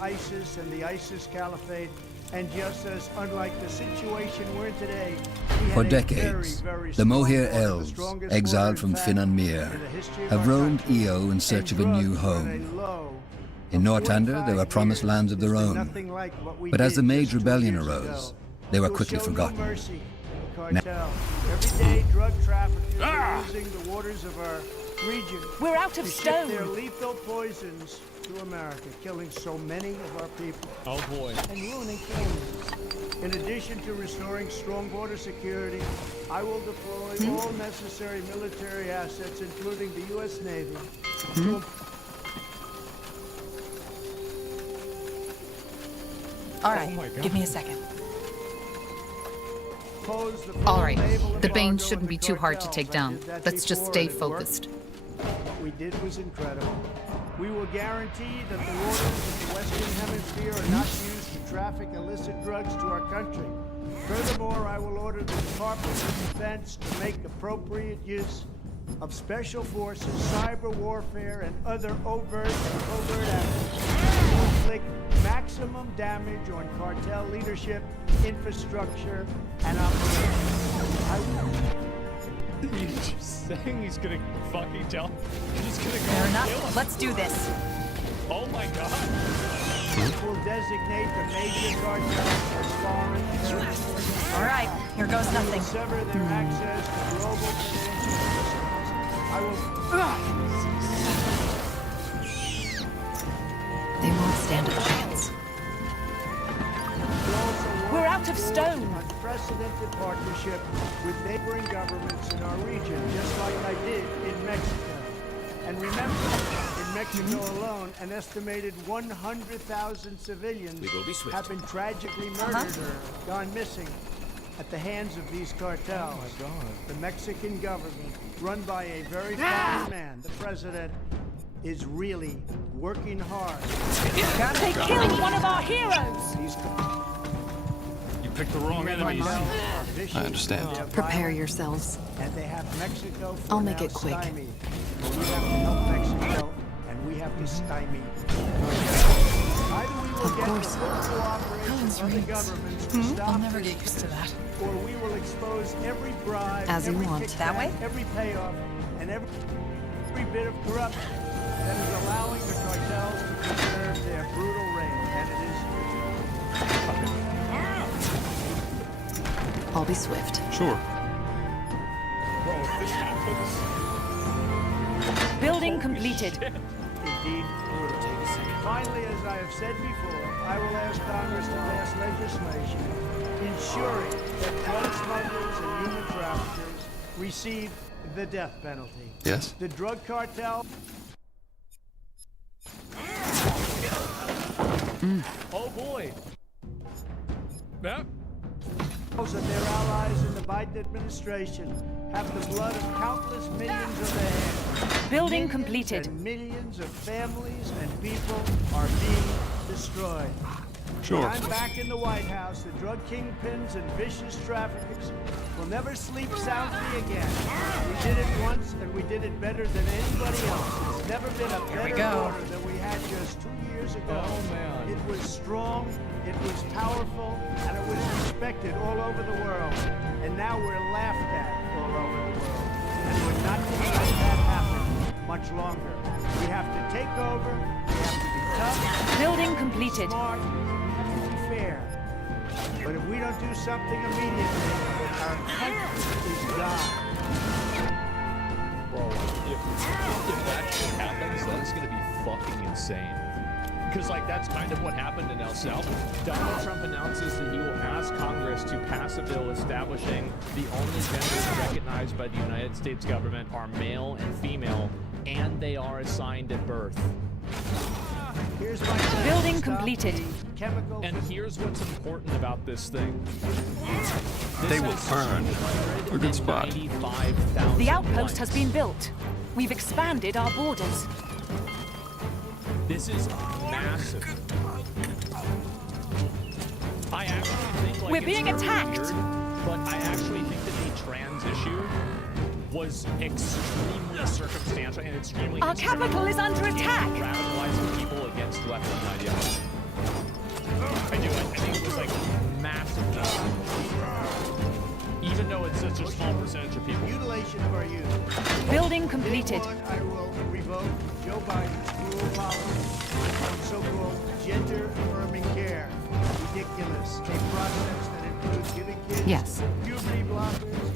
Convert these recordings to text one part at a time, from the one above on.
ISIS and the ISIS Caliphate, and just as unlike the situation we're in today, for decades, the Moher elves, exiled from Finan Mir, have roamed Io in search of a new home. In Northander, there were promised lands of their own, but as the Mage Rebellion arose, they were quickly forgotten. Every day, drug traffickers are using the waters of our region. We're out of stone. Their lethal poisons to America, killing so many of our people. Oh boy. And ruining families. In addition to restoring strong border security, I will deploy all necessary military assets, including the U.S. Navy. All right, give me a second. All right, the Banes shouldn't be too hard to take down. Let's just stay focused. What we did was incredible. We will guarantee that the waters of the Western Hemisphere are not used to traffic illicit drugs to our country. Furthermore, I will order the Department of Defense to make appropriate use of special forces, cyber warfare, and other overt and covert actions to inflict maximum damage on cartel leadership, infrastructure, and operations. He's just saying he's gonna fucking tell. He's gonna go Fair kill enough. him. Let's do this. Oh my god. Will designate the major cartels as foreign territory. All right, here goes Will nothing. sever their access to global financial systems. I will. They won't stand a chance. We're out of stone. Unprecedented partnership with neighboring governments in our region, just like I did in Mexico. And remember, in Mexico alone, an estimated 100,000 civilians have been tragically murdered or gone missing at the hands of these cartels. Oh my God. The Mexican government, run by a very fine man, the president, is really working hard. They killed one of our heroes. These You picked the wrong enemies. I understand. Prepare yourselves. And they have Mexico for I'll make now it quick. stymied. But we have to help Mexico, and we have to stymie. Either we will Of get course. the full cooperation of the reads. governments to stop I'll never this, get used to that. or we will expose every bribe, As you every want. kickback, That way? every payoff, and every bit of corruption that is allowing the cartels to preserve their brutal reign. And it is I'll be swift. Sure. Bro, if this happens. Building completed. indeed brutal. Finally, as I have said before, I will ask Congress to pass legislation ensuring that drug smugglers and human traffickers receive the death penalty. Yes? The drug cartel... Oh boy. Yeah. and their allies in the Biden administration have the blood of countless millions of their hands. Building Millions completed. And millions of families and people are being destroyed. Sure. When I'm back in the White House, the drug kingpins and vicious traffickers will never sleep soundly again. We did it once, and we did it better than anybody else. It's never been a better border than we had just 2 years ago. Oh, man. It was strong, it was powerful, and it was respected all over the world. And now we're laughed at all over the world. And we're not going to let that happen much longer. We have to take over, we have to be tough, Building completed. smart, fair. But if we don't do something immediately, our country is gone. Bro, if that shit happens, that's gonna be fucking insane. Because, like, that's kind of what happened in El Salvador. Donald Trump announces that he will ask Congress to pass a bill establishing the only genders recognized by the United States government are male and female, and they are assigned at birth. Here's my plan. Building Stop completed. the chemical And here's what's important about this thing. They will burn. A good spot. 95,000 The outpost has lights. been built. We've expanded our borders. This is massive. I actually think, like, We're it's being very attacked. weird, but I actually think that the trans issue was extremely circumstantial and extremely Our capital is under attack. radicalizing people against left-wing ideology. completed. I will revoke Joe Biden's cruel policy on so-called gender-affirming care. Ridiculous. A process that includes giving kids Yes. puberty blockers,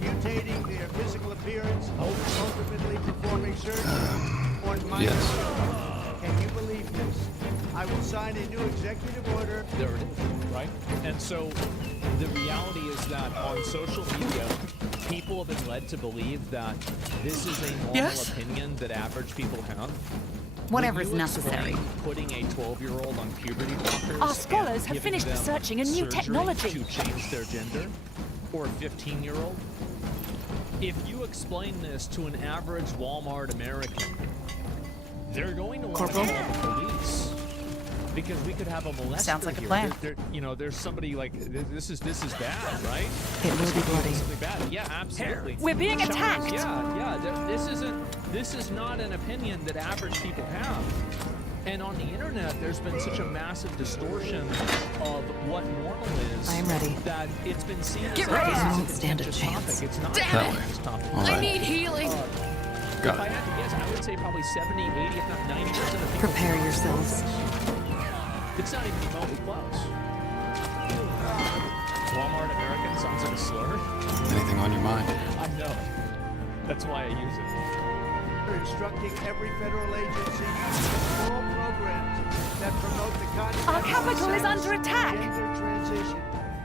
mutating their physical appearance, ultimately performing surgery on minors. yes. Can you believe this? I will sign a new executive order. There it is, right? And so the reality is that on social media, people have been led to believe that this is a normal Yes? opinion that average people have. Whatever's When you necessary. explain Putting a 12-year-old on puberty blockers. Our scholars and have giving finished them researching a new surgery technology. to change their gender, or a 15-year-old. If you explain this to an average Walmart American, they're going to want to Corporal? call the police. Because we could have a molester Sounds like a here. plan. You know, there's somebody like this is bad, right? It will be bloody. Something bad. Yeah, absolutely. We're being Shutters, attacked. Yeah. This is not an opinion that average people have. And on the internet, there's been such a massive distortion of what normal is. I am ready. That it's been seen as Get like ready. this I is won't a stand a contentious chance. topic. It's not Damn a it. contentious topic. All right. healing. Got If I it. had to guess, I would say probably 70, 80, if not 90% of people. Prepare yourselves. It's not even remotely close. Walmart American sounds like a slur. Anything on your mind? I know. That's why I use it. Instructing every federal agency all programs that promote the concept Our capital of is sex, under attack. Gender transition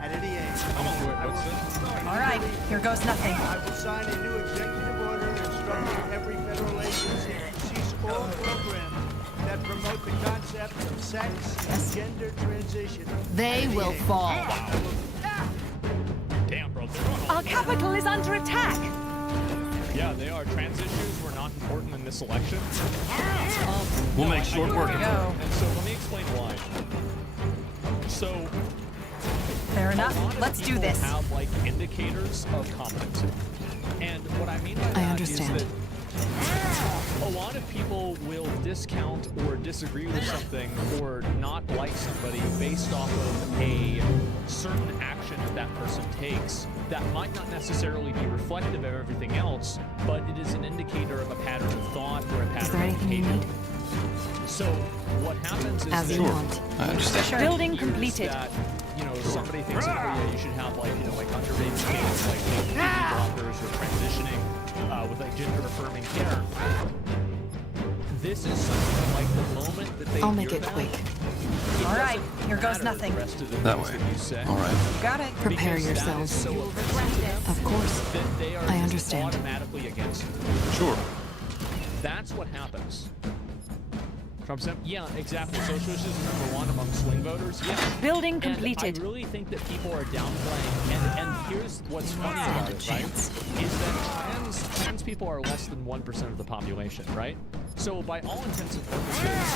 at any age. What's this? All right, here goes nothing. I will sign a new executive order instructing every federal agency to cease all programs that promote the concept of sex and gender transition. They will fall. Damn, bro. They're on Our capital is under attack. Yeah, they are. Trans issues were not important in this election. We'll No, make short work of it. Go. And so let me explain why. So Fair a enough. lot of Let's do people this. have like indicators of competency. And what I mean by that understand. is that a lot of people will discount or disagree with something or not like somebody based off of a certain action that that person takes that might not necessarily be reflective of everything else, but it is an indicator of a pattern of thought or a pattern Is there anything you of need? behavior. So what happens is As that you want. I understand. Building years completed. That, you know, somebody thinks that, oh, yeah, you should have like, you know, like underbaby kids, like blockers or transitioning with like gender affirming care. This is something like the moment that they I'll hear make it that, quick. it All right, doesn't here goes matter nothing. The rest of the That things way. that you say. All right. Got it. Prepare Because that is yourselves. so offensive Of course. that they are I just understand. automatically against you. Sure. That's what happens. Trump said, yeah, exactly. Social issues are #1 among swing voters. Yeah. Building And completed. I really think that people are downplaying, and here's what's funny about it, right? Is that trans people are less than 1% of the population, right? So by all intents and purposes,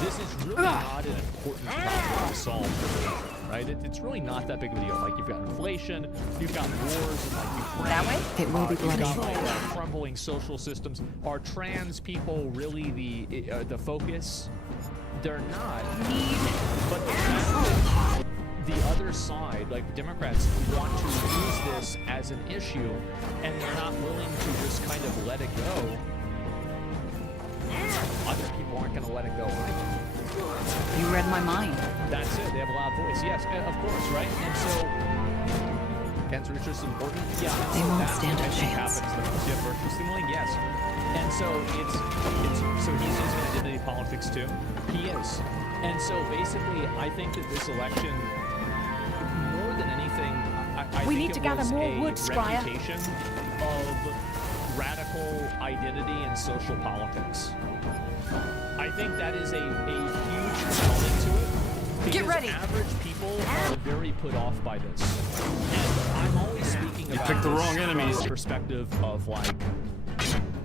this is really not an important problem to solve, right? It's really not that big of a deal. Like, you've got inflation, you've got wars in like Ukraine. That way? It will be bloody. You've got like crumbling social systems. Are trans people really the focus? They're not. But the other side, like the Democrats, want to use this as an issue, and they're not willing to just kind of let it go. Other people aren't going to let it go either. You read my mind. That's it. They have a loud voice. Yes, of course, right? And so, cancer research is important. Yeah. And They so won't that's stand what a I think chance. happens the most. Yeah, virtue signaling, yes. And so so he's using identity politics too. He is. And so basically, I think that this election, more than anything, I We think need it to gather was more a wood, Scryer. reputation of radical identity and social politics. I think that is a huge component to it. Because Get ready. average people are very put off by this. And I'm always speaking about picked the this wrong from enemies. the perspective of like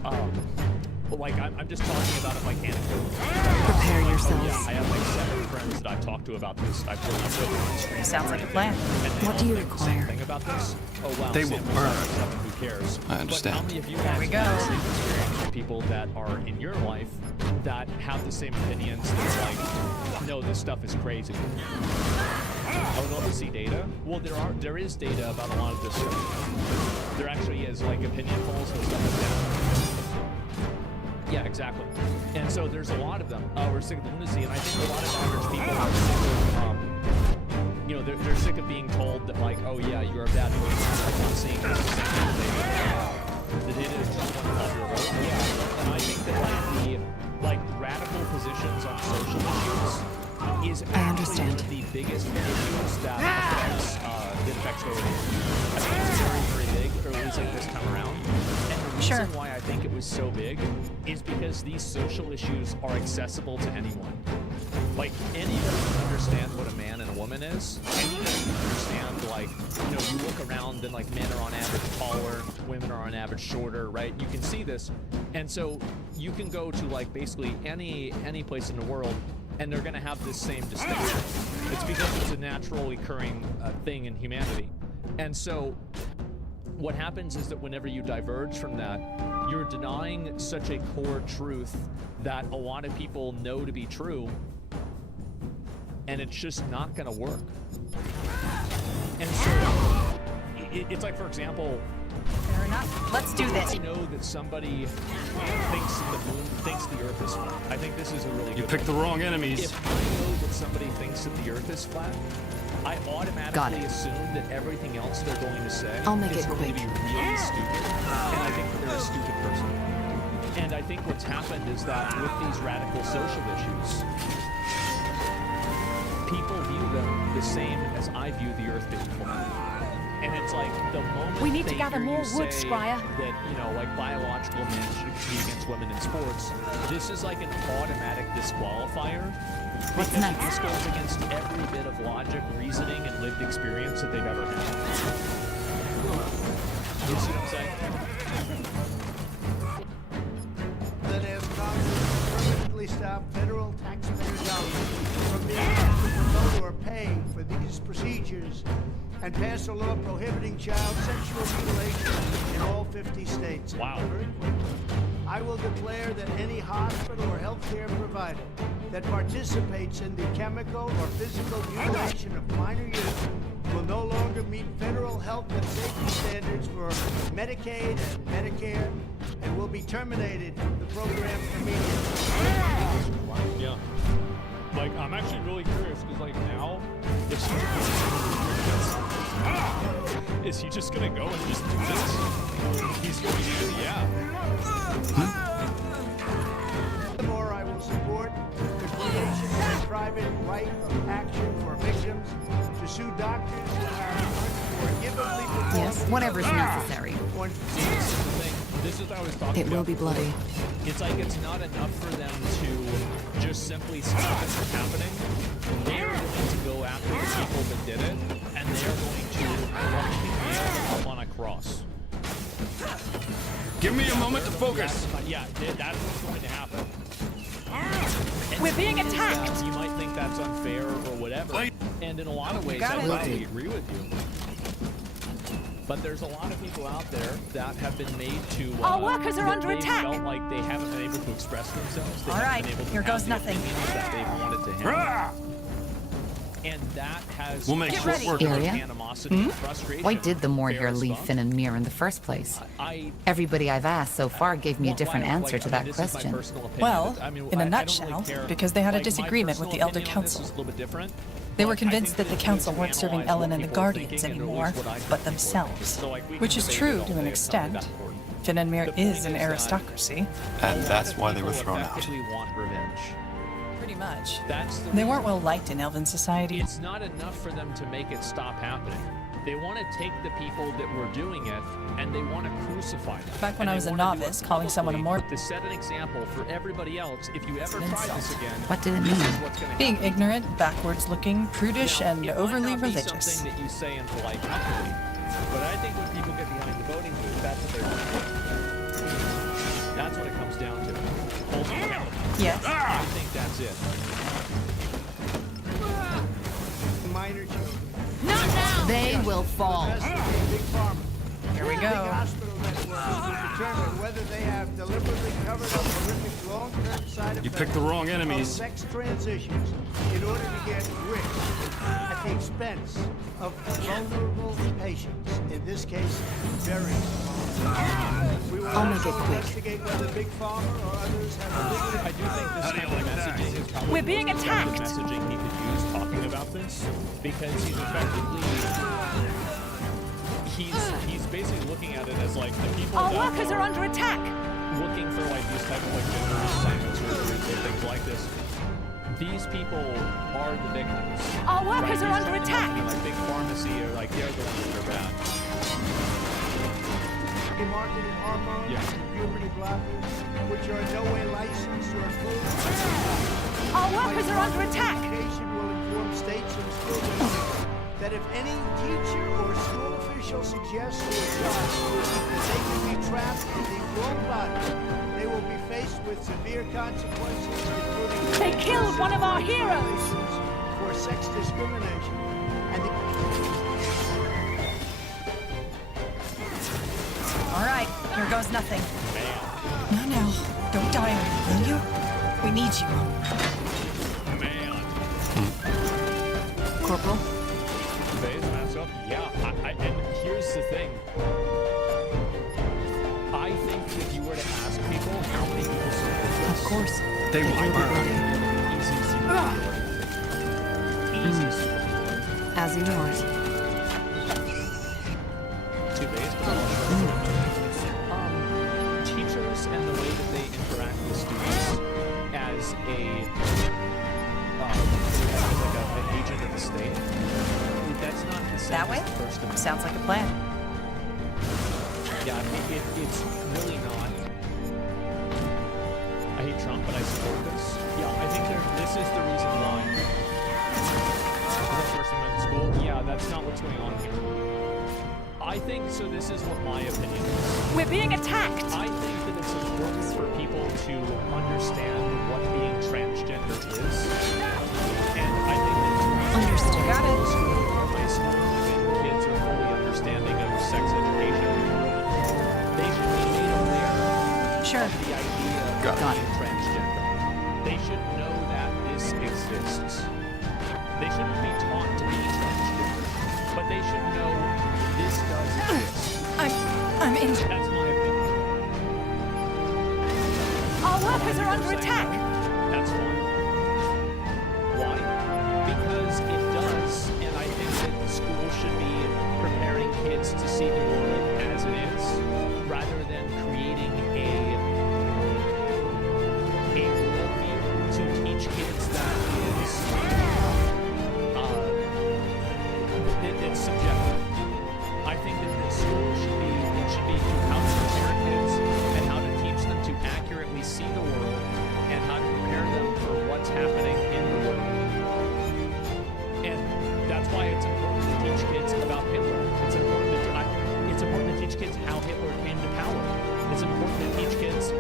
I'm just talking about it like anecdotally. Prepare Yeah, yourselves. I have like 7 friends that I've talked to about this. I've put on stream. Sounds like a plan. And they What all do you think the same require? thing about this? Oh wow, They Sam will was burn. like 7, who cares? I understand. But how many of you There we go. have the same experience with people that are in your life that have the same opinions that are like, no, this stuff is crazy? I would love to see data. Well, there is data about a lot of this stuff. There actually is like opinion polls and stuff like that. Yeah, exactly. And so there's a lot of them. We're sick of the lunacy, and I think a lot of average people are sick of, you know, they're sick of being told that, like, oh yeah, you're a bad person. Like, I'm seeing this the data is just one of your vote. Yeah, and I think that like radical positions on social issues is actually one of the biggest issues that affects voting. I think it's very, very big, or at least like this time around. And the reason why I think it was so big is because these social issues are accessible to anyone. Like, anyone can understand what a man and a woman is. Anyone can understand, like, you know, you look around and, like, men are on average taller, women are on average shorter, right? You can see this. And so you can go to, like, basically any place in the world, and they're going to have this same distinction. It's because it's a naturally occurring thing in humanity. And so what happens is that whenever you diverge from that, you're denying such a core truth that a lot of people know to be true, and it's just not going to work. And so it's like, for example, Fair enough. Let's do this. I know that somebody thinks the Earth is flat. I think this is a really good You picked the wrong enemies. If I know that somebody thinks that the Earth is flat, I automatically assume that everything else they're going to say I'll make is it going quick. to be really stupid, and I think that they're a stupid person. And I think what's happened is that with these radical social issues, people view them the same as I view the Earth being flat. And it's like the moment We need they to gather hear more you wood, say Squire. that, you know, like biological men should compete against women in sports, this is like an automatic disqualifier. What's Because next? this goes against every bit of logic, reasoning, and lived experience that they've ever had. You see what I'm saying? That as Congress permanently stop federal taxpayer dollars from being used to promote or pay for these procedures, and pass a law prohibiting child sexual mutilation in all 50 states. Wow. Very quickly. I will declare that any hospital or healthcare provider that participates in the chemical or physical mutilation of minor youth will no longer meet federal health and safety standards for Medicaid and Medicare, and will be terminated from the program immediately. Yeah. Like, I'm actually really curious, because, like, now, if is he just gonna go and just do this? He's going to, yeah. Furthermore, I will support the creation of a private right of action for victims to sue doctors who have unforgivably performed Yes, whatever's necessary. on This is what I was talking It about will be before. bloody. It's like it's not enough for them to just simply stop it from happening. They're going to go after the people that did it, and they're going to nail them up on a cross. Give me a moment to focus. Yeah, that's what's going to happen. We're being attacked. You might think that's unfair or whatever, and in a lot of ways, I probably agree with you. But there's a lot of people out there that have been made to. Our workers are under they attack. Felt like they haven't been able to express themselves. They All haven't right, been able to here have goes the nothing. opinions that they've wanted to have. And that has We'll make Get short ready. work. Area? animosity and frustration. Why did the Moor fair here leave response. Finn and Mir in the first place? I Everybody I've asked so far gave me a different answer to that this is my question. personal opinion, Well, but, I mean, in a I don't nutshell, really care. because they had a Like, my disagreement with personal the Elder opinion on this Council. is a little bit different. They were But I convinced think that the we council can weren't serving analyze Ellen what and the people are Guardians thinking and anymore, at least what I but think. themselves. So, like, we Which can is debate true all to an day. It's not really extent. that important. Finn and Mir The point is an is that aristocracy. And that's why they were People thrown out. effectively want revenge. Pretty much. That's the They reason. weren't well liked in Elven society. It's not enough for them to make it stop happening. They want to take the people that were doing it and they want to crucify them. Back when And I they was a want to do it novice, calling someone a publicly mort- to set an example for everybody else. If you ever an try insult. this again, What did it this is mean? what's going to Being happen. ignorant, backwards looking, prudish, Now, and it might overly not be religious. something that you say in polite company, but I think when people get behind the voting booth, that's what they want to do. That's what it comes down to. Hold them accountable. Yes. I think that's it. minor children. They will fall. Big pharma. Here we Big go. hospital network will determine whether they have deliberately covered up horrific long-term side effects You picked the wrong of enemies. sex transitions in order to get rich at the expense of vulnerable patients, in this case, very vulnerable. We will I'll make it also quick. investigate whether Big Pharma or others have a legal I do think this kind of messaging is probably We're being the kind of attacked. messaging he could use talking about this, because he's effectively he's basically looking at it as like the people Our that workers are under attack. looking for like these type of like gender assignment surgeries and things like this. These people are the victims. Our workers Right? are These under the attack. ones in, like big pharmacy or like they're the ones that are bad. marketed hormones Yeah. and puberty blockers, which are in no way licensed or approved. Our workers are under attack. Education will inform states and school districts that if any teacher or school official suggests to a child that they can be trapped in the wrong body, they will be faced with severe consequences, including They killed one of our heroes. for sex discrimination. And the All right, here goes nothing. No, don't die, will you? We need you. Man. Corporal? Phase match up? Yeah, and here's the thing. I think if you were to ask people how many people support this, Of course. They will burn. easy super. Easy super. As you want. Two days, teachers and the way that they interact with students as an agent of the state, that's not the same That way? as the First Amendment. Sounds like a plan. Yeah, it's really not. I hate Trump, but I support this. Yeah, I think this is the reason why. The First Amendment school, yeah, that's not what's going on here. I think, so this is what my opinion is. We're being attacked. I think that it's important for people to understand what being transgender is. And I think that Understood. Got it. school or high school, when kids are fully understanding of sex education, they should be made aware Sure. of the idea of Got being transgender. They should know that this exists. They shouldn't be taught to be transgender, but they should know this does exist. I'm in. That's my opinion. Our workers are under Saying attack. no, that's fine. Why? Because it does, and I think that the school should be preparing kids to see the world as it is, rather than creating a worldview to teach kids that is it's subjective. I think that the school should be to how to prepare kids and how to teach them to accurately see the world and how to prepare them for what's happening in the world. And that's why it's important to teach kids about Hitler. It's important to teach kids how Hitler came to power. It's important to teach kids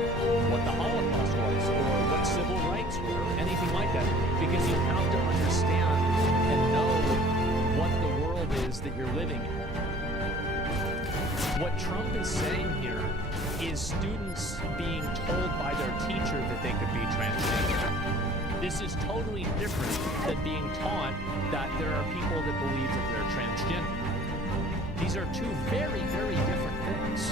what the Holocaust was or what civil rights were, anything like that, because you have to understand and know what the world is that you're living in. What Trump is saying here is students being told by their teacher that they could be transgender. This is totally different than being taught that there are people that believe that they're transgender. These are two very, very different things.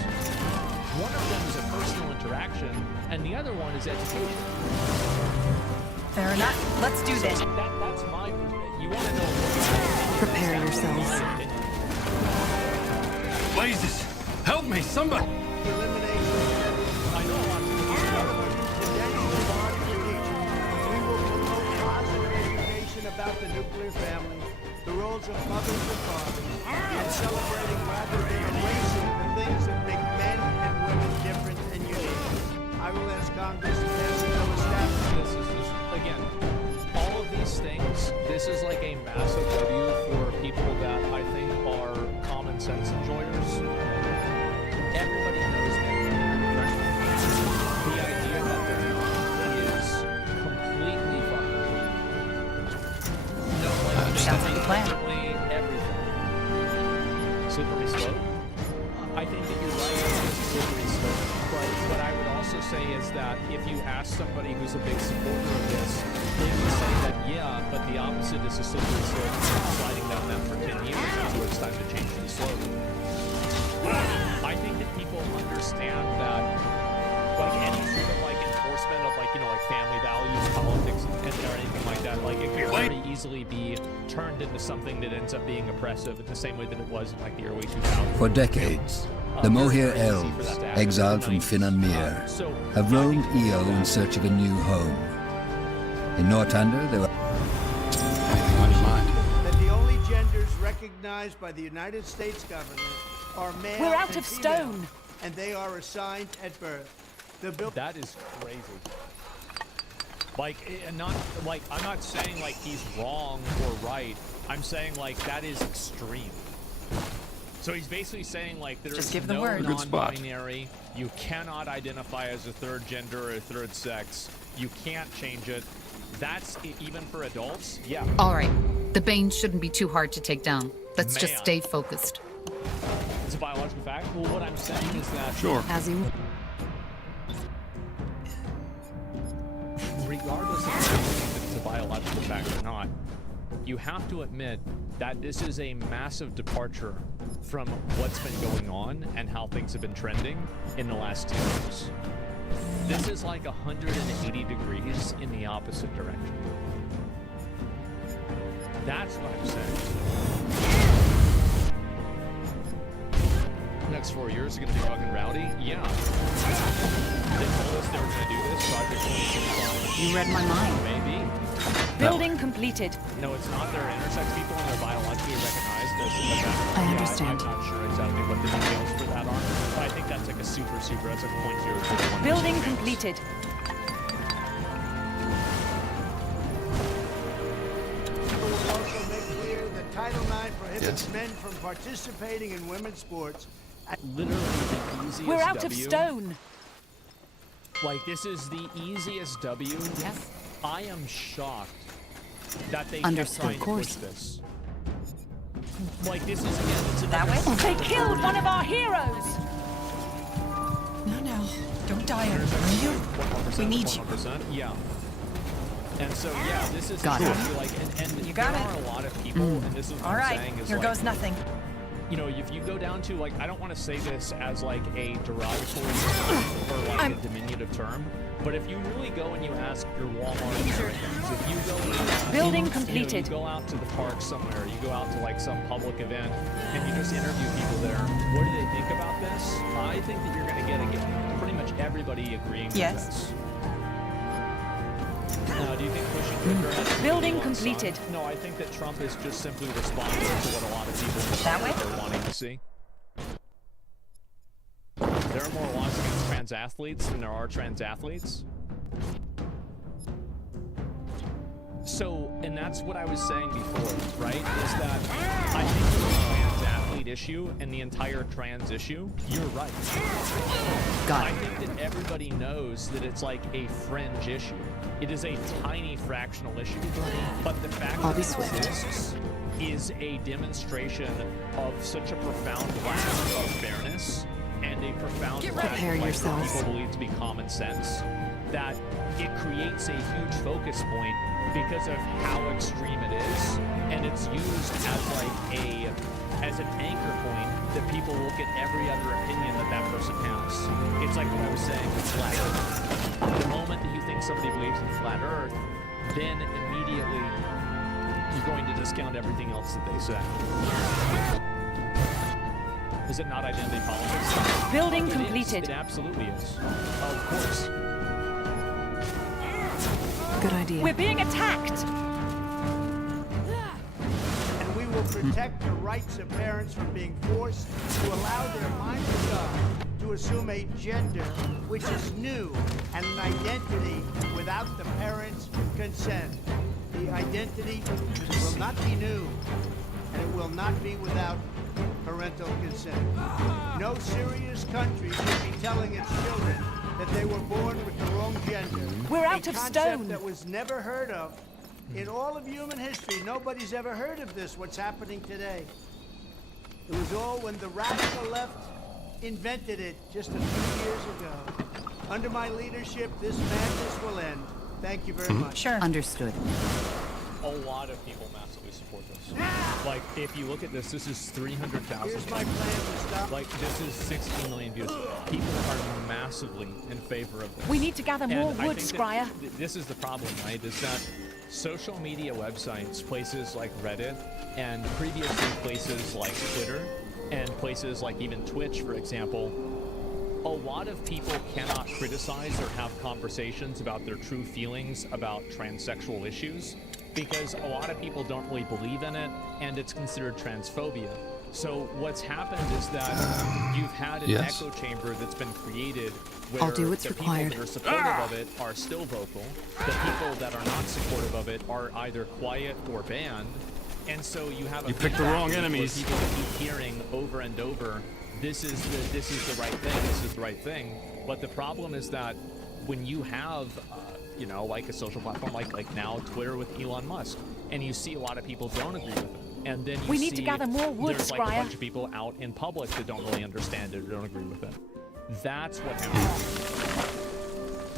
One of them is a personal interaction, and the other one is education. Fair enough. Let's do this. That's my perspective. You want to know what Prepare yourselves. my opinion. Blazes! Help me, somebody! elimination. I know a lot of people. We will promote positive education about the nuclear family, the roles of mothers and fathers, and celebrating rather than erasing the things that make men and women different and unique. I will ask Congress to pass a bill establishing This is just, again, all of these things, this is like a massive W for people that I think are common sense enjoyers. Everybody knows men and women are different. The idea that they're not is completely fucked up. No one Sounds like a plan. everything. Slippery slope. I think that you're right, it's a slippery slope. But what I would also say is that if you ask somebody who's a big supporter of this, they would say that, yeah, but the opposite is a slippery slope. Sliding down that for 10 years until it's time to change the slope. I think that people understand that, like, any sort of, like, enforcement of, like, you know, like, family values, politics, and or anything like that, like, it can very easily be turned into something that ends up being oppressive in the same way that it was in, like, the early 2000s. For decades, the Moher elves, exiled from Finan Mir, have roamed Io in search of a new home. In Northander, there were... Anything on your mind? That the only genders recognized by the United States government are male We're out and of female, stone. and they are assigned at birth. The bill. That is crazy. Like, not like I'm not saying like he's wrong or right. I'm saying like that is extreme. So he's basically saying like there's Just give the no word. Good spot. non-binary. You cannot identify as a third gender or a third sex. You can't change it. That's even for adults. Yeah. All right. The Banes shouldn't be too hard to take down. Let's just Man. stay focused. It's a biological fact. Well, what I'm saying is that Sure. As you... regardless of if it's a biological fact or not, you have to admit that this is a massive departure from what's been going on and how things have been trending in the last 2 years. This is like 180 degrees in the opposite direction. That's what I'm saying. Next 4 years are gonna be fucking rowdy? Yeah. They told us they were gonna do this Project 2025. You read my mind. Maybe. Building completed. No, it's not. They're intersex people and they're biologically recognized as I understand. I'm not sure exactly what the details for that are, but I think that's like a super, that's like 0.001%. Building chance. completed. It will also make clear that Title IX prohibits Yes. men from participating in women's sports. Literally the easiest We're out of W. stone. Like, this is the easiest W. Yes. I am shocked that they Understood kept trying course. to push this. Like, this is, again, it's That way? They killed one of our heroes. No. Don't die on me, will you? 100%, We need you. 100%, yeah. And so, yeah, this is Got it. exactly like, and You got there it. are a lot of people, and this is what All I'm right, saying is here like, goes nothing. you know, if you go down to, like, I don't want to say this as, like, a derogatory term or, like, a diminutive term, but if you really go and you ask your Walmart Americans, if you go and you ask, Building you know, completed. you go out to the park somewhere, you go out to, like, some public event, and you just interview people there, what do they think about this? I think that you're going to get pretty much everybody agreeing with Yes. this. Do you think pushing quicker has to be Building on completed. side? No, I think that Trump is just simply responding to what a lot of people That way? are wanting to see. There are more laws against trans athletes than there are trans athletes. So, and that's what I was saying before, right? Is that I think the trans athlete issue and the entire trans issue, you're right. Got I it. think that everybody knows that it's like a fringe issue. It is a tiny fractional issue. But the fact I'll that be it swift. exists is a demonstration of such a profound lack of fairness and a profound lack Prepare of like, yourselves. what people believe to be common sense that it creates a huge focus point because of how extreme it is, and it's used as an anchor point that people look at every other opinion that person has. It's like what I was saying with flat Earth. The moment that you think somebody believes in flat Earth, then immediately you're going to discount everything else that they say. Is it not identity politics? Building It is. completed. It absolutely is. Of course. Good idea. We're being attacked. And we will protect the rights of parents from being forced to allow their minor son to assume a gender which is new and an identity without the parents' consent. The identity will not be new, and it will not be without parental consent. No serious country should be telling its children that they were born with the wrong gender. We're out a of concept stone. that was never heard of in all of human history. Nobody's ever heard of this, what's happening today. It was all when the radical left invented it just a few years ago. Under my leadership, this madness will end. Thank you very much. Sure. Understood. A lot of people massively support this. Like, if you look at this, this is 300,000. Here's my plan to stop. Like, this is 16 million views. People are massively in favor of this. We need to gather And more I wood, think that Scryer. This is the problem, right? Is that social media websites, places like Reddit, and previously places like Twitter, and places like even Twitch, for example, a lot of people cannot criticize or have conversations about their true feelings about transsexual issues because a lot of people don't really believe in it, and it's considered transphobia. So what's happened is that you've had an Yes. echo chamber that's been created where I'll do what's the required. people that are supportive of it are still vocal. The people that are not supportive of it are either quiet or banned. And so you have a You picked the feedback wrong loop where enemies. people keep hearing over and over, this is the right thing, this is the right thing. But the problem is that when you have you know, like a social platform like now Twitter with Elon Musk, and you see a lot of people don't agree with it. And then you We need to see gather more wood, there's like a Scryer. bunch of people out in public that don't really understand it or don't agree with it. That's what happens.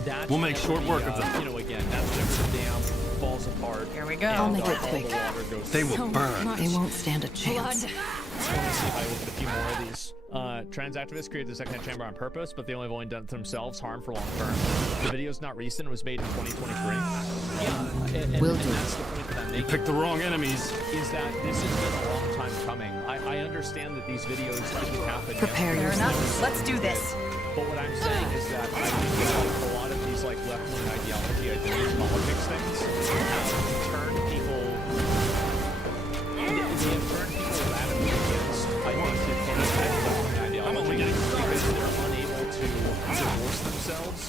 That's We'll make whenever short work the, of them. You know, again, that's whenever the dam falls apart. Here we go. and I'll make it all quick. the water goes They through. will burn. They won't stand a chance. Let's see if I open a few more of these. Trans activists created the second chamber on purpose, but they only have only done it to themselves, harm for long term. The video's not recent, it was made in 2023. Yeah, and Will do. that's the point that I'm You making. picked the wrong enemies. Is that this has been a long time coming. I understand that these videos didn't happen Prepare yesterday. Fair enough. yourself. Let's do this. But what I'm saying is that I think that like a lot of these like left-wing ideology, identity politics things have turned people. They have turned people radically against. I think that any type of left-wing ideology because they're unable to divorce themselves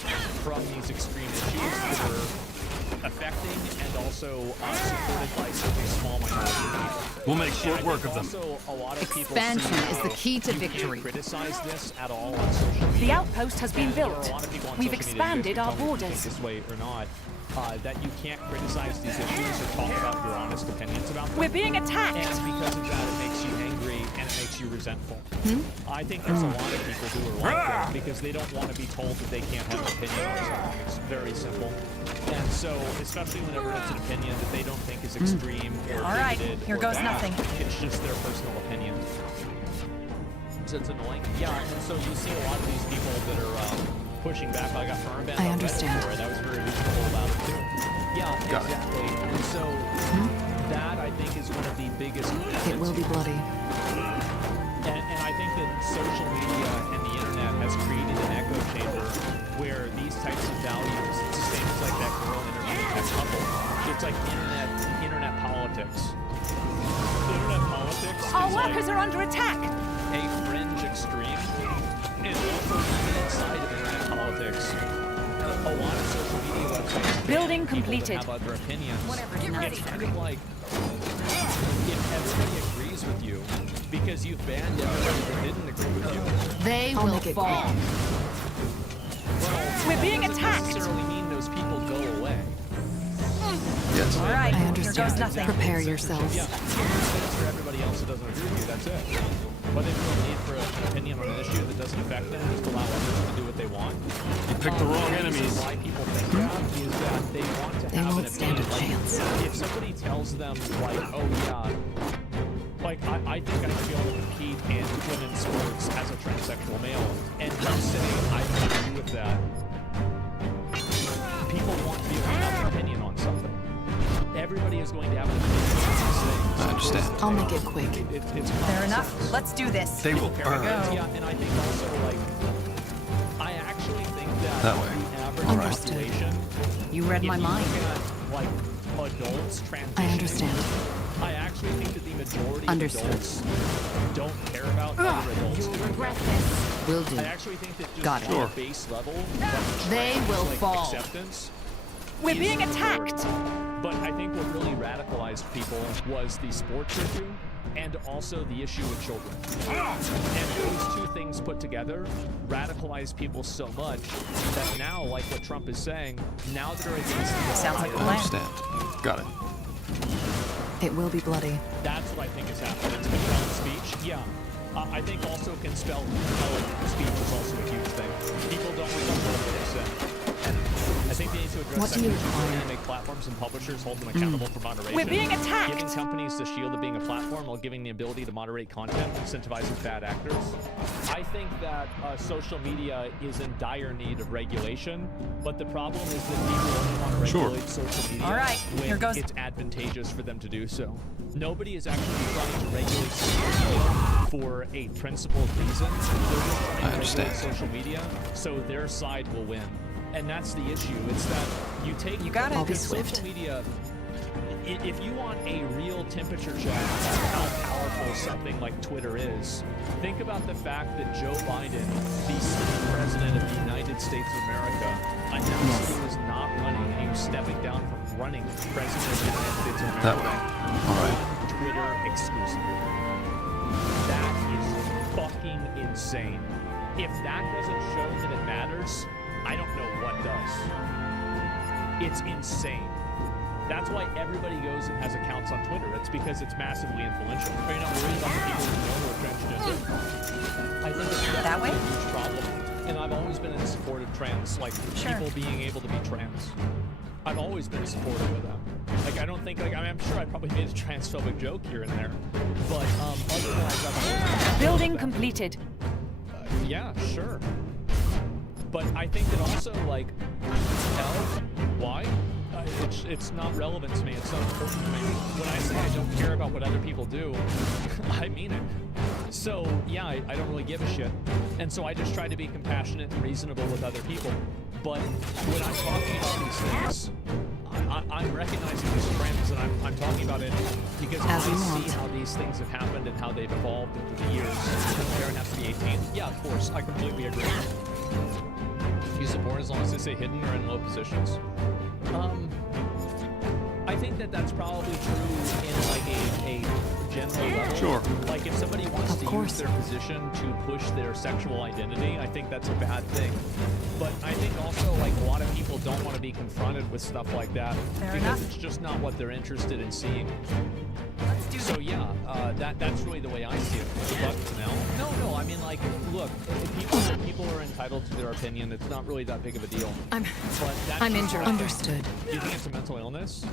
from these extreme issues that are affecting and also supported by such a small minority of people. We'll make And short I work think of them. also a lot of people Expansion see is the how key to you can't victory. criticize this at all on social media. The outpost has been There are built. a lot of people on We've social media, expanded you guys our can tell me if you borders. think this way or not, that you can't criticize these issues or talk about your honest opinions about them. We're being attacked. And because of that, it makes you angry and it makes you resentful. I think there's a lot of people who are like that because they don't want to be told that they can't have an opinion on something. It's very simple. And so, especially whenever it's an opinion that they don't think is extreme or All right, bigoted here or goes bad, nothing. it's just their personal opinion. So it's annoying. Yeah, and so you see a lot of these people that are pushing back. I got firm banned I on understand. Reddit for it. That was very reasonable about it too. Yeah, Got it. exactly. And so that I think is one of the biggest. It will be bloody. And I think that social media and the internet has created an echo chamber where these types of values, it's the same as like that girl interviewing that couple. It's like internet politics. Internet politics Our is workers are under attack. a fringe extreme, and also even inside of internet politics, a lot of social media websites ban Building people completed. that have other opinions. Get ready. It's kind of like if everybody agrees with you because you've banned everybody that didn't agree with you. They will fall. Well, We're being that doesn't attacked. necessarily mean those people go away. Yes. All right. I Here goes understand. nothing. Prepare yourselves. Yeah, it's for everybody else that doesn't agree with you. That's it. But they feel a need for an opinion on an issue that doesn't affect them, just allow others to do what they want. You picked the wrong The reason enemies. why people think that is that they want to They have won't an stand a opinion. chance. If somebody tells them, like, oh yeah, like I think I should be able to compete in women's sports as a transsexual male, and you say I don't agree with that, people want to be able to have an opinion on something. Everybody is going to have an opinion on these things. I understand. I'll make it quick. It's Fair common enough. sense. Let's do this. They will burn. Yeah, and I think also like I actually think that That way. the average Understood. population, You read if my you mind. look at like adults transitioning, I understand. I actually think that the majority Understood. of adults don't care about other adults. Will do. I actually think that just Got it. on Sure. a base level, They will like, fall. acceptance We're is being important. attacked. But I think what really radicalized people was the sports issue and also the issue with children. And those two things put together radicalized people so much that now, like what Trump is saying, now that are against the Sounds like a I plan. understand. Got it. It will be bloody. that's what I think is happening. It's compelling speech, yeah. I think also can spell speech is also a huge thing. People don't remember what they said. I think they need to address that and make platforms and publishers hold them accountable for moderation. We're being attacked! Giving companies the shield of being a platform while giving the ability to moderate content incentivizes bad actors. I think that social media is in dire need of regulation, but the problem is that people only want to regulate social media when it's advantageous for them to do so. Nobody is actually trying to regulate social media for a principled reason. They're just trying to regulate social media so their side will win. And that's the issue. It's that you take social media. If you want a real temperature check of how powerful something like Twitter is, think about the fact that Joe Biden, the sitting president of the United States of America, announced he was not running and he was stepping down from running president of the United States of America on Twitter exclusively. That is fucking insane. If that doesn't show that it matters, I don't know what does. It's insane. That's why everybody goes and has accounts on Twitter. It's because it's massively influential. Are you not worried about the people who know who are transgender? I think it's definitely a huge problem. And I've always been in support of trans, like people being able to be trans. I've always been supportive of that. Like, I don't think, like, I'm sure I probably made a transphobic joke here and there. But otherwise, I've always been Building completed. Yeah, sure. But I think that also, like, why? It's not relevant to me. It's not important to me. When I say I don't care about what other people do, I mean it. So, yeah, I don't really give a shit. And so I just try to be compassionate and reasonable with other people. But when I'm talking about these things, I'm recognizing these trends, and I'm talking about it because I see how these things have happened and how they've evolved over the years. Aaron has to be 18. Yeah, of course. I completely agree. You support as long as they stay hidden or in low positions. I think that that's probably true in like a general level. Sure. Like if somebody wants to use their position to push their sexual identity, I think that's a bad thing. But I think also like a lot of people don't want to be confronted with stuff like that because it's just not what they're interested in seeing. So yeah, that's really the way I see it. No, I mean like, look, people are entitled to their opinion. It's not really that big of a deal. I'm injured. Understood. Do you think it's a mental illness?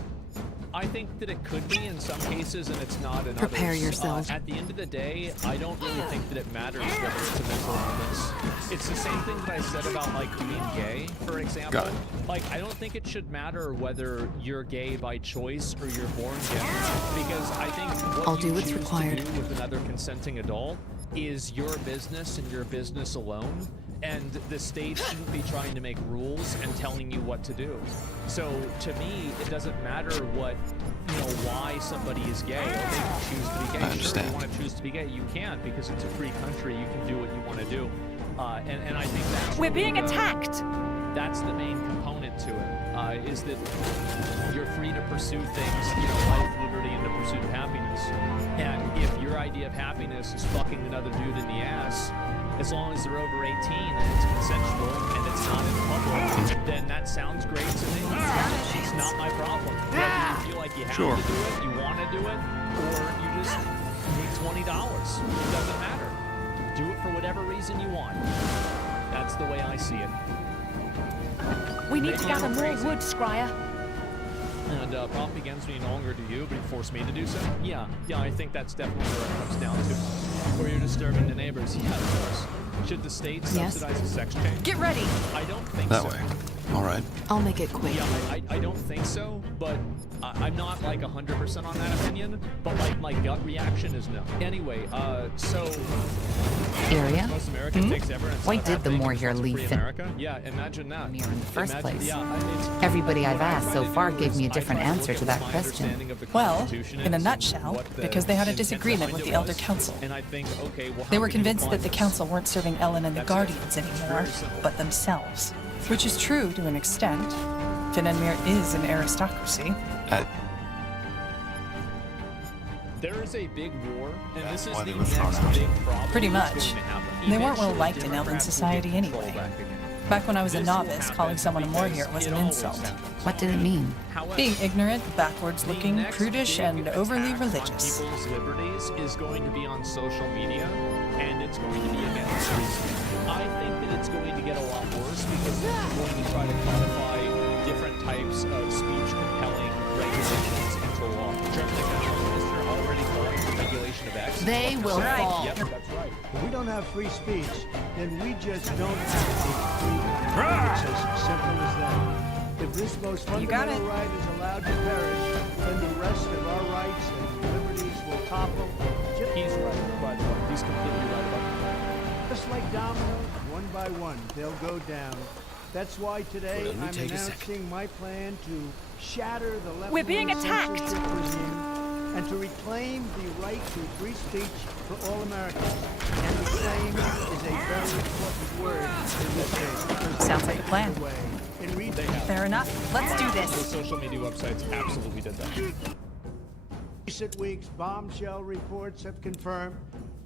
I think that it could be in some cases, and it's not in Prepare others. yourself. At the end of the day, I don't really think that it matters whether it's a mental illness. It's the same thing that I said about like being gay, for example. Got it. Like, I don't think it should matter whether you're gay by choice or you're born gay, because I think what you choose to do with another consenting adult is your business and your business alone. And the state shouldn't be trying to make rules and telling you what to do. So to me, it doesn't matter what, why somebody is gay. Or they can choose to be gay. I understand. Sure, you want to choose to be gay, you can, because it's a free country. You can do what you want to do. And I think that's We're being attacked. That's the main component to it. Is that you're free to pursue things, life, liberty, and the pursuit of happiness. And if your idea of happiness is fucking another dude in the ass, as long as they're over 18 and it's consensual and it's not in public, then that sounds great to me. It's not my problem. Whether you feel like you have to do it, you want to do it, or you just need $20. It doesn't matter. Do it for whatever reason you want. That's the way I see it. We need to gather more wood, Scryer. And problem begins when you no longer do you, but you force me to do so. Yeah, I think that's definitely where it comes down to. Or you're disturbing the neighbors. Yeah, of course. Should the state subsidize a sex change? Get ready. I don't think that so. way. All right. I'll make it quick. Yeah, I don't think so, but I'm not like 100% on that opinion, but like my gut reaction is no. Anyway, so Area? most America takes ever. Why did the more here leave thin? America? Yeah, imagine that. Here in the first place. Yeah, Everybody I've asked so far gave me a different answer to that question. Well, in a nutshell, because they had a disagreement with the Elder Council. And I think, okay, well, They were convinced that the Council weren't serving Ellen and the Guardians anymore, but themselves. Which is true to an extent. Finn and Mir is an aristocracy. There is a big war, and this is why the they next were thrown out. big problem. Pretty that's much. going to happen. They weren't well Eventually, liked in Elven Democrats will society get control anyway. back again. Back when I was a This will novice, happen calling someone a because moorhere was it an always insult. happens. What did it mean? However, Being ignorant, backwards the looking, next prudish, big and overly attack religious. on people's liberties is going to be on social media, and it's going to be against free speech. I think that it's going to get a lot worse because they're going to try to codify different types of speech compelling regulations into law. German Economic Minister already calling for regulation of X. They will fall. Yep, that's right. If we don't have free speech, then we just don't have freedom. It's as simple as that. If this most You got fundamental it. right is allowed to perish, then the rest of our rights and liberties will topple. He's right, by the way. He's completely right about that. Just like dominoes, one by one, they'll go down. That's why today I'm announcing my plan to shatter the left We're being attacked. regime and to reclaim the right to free speech for all Americans. And reclaim is a very important word in this case. Sounds like a plan. In read Fair enough. Let's do The this. social media websites absolutely did that. recent weeks, bombshell reports have confirmed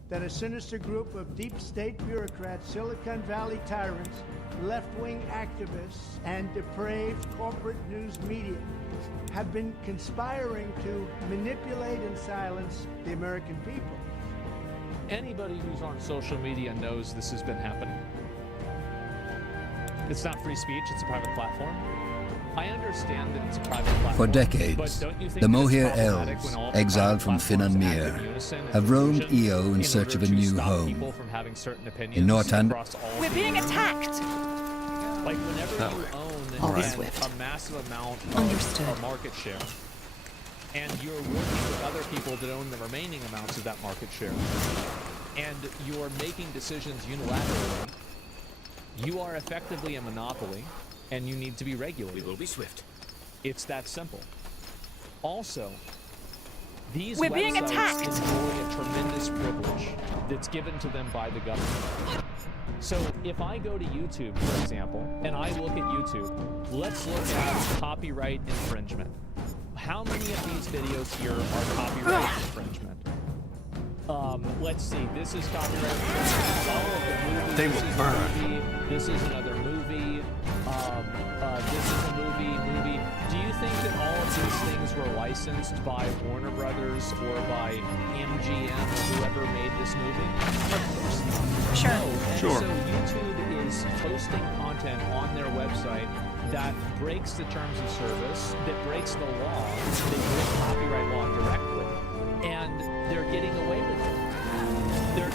that a sinister group of deep state bureaucrats, Silicon Valley tyrants, left-wing activists, and depraved corporate news media have been conspiring to manipulate and silence the American people. Anybody who's on social media knows this has been happening. It's not free speech, it's a private platform. I understand that it's a private platform. For but decades, don't you think the that it's Moher problematic elves, when all exiled private from Finn and platforms act Mere, in unison and have roamed collusion EO in search of a order to new stop home. people from having certain opinions In Northand- across all We're of being the- attacked. Like whenever That you way. own Always a Swift. massive amount Understood. of a market share, and you're working with other people that own the remaining amounts of that market share, and you're making decisions unilaterally, you are effectively a monopoly, and you need to be regulated. We will be swift. It's that simple. Also, these We're being websites attacked. enjoy a tremendous privilege that's given to them by the government. So if I go to YouTube, for example, and I look at YouTube, let's look at copyright infringement. How many of these videos here are copyright infringement? Let's see. This is copyright infringement. All of the movies. They this will is a burn. movie, this is another movie. This is a movie. Do you think that all of these things were licensed by Warner Brothers or by MGM or whoever made this movie? Of course not. Sure. No. And Sure. So YouTube is posting content on their website that breaks the terms of service, that breaks the law, they break copyright law directly, and they're getting away with it.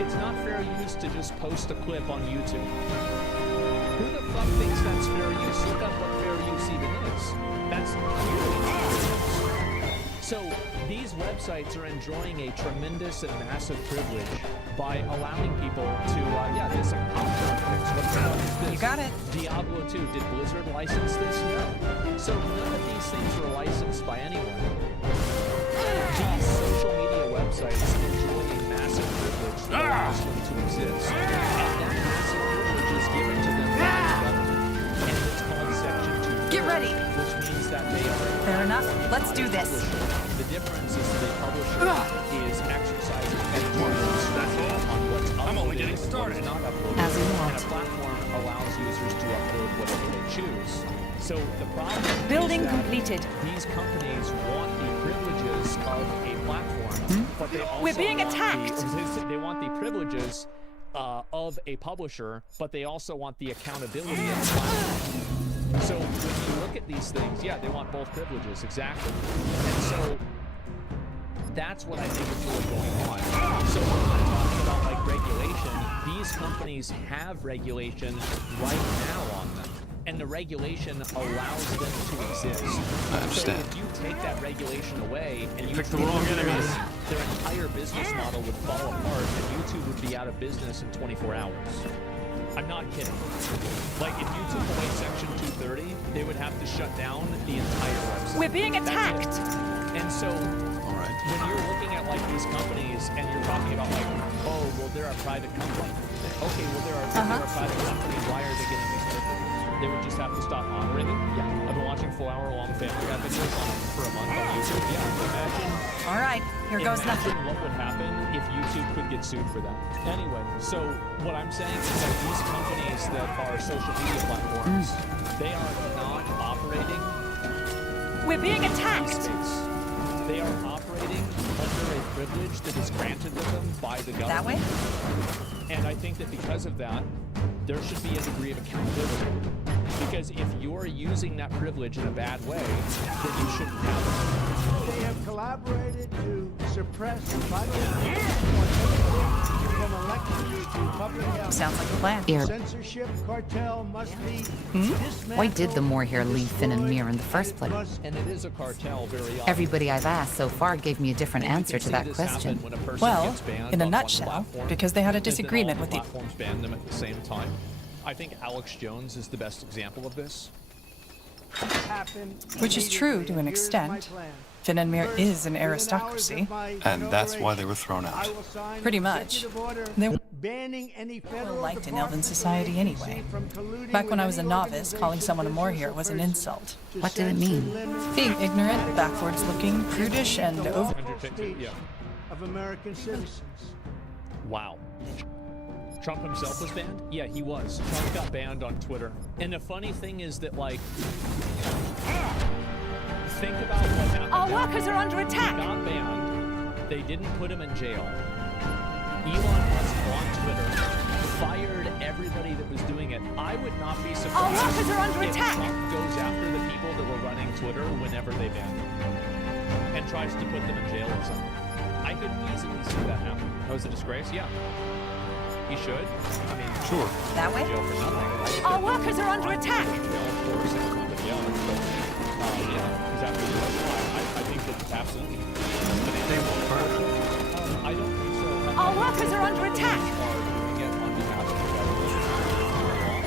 It's not fair use to just post a clip on YouTube. Who the fuck thinks that's fair use? Look up what fair use even is. That's clearly not fair use. So these websites are enjoying a tremendous and massive privilege by allowing people to, this is a popcorn fix. What the hell is this? You got it. Diablo 2. Did Blizzard license this? No. So none of these things were licensed by anyone. These social media websites enjoy a massive privilege that allows them to exist. And that massive privilege is given to them by the government. And it's called Section 2. Get ready. Which means that they are Fair enough. Let's do this. the difference is the publisher is exercising editorial control on what's uploaded. I'm only getting started. Not uploaded. As you And want. a platform allows users to upload whatever they choose. So the problem Building is that completed. these companies want the privileges of a platform, but they also We're being want attacked. they want the privileges of a publisher, but they also want the accountability of the platform. So when you look at these things, yeah, they want both privileges, exactly. And so that's what I think is really going on. So when I'm talking about like regulation, these companies have regulation right now on them. And the regulation allows them to exist. I understand. So if you take that regulation away and you Picked the wrong enemies. their entire business model would fall apart and YouTube would be out of business in 24 hours. I'm not kidding. Like, if you took away Section 230, they would have to shut down the entire website. We're being That's it. attacked. And so, All right. when you're looking at, like, these companies and you're talking about, like, oh, well, they're a private company. Okay, well, they're a private company. Why are they getting these privileges? They would just have to stop honoring them? Yeah. I've been watching 4-hour-long Family Guy videos on it for a month on YouTube. Yeah, imagine. All right, Here goes imagine nothing. what would happen if YouTube could get sued for that. Anyway, so what I'm saying is that these companies that are social media platforms, they are not operating We're being in attacked. space. They are operating under a privilege that is granted to them by the government. That way? And I think that because of that, there should be a degree of accountability. Because if you're using that privilege in a bad way, then you shouldn't have it. They have collaborated to suppress vital information on everything from elections to public health. Sounds like a plan. Ear. Censorship cartel must be dismantled. Why did the Moorhair leave Finn and Mir in the first place? And it is a cartel very often. Everybody I've asked so far gave me a different And you answer can to see that this happen question. when a person Well, gets banned in a on one nutshell, platform, because they had a and then disagreement all with the... platforms ban them at the same time. I think Alex Jones is the best example of this. happen Which is true to an immediately. Here's my extent. plan. Finn and Mir First, is an within hours aristocracy. of my And that's why they inauguration, were thrown I out. will sign Pretty an much. executive order They were banning any federal liked in department Elven or society agency anyway. from colluding Back when with I was a any novice, calling someone a organization, Moorhair was an business or insult. person What did it to mean? censor, limit, Being ignorant, backwards-looking, prudish, and the over... lawful speech Yeah. of American citizens. Wow. Trump himself was banned? Yeah, he was. Trump got banned on Twitter. And the funny thing is that, like, think about what happened. Our workers are under He attack. got banned. They didn't put him in jail. Elon Musk on Twitter fired everybody that was doing it. I would not be surprised Our workers are under if attack. Trump goes after the people that were running Twitter whenever they ban them and tries to put them in jail or something. I could easily see that happen. That was a disgrace? Yeah. He should. I mean, Sure. That way? jail for nothing. Our workers are under attack. Jail, of course, and something, yeah. But, yeah, he's absolutely right. I think that absolutely. They will burn. I don't think so. Our workers are under attack. Are doing it on behalf of the government,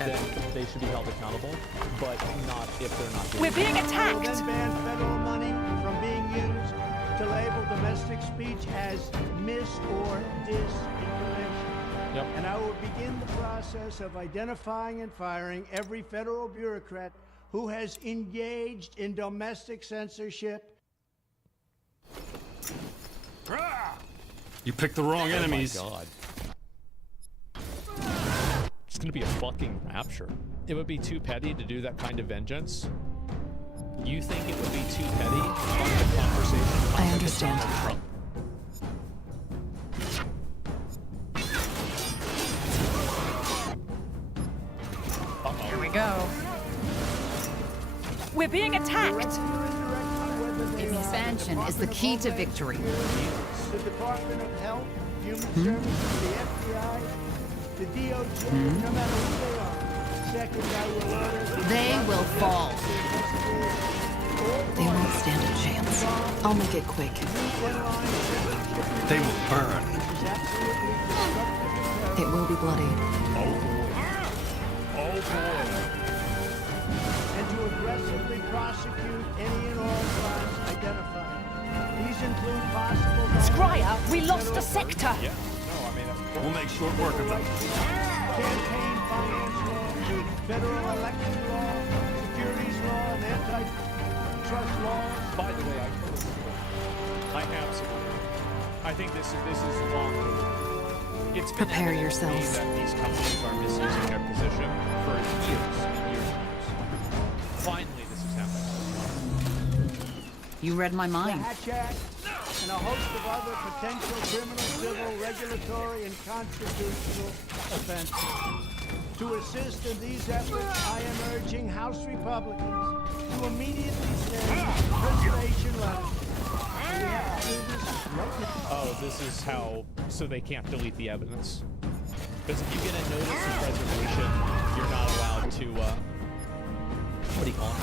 then they should be held accountable, but not if they're not doing We're being Will attacked. then ban federal money from being used to label domestic speech as mis or disinformation. Yep. And I will begin the process of identifying and firing every federal bureaucrat who has engaged in domestic censorship. You picked the wrong enemies. Oh my god. It's gonna be a fucking rapture. It would be too petty to do that kind of vengeance. You think it would be too petty to start the conversation? I understand. Trump? Here we go. We're being attacked. Expansion is the key to victory. The Department of Health, Human Services, the FBI, the DOJ, no matter who they are. Second, I will order the They will fall. They won't stand a chance. I'll make it quick. They will burn. It will be bloody. Oh boy. Oh boy. and to aggressively prosecute any and all crimes identified. These include possible Scryer, we lost a sector. Yeah. No, I mean, of course. We'll make short work of them. campaign finance law, federal election law, securities law, and antitrust laws. By the way, I absolutely. I think this is long. It's been Prepare evident to me yourselves. that these companies are misusing their position for years and years and years. Finally, this is happening. You read my The mind. Hatch Act, and a host of other potential criminal, civil, regulatory, and constitutional offenses. To assist in these efforts, I am urging House Republicans to immediately send preservation letters. We have to do this right now. Oh, this is how. So they can't delete the evidence. Because if you get a notice of preservation, you're not allowed to. What do you call it?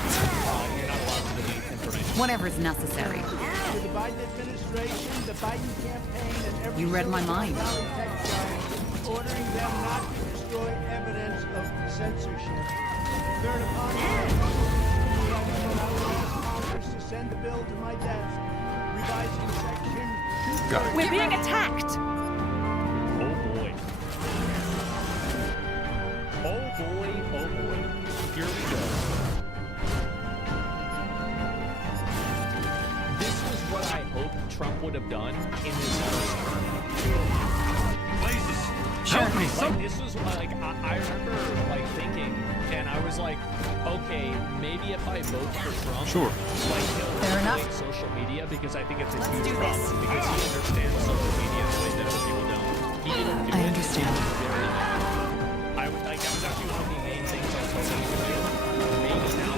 You're not allowed to delete information. Whatever is necessary. To the Biden administration, the Biden campaign, and every You read my mind. Silicon Valley tech giant, ordering them not to destroy evidence of censorship. Third, upon Congress to send the bill to my desk, revising section Got it. We're being attacked. Oh boy. Oh boy, oh boy. Here we go. This was what I hoped Trump would have done in his first term. Help me! Like, this was like I remember like thinking, and I was like, okay, maybe if I vote for Trump, Sure. like he'll Fair enough. regulate social media because I think it's a Let's huge do problem this. because he understands social media in a way that other people don't. He didn't do I it. understand. I would like that was actually one of the main things I was hoping he would do. Maybe now I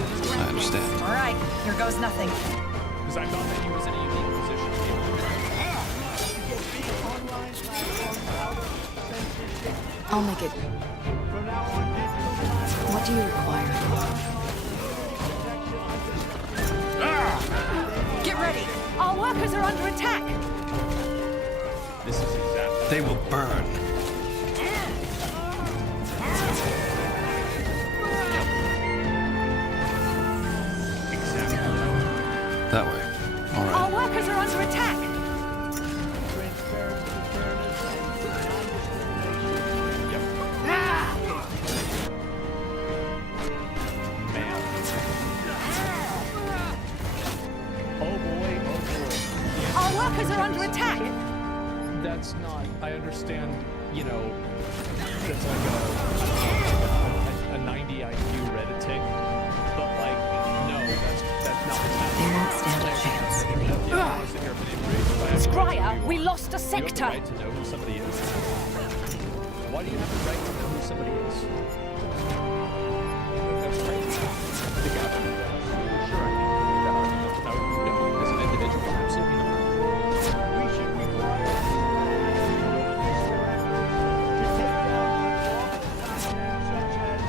understand. All right, here goes nothing. because I thought that he was in a unique position to be able to do that. Get big online platforms out of censorship. I'll make it. From now on, digital platforms What do you require? Get ready. Our workers are under attack. This is exactly. They will burn. Exactly. That way. All Our right. workers are under attack. transparency, fairness, and non-discrimination. Yep. Man. Oh boy, oh boy. Yeah, Our workers are under attack. that's not. I understand. You know, it's like a 90 IQ Reddit take, but like, no, that's not what's They happening. won't stand a chance. Scryer, we lost a You have the sector. right to know who somebody is. Why do you have the right to know who somebody is? That's crazy. The government does. Sure, I think that argument. No, as an individual, absolutely not. We should require to take down unlawful content such as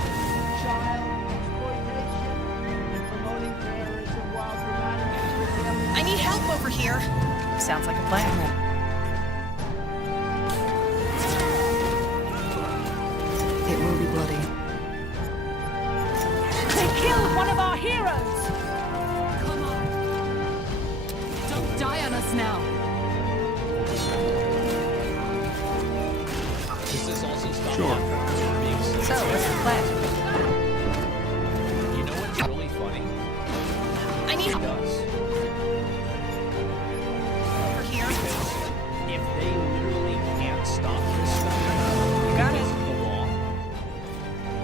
child exploitation and promoting terrorism while dramatically I need help over here. Sounds like a plan. It will be bloody. They killed one of our heroes. Come on. Don't die on us now. This is also stuff Sure. that from being So, said. what's the plan? You know what's really funny? I need He help does. over here. Because if they literally can't stop this stuff Got because it. of the law,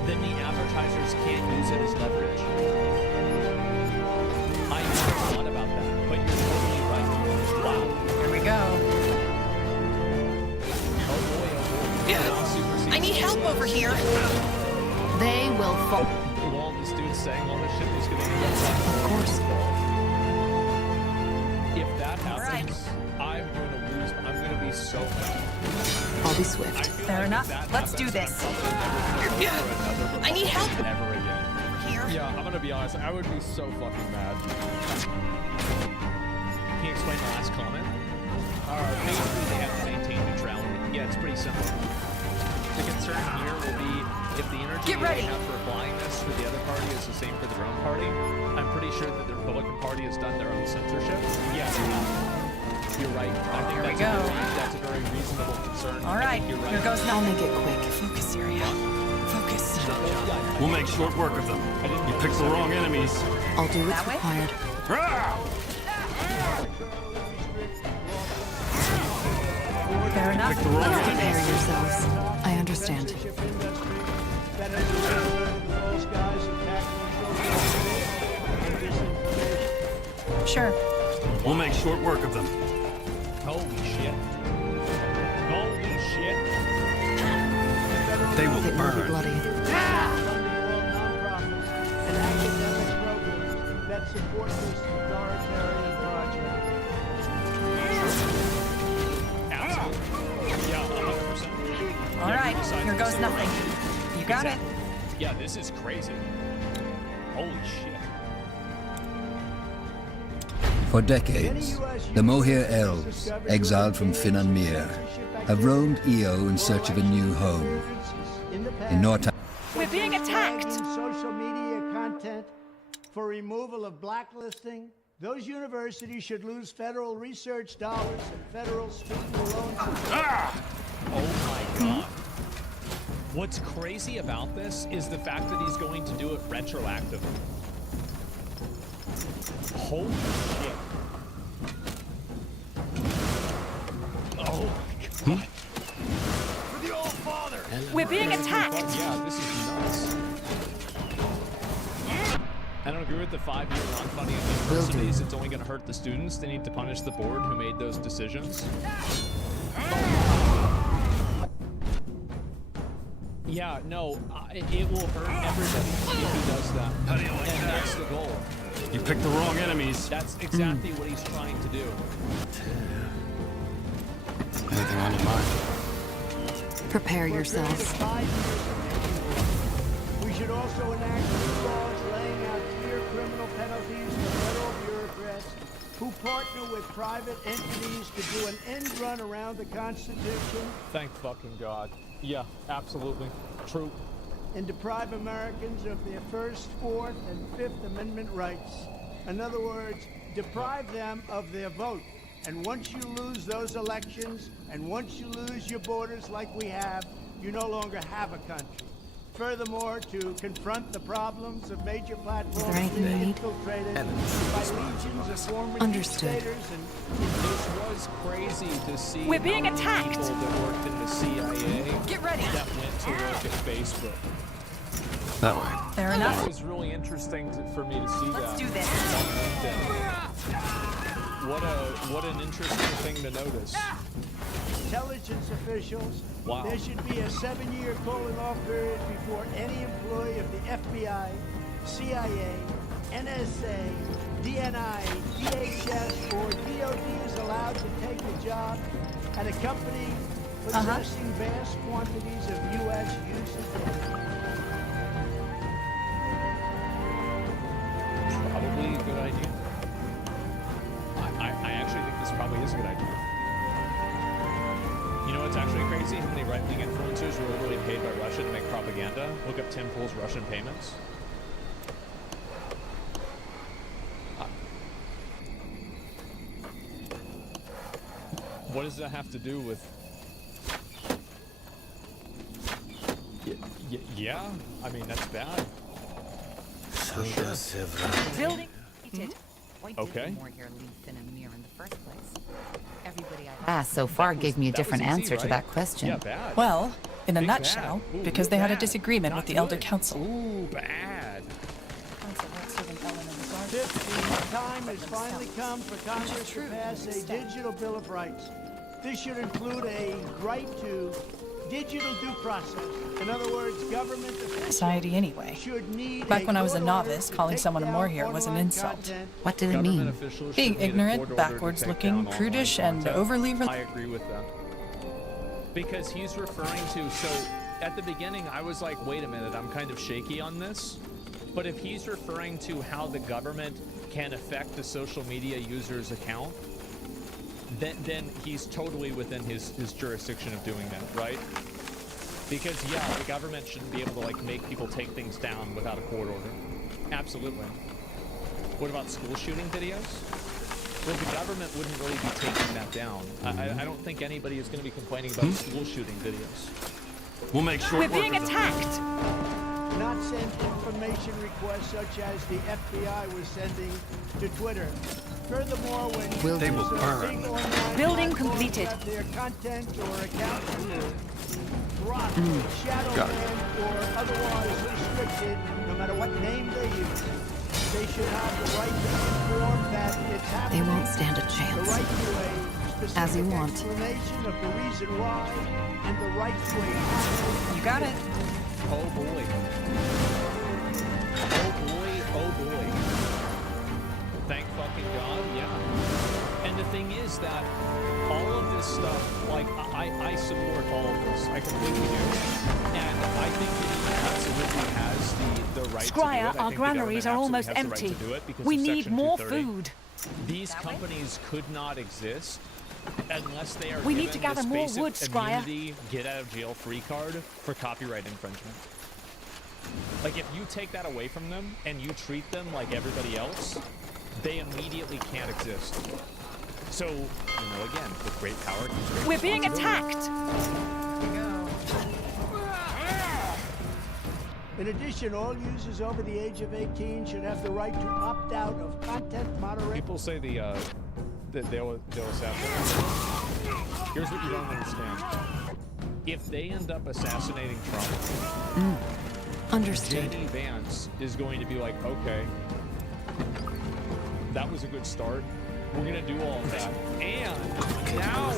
then the advertisers can't use it as leverage. I never thought about that, but you're totally right. Wow. Here we go. Oh boy, oh boy. Super I need help over here. They will fall. With all this dude saying all this shit, he's gonna end up Of course. If that right. happens, I'm gonna lose. I'm gonna be so mad. I'll be I swift. feel Fair like enough. if that Let's happens, do this. I'm probably never gonna vote for another I need help Republican ever again. over here. Yeah, I'm gonna be honest. I would be so fucking mad. Can you explain the last comment? Basically, they have to maintain neutrality. Yeah, it's pretty simple. The concern here will be if the energy Get ready. they have for applying this for the other party is the same for their own party. I'm pretty sure that the Republican Party has done their own censorship. Yeah, they have. You're right. I think Here we that's, go. That's a very reasonable concern. All I right, think you're right. here goes I'll nothing. make it quick. Focus, Syria. Focus. We'll make short work of them. You picked the wrong enemies. I'll do what's That way? required. Fair enough. Picked the wrong Let's do Prepare this. yourselves. I understand. censorship industry that has resulted in the false guise of tackling disinformation. Sure. We'll make short work of them. Holy shit. Holy shit. They will It will be burn. bloody. Funding all nonprofits and academic programs that support this authoritarian project. Absolutely. Yeah, 100%. All right, here goes nothing. You got it. Yeah, this is crazy. Holy shit. For decades, the Moher elves, exiled from Finan Mir, have roamed Io in search of a new home. In North We're being attacked. Social media content for removal of blacklisting. Those universities should lose federal research dollars and federal student loan. Oh my god. What's crazy about this is the fact that he's going to do it retroactively. Holy shit. For the All Father! We're being attacked! Yeah, this is nuts. I don't agree with the 5-year non-funding of universities. It's only going to hurt the students. They need to punish the board who made those decisions. Yeah, no, it will hurt everybody if he does that. How do you like and that? that's the goal. You picked the wrong enemies. That's exactly what he's trying to do. Anything on your mind? Prepare yourselves. We should also enact new laws laying out clear criminal penalties for federal bureaucrats who partner with private entities to do an end run around the Constitution Thank fucking God. Yeah, absolutely. True. and deprive Americans of their First, Fourth, and Fifth Amendment rights. In other words, deprive them of their vote. And once you lose those elections, and once you lose your borders like we have, you no longer have a country. Furthermore, to confront the problems of major platforms anything you need? infiltrated by legions of former Understood. dictators and This was crazy to see. We're being how many attacked. People that worked in the CIA Get ready. that went to work at Facebook. That way. Fair It enough. was really interesting for me to see that. Let's do this. on LinkedIn. What an interesting thing to notice. intelligence officials. Wow. There should be a 7-year cooling-off period before any employee of the FBI, CIA, NSA, DNI, DHS, or DOD is allowed to take a job at a company possessing vast quantities of U.S. usage. Probably a good idea. I actually think this probably is a good idea. You know what's actually crazy? How many right-wing influencers were literally paid by Russia to make propaganda? Look up Tim Pool's Russian payments. What does that have to do with... Yeah? I mean, that's bad. Building. Why did Okay. more here leave Finn and Mir in the first place? Everybody I so far gave me a that was different easy, answer to right? that question. Yeah, bad. Well, in a Big nutshell, bad. Ooh, because real they had a bad. disagreement Not with the Elder good. Council. Ooh, bad. Fifth, the time has finally come for Congress to pass a digital Bill of Rights. This should include a right to digital due process. In other words, government officials Society anyway. should need Back when I was a court order novice, to calling take someone a down moorhere was an online insult. content. What did it Government mean? officials Being should need a ignorant, court order to backwards take looking, down online prudish, and content. overly I agree with that. Because he's referring to, so at the beginning I was like, wait a minute, I'm kind of shaky on this. But if he's referring to how the government can affect the social media user's account, then he's totally within his jurisdiction of doing that, right? Because yeah, the government shouldn't be able to like make people take things down without a court order. Absolutely. What about school shooting videos? Well, the government wouldn't really be taking that down. I don't think anybody is going to be complaining about school shooting videos. We'll make sure We're being attacked. Not send information requests such as the FBI was sending to Twitter. Furthermore, when They will users of burn. big online Building platforms completed. have their content or accounts blocked, shadow Got it. banned, or otherwise restricted, no matter what name they use, they should have the right to inform that it's They happening. won't stand a The chance. right to a specific As you want. explanation of the reason why, and the right to a confident You got it. Oh boy. Oh boy, oh boy. Thank fucking God, yeah. And the thing is that all of this stuff, like, I support all of this. I completely do. And I think that he absolutely has the right to do it. I Squire, think our the granaries government are almost absolutely has the empty. right to do it because We of need Section more 230. food. These companies could not exist unless they are We need given to gather this more basic wood, Squire. immunity, get out of jail free card for copyright infringement. Like if you take that away from them and you treat them like everybody else, they immediately can't exist. So, you know, again, with great power comes great We're being responsibility. attacked. In addition, all users over the age of 18 should have the right to opt out of content moderation. People say the they'll assassinate. Here's what you don't understand. If they end up assassinating Trump, Understood. J.D. Vance is going to be like, okay, that was a good start. We're gonna do all of that, and now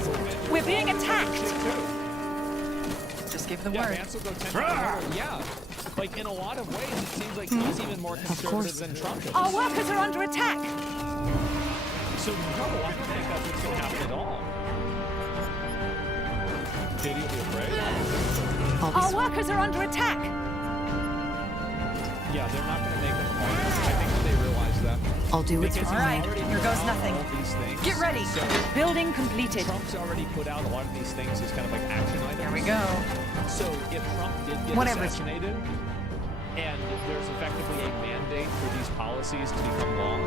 We're being attacked. Just give the Yeah, word. Vance will go 10 times. Yeah, like in a lot of ways, it seems like he's even more conservative than Trump is. Our workers are under attack. So no, I don't think that's what's gonna happen at all. J.D. will be afraid. Our workers are under attack. Yeah, they're not gonna make them harder. I think that they realize that. I'll do what's Because he's required. already Here put goes out nothing. all these things. Get ready. So Building completed. Trump's already put out a lot of these things as kind of like action items. Here we go. So if Trump did get Whatever. assassinated, and there's effectively a mandate for these policies to become law,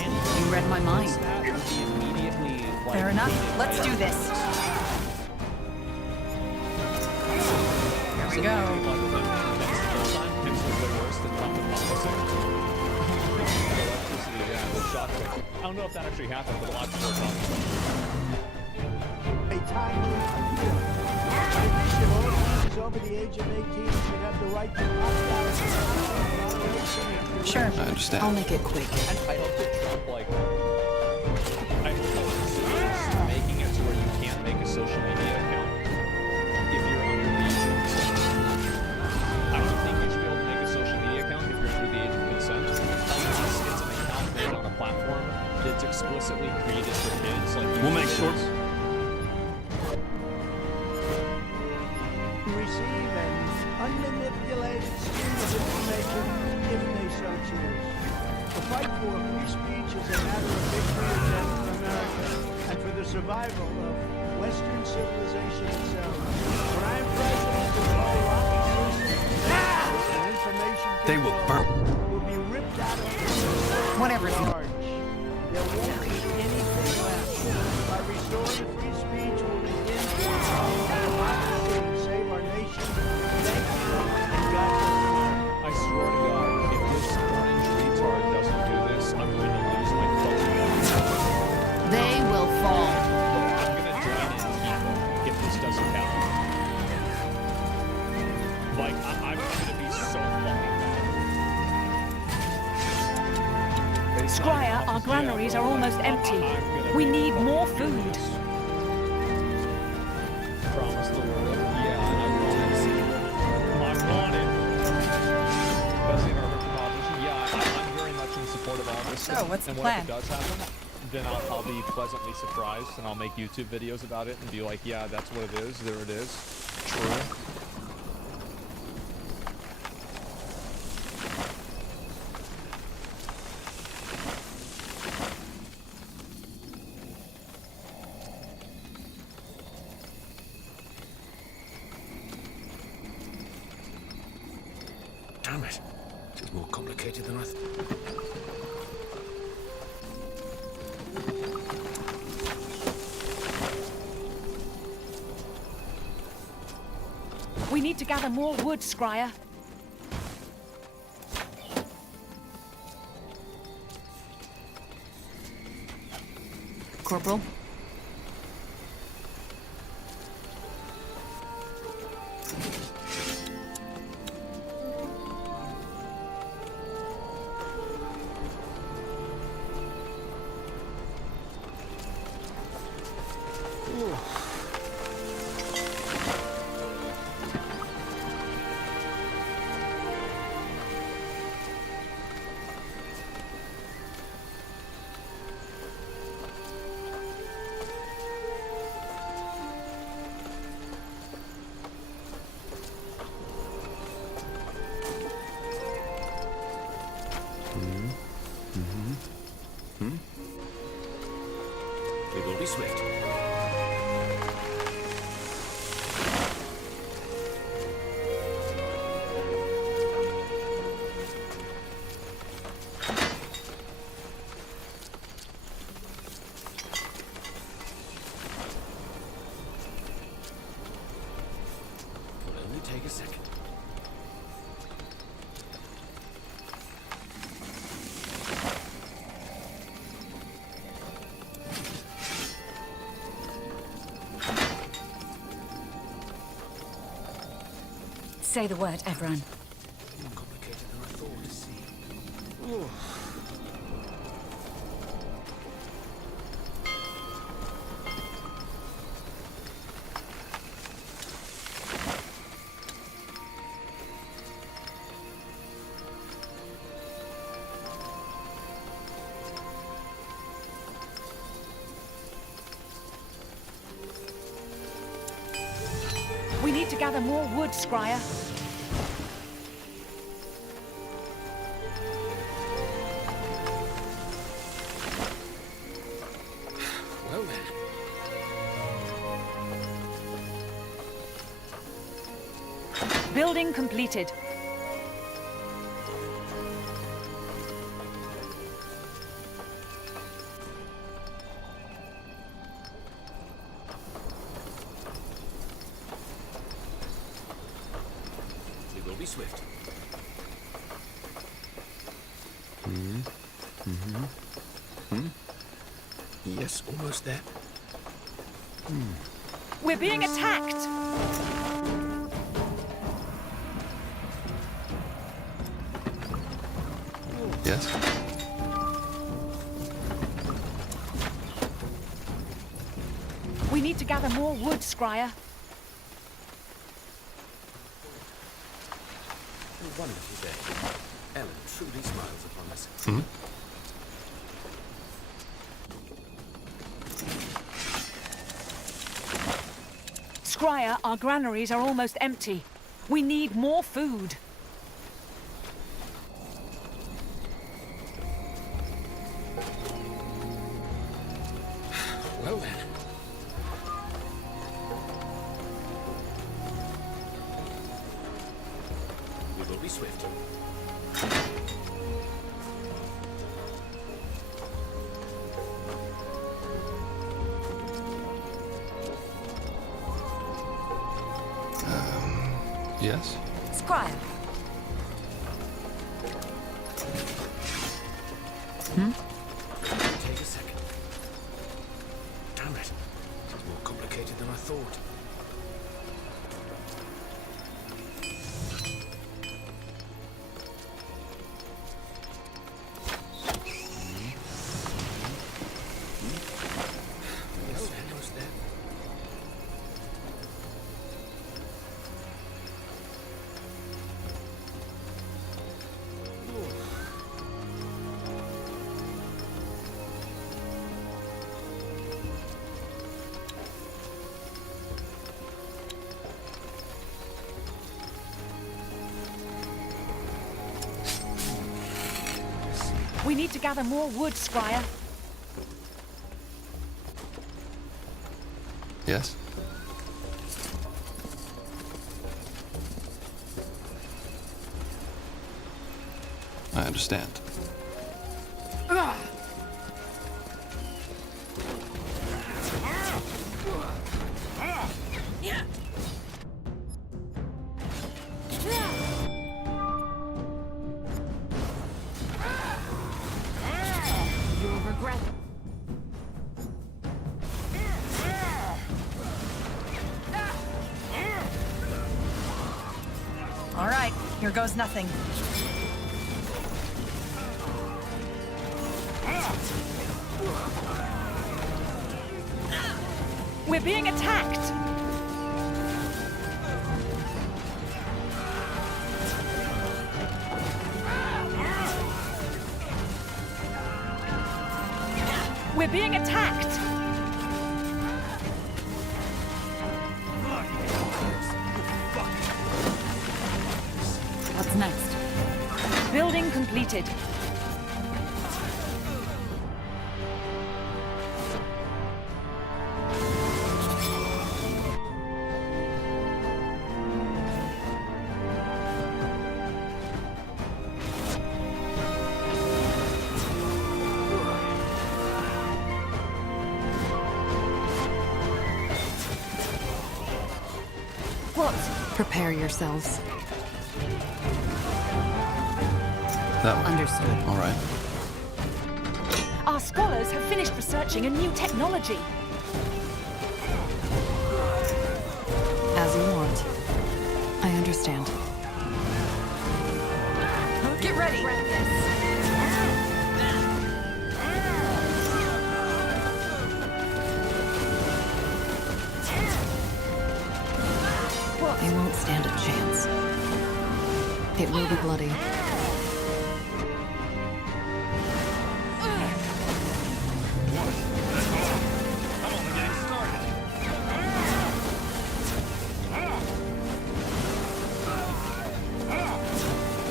and You read my mind. that would be immediately like, Fair enough. hated Let's by do this. Here we go. I don't know if that actually happened, but a lot of people are talking about A timely appeal. I think that all users over the age of 18 should have the right to opt out of moderation and Sure. I understand. I'll make it quick. it. I hope that Trump, like, I hope that considers making it to where you can't make a social media account if you're under the age of consent. I don't think you should be able to make a social media account if you're under the age of consent, unless it's an account made on a platform that's explicitly created for kids. Like We'll make YouTube short. is. receive an unmanipulated stream of information if they so choose. The fight for free speech is a matter of victory and death for America and for the survival of Western civilization itself. When I am president, the whole and information They will burn. will be ripped out of the system Whatever. at large. There won't be anything left. By restoring free speech will begin to democracy and save our nation. Thank you, and God bless. I swear to God, if this orange retard doesn't do this, I'm going to lose my fucking mind. They will fall. I'm going to join Antifa if this doesn't happen. Like, I'm going to be so fucking mad. Squire, our granaries are almost empty. We need more food. Promise the world. Yeah, and I want it. Especially in our politician. Yeah, I'm very much in support of all this. So, what's the and plan? If it does happen, then I'll be pleasantly surprised, and I'll make YouTube videos about it and be like, yeah, that's what it is. There it is. True. Damn it. This is more complicated than I thought. We need to gather more wood, Squire. Corporal? We will be swift. Will only take a second. Say the word, Ebron. Complicated than I thought. We need to gather more wood, Scryer. Well then. Building completed. We will be swift. Yes, almost there. We're being attacked! Yes. We need to gather more wood, Scryer. A wonderful day. Ellen truly smiles upon us. Scryer, our granaries are almost empty. We need more food. Well then. We will be swift. Yes? Scryer. Take a second. Damn it. It's more complicated than I thought. Yes, almost there. We need to gather more wood, Scryer. Yes? I understand. You'll regret. All right, here goes nothing. We're being attacked! We're being attacked! What's next? Building completed. What? Prepare yourselves. That one. Understood. All right. Our scholars have finished researching a new technology. As you want. I understand. Get ready. They won't stand a chance. It will be bloody.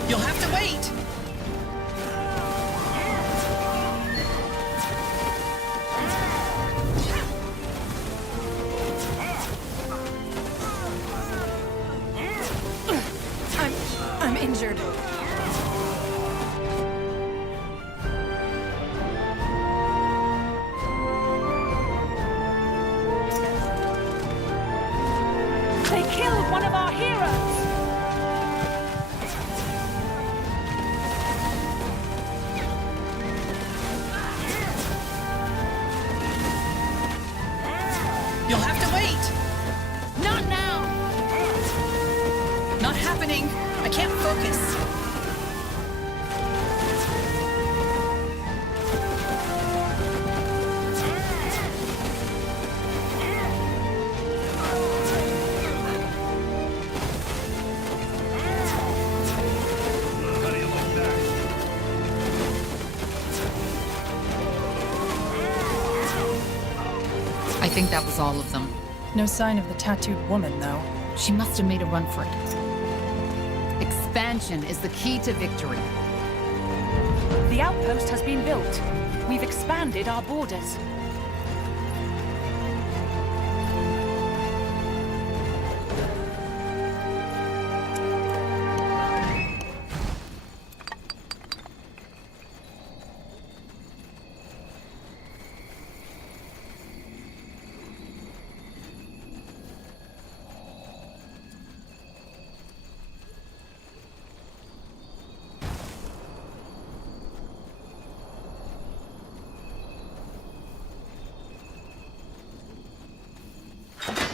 You'll have to wait. I'm injured. They killed one of our heroes! You'll have to wait. Not now! Not happening. I can't focus. I think that was all of them. No sign of the tattooed woman, though. She must have made a run for it. Expansion is the key to victory. The outpost has been built. We've expanded our borders.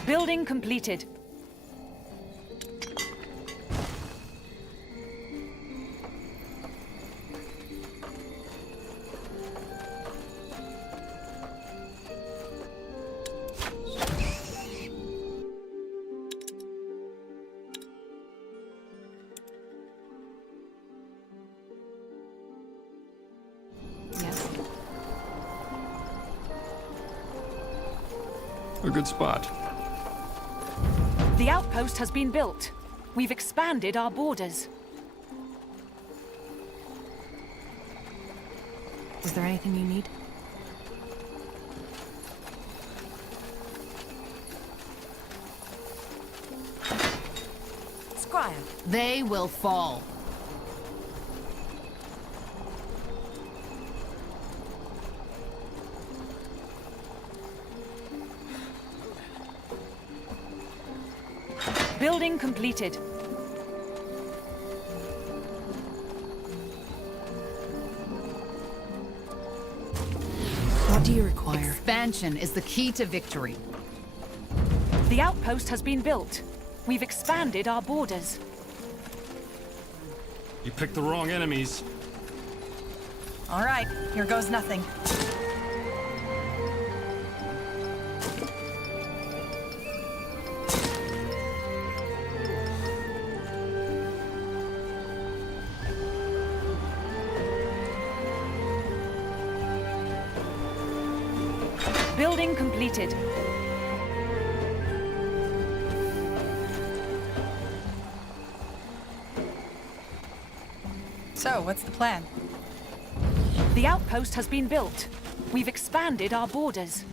Building completed. Yes. A good spot. The outpost has been built. We've expanded our borders. Is there anything you need? Squire. They will fall. Building completed. What do you require? Expansion is the key to victory. The outpost has been built. We've expanded our borders. You picked the wrong enemies. All right, here goes nothing. Building completed. So, what's the plan? The outpost has been built. We've expanded our borders.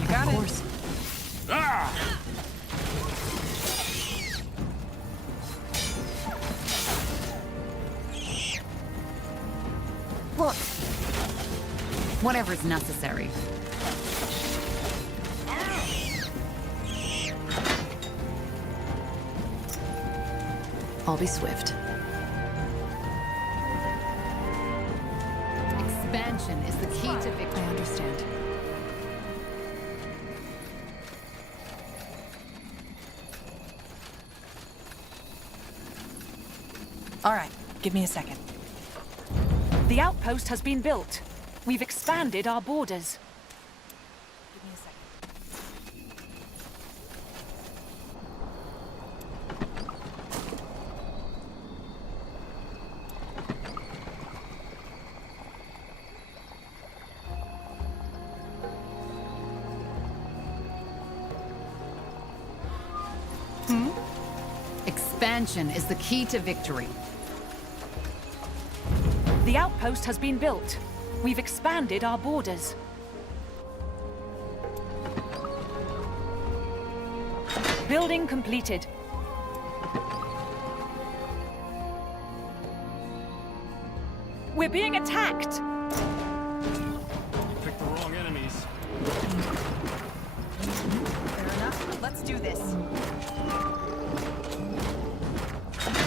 You got it. Look. Whatever's necessary. I'll be swift. Expansion Expansion is the key to victory. I understand. All right, give me a second. The outpost has been built. We've expanded our borders. Give me a second. Expansion is the key to victory. The outpost has been built. We've expanded our borders. Building completed. We're being attacked! Picked the wrong enemies. Fair enough. Let's do this.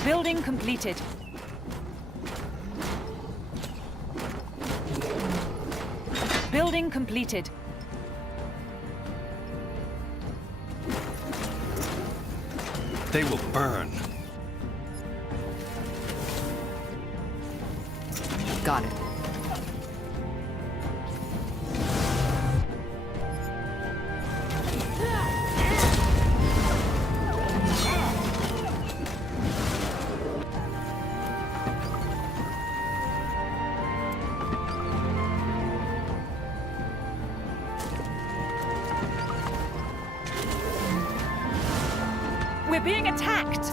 Building completed. Building completed. They will burn. Got it. We're being attacked!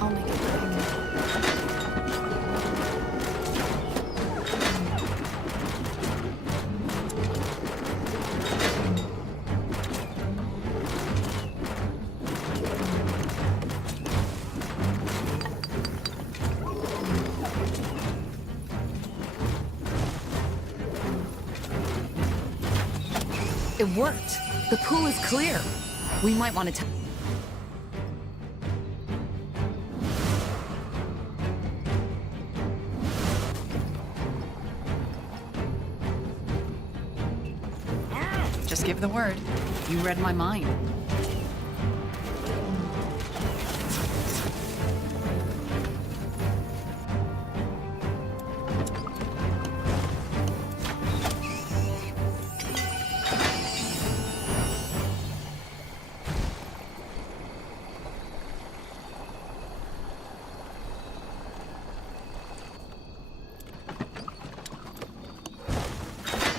I'll make it quick. It worked. The pool is clear. We might want to... Just give the word. You read my mind.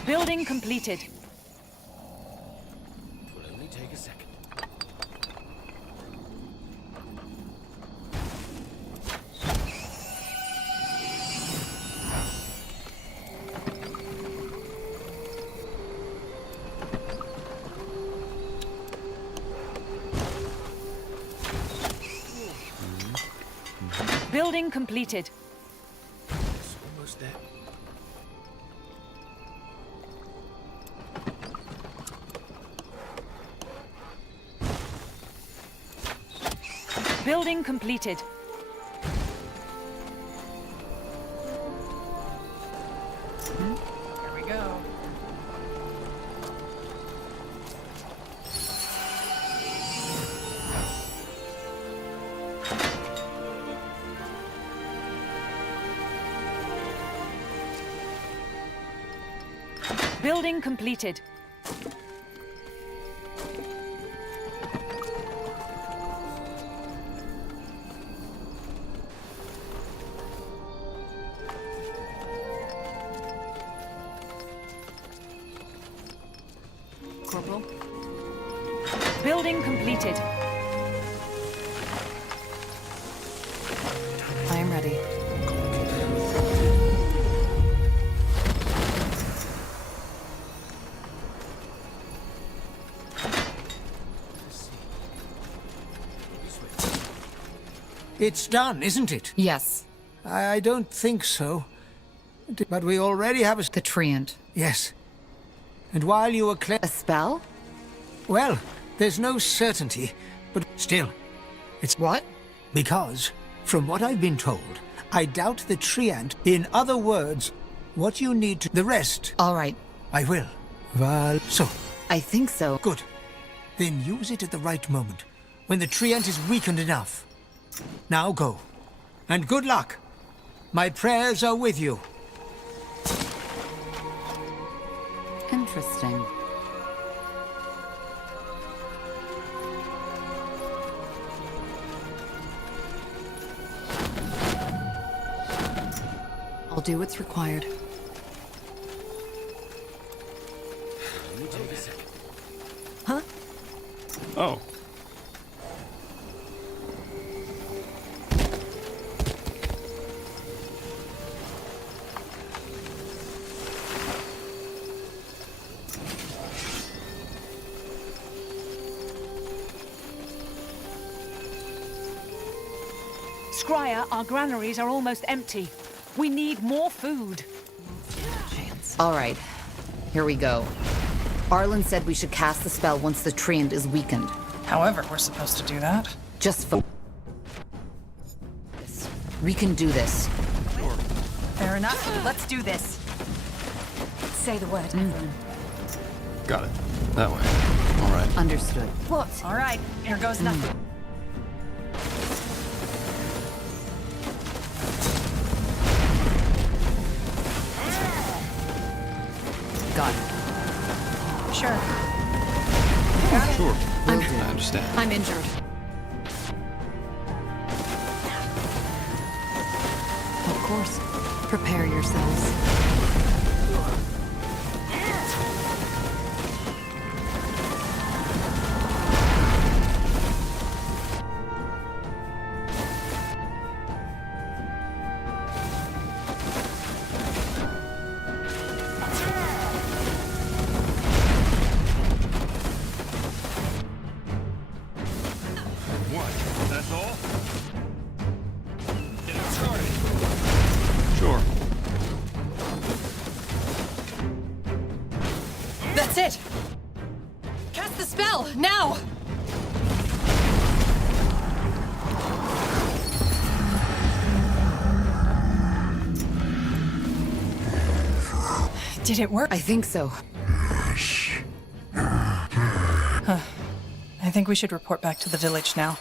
Building completed. Will only take a second. Building completed. It's almost there. Building completed. Here we go. Building completed. Corporal? Building completed. I am ready. It's done, isn't it? Yes. I don't think so. But we already have a... The treant. Yes. And while you were A spell? Well, there's no certainty, but still, it's... What? Because From what I've been told, I doubt the treant. In other words, what you need to... The rest, All right. I will. So, I think so. good. Then use it at the right moment, when the treant is weakened enough. Now go. And good luck. My prayers are with you. Interesting. I'll do what's required. Huh? Oh. Scryer, our granaries are almost empty. We need more food. All right. Here we go. Arlen said we should cast the spell once the treant is weakened. However, we're supposed to do that. Just for... We can do this. Fair enough. Let's do this. Say the word. Got it. That way. All right. Understood. What? All right, here goes nothing. Got it. Sure. Sure. I understand. I'm injured. Of course. Prepare yourselves. What? That's all? Get it started. Sure. That's it! Cast the spell, now! Did it work? I think so. I think we should report back to the village now.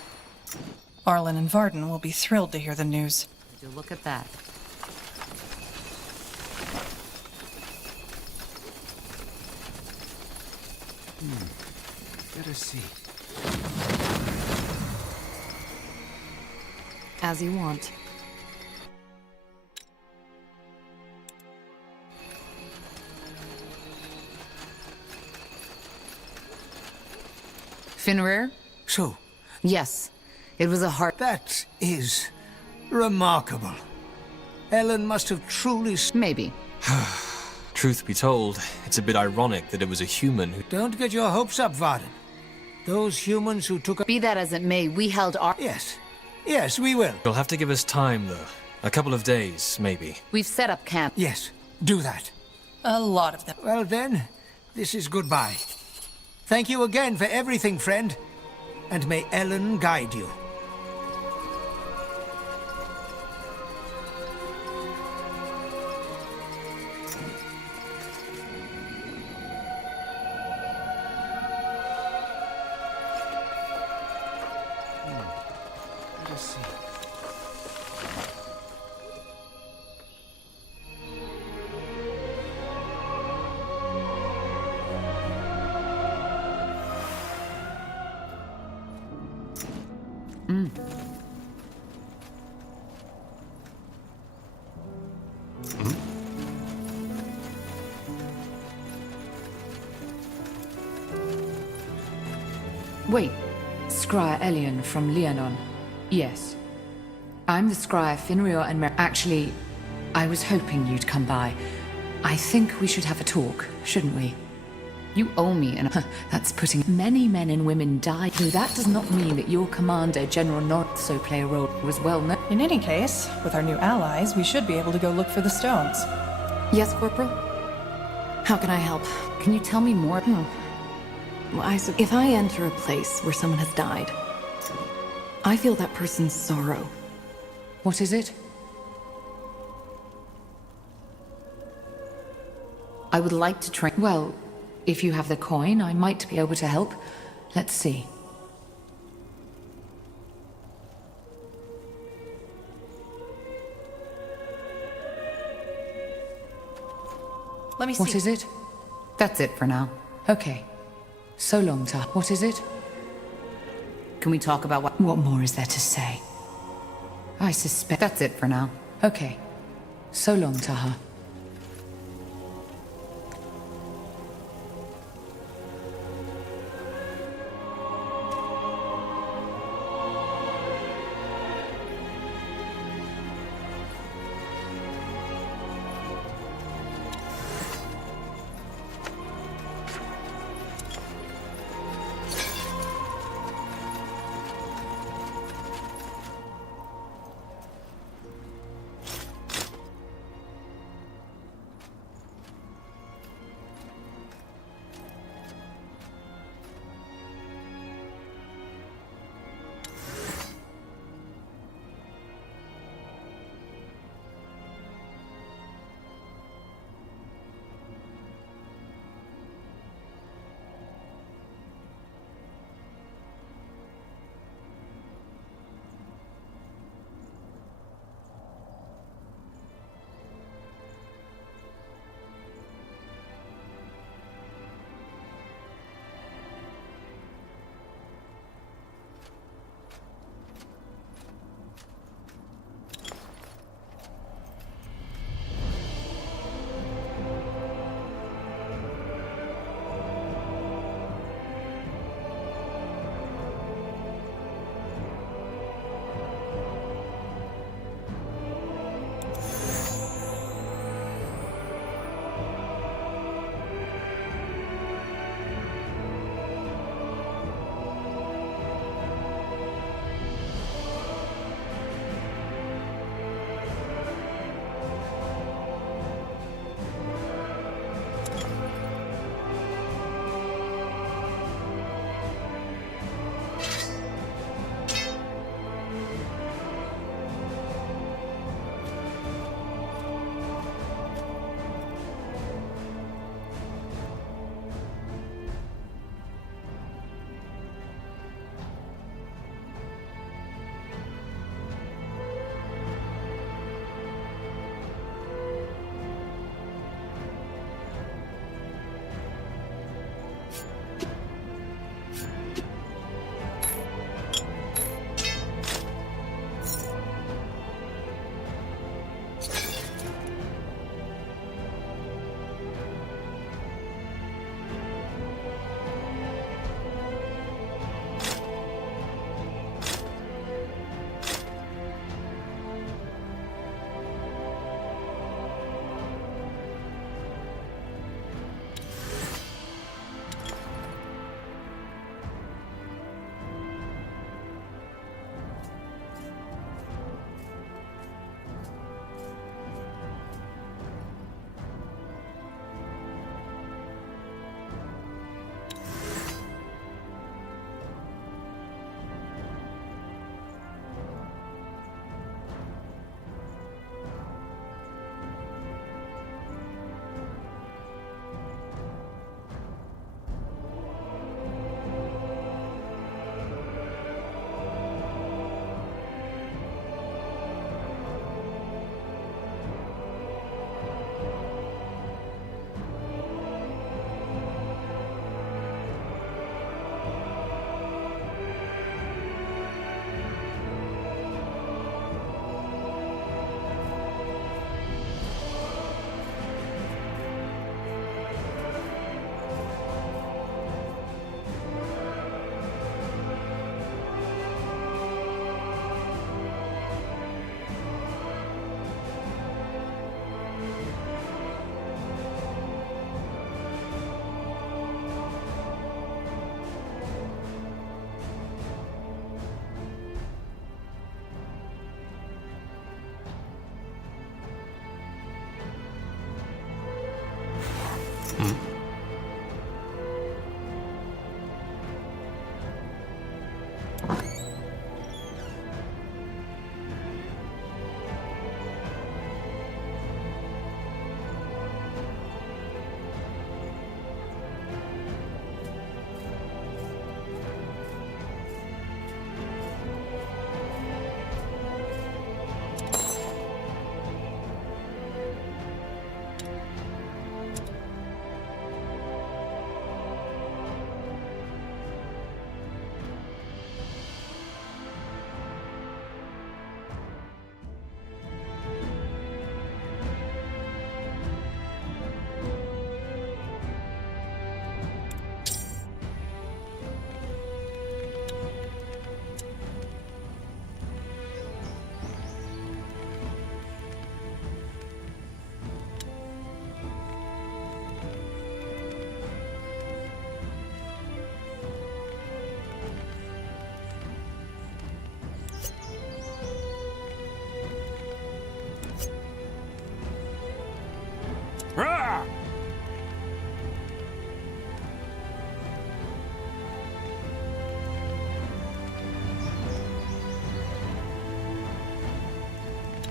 Arlen and Varden will be thrilled to hear the news. Look at that. Let us see. As you want. Finrir? So, Yes. It was a hard... that is remarkable. Ellen must have truly... Maybe. Truth be told, it's a bit ironic that it was a human who... Don't get your hopes up, Varden. Those humans who took... Be that as it may, we held our... Yes. Yes, we will. You'll have to give us time, though. A couple of days, maybe. We've set up camp. Yes, do that. A lot of them. Well then, this is goodbye. Thank you again for everything, friend. And may Ellen guide you. Let us see. Wait, Scryer Elion from Leonon. Yes. I'm the Scryer Finrir and Actually, I was hoping you'd come by. I think we should have a talk, shouldn't we? You owe me, and That's putting many men and women died. Though that does not mean that your commander, General not so play a role was well known. In any case, with our new allies, we should be able to go look for the stones. Yes, Corporal? How can I help? can you tell me more? Well, if I enter a place where someone has died, I feel that person's sorrow. What is it? I would like to train. Well, if you have the coin, I might be able to help. Let's see. Let me see. What is it? That's it for now. Okay. So long, Taha. What is it? Can we talk about what? What more is there to say? I suspect... That's it for now. Okay. So long, Taha.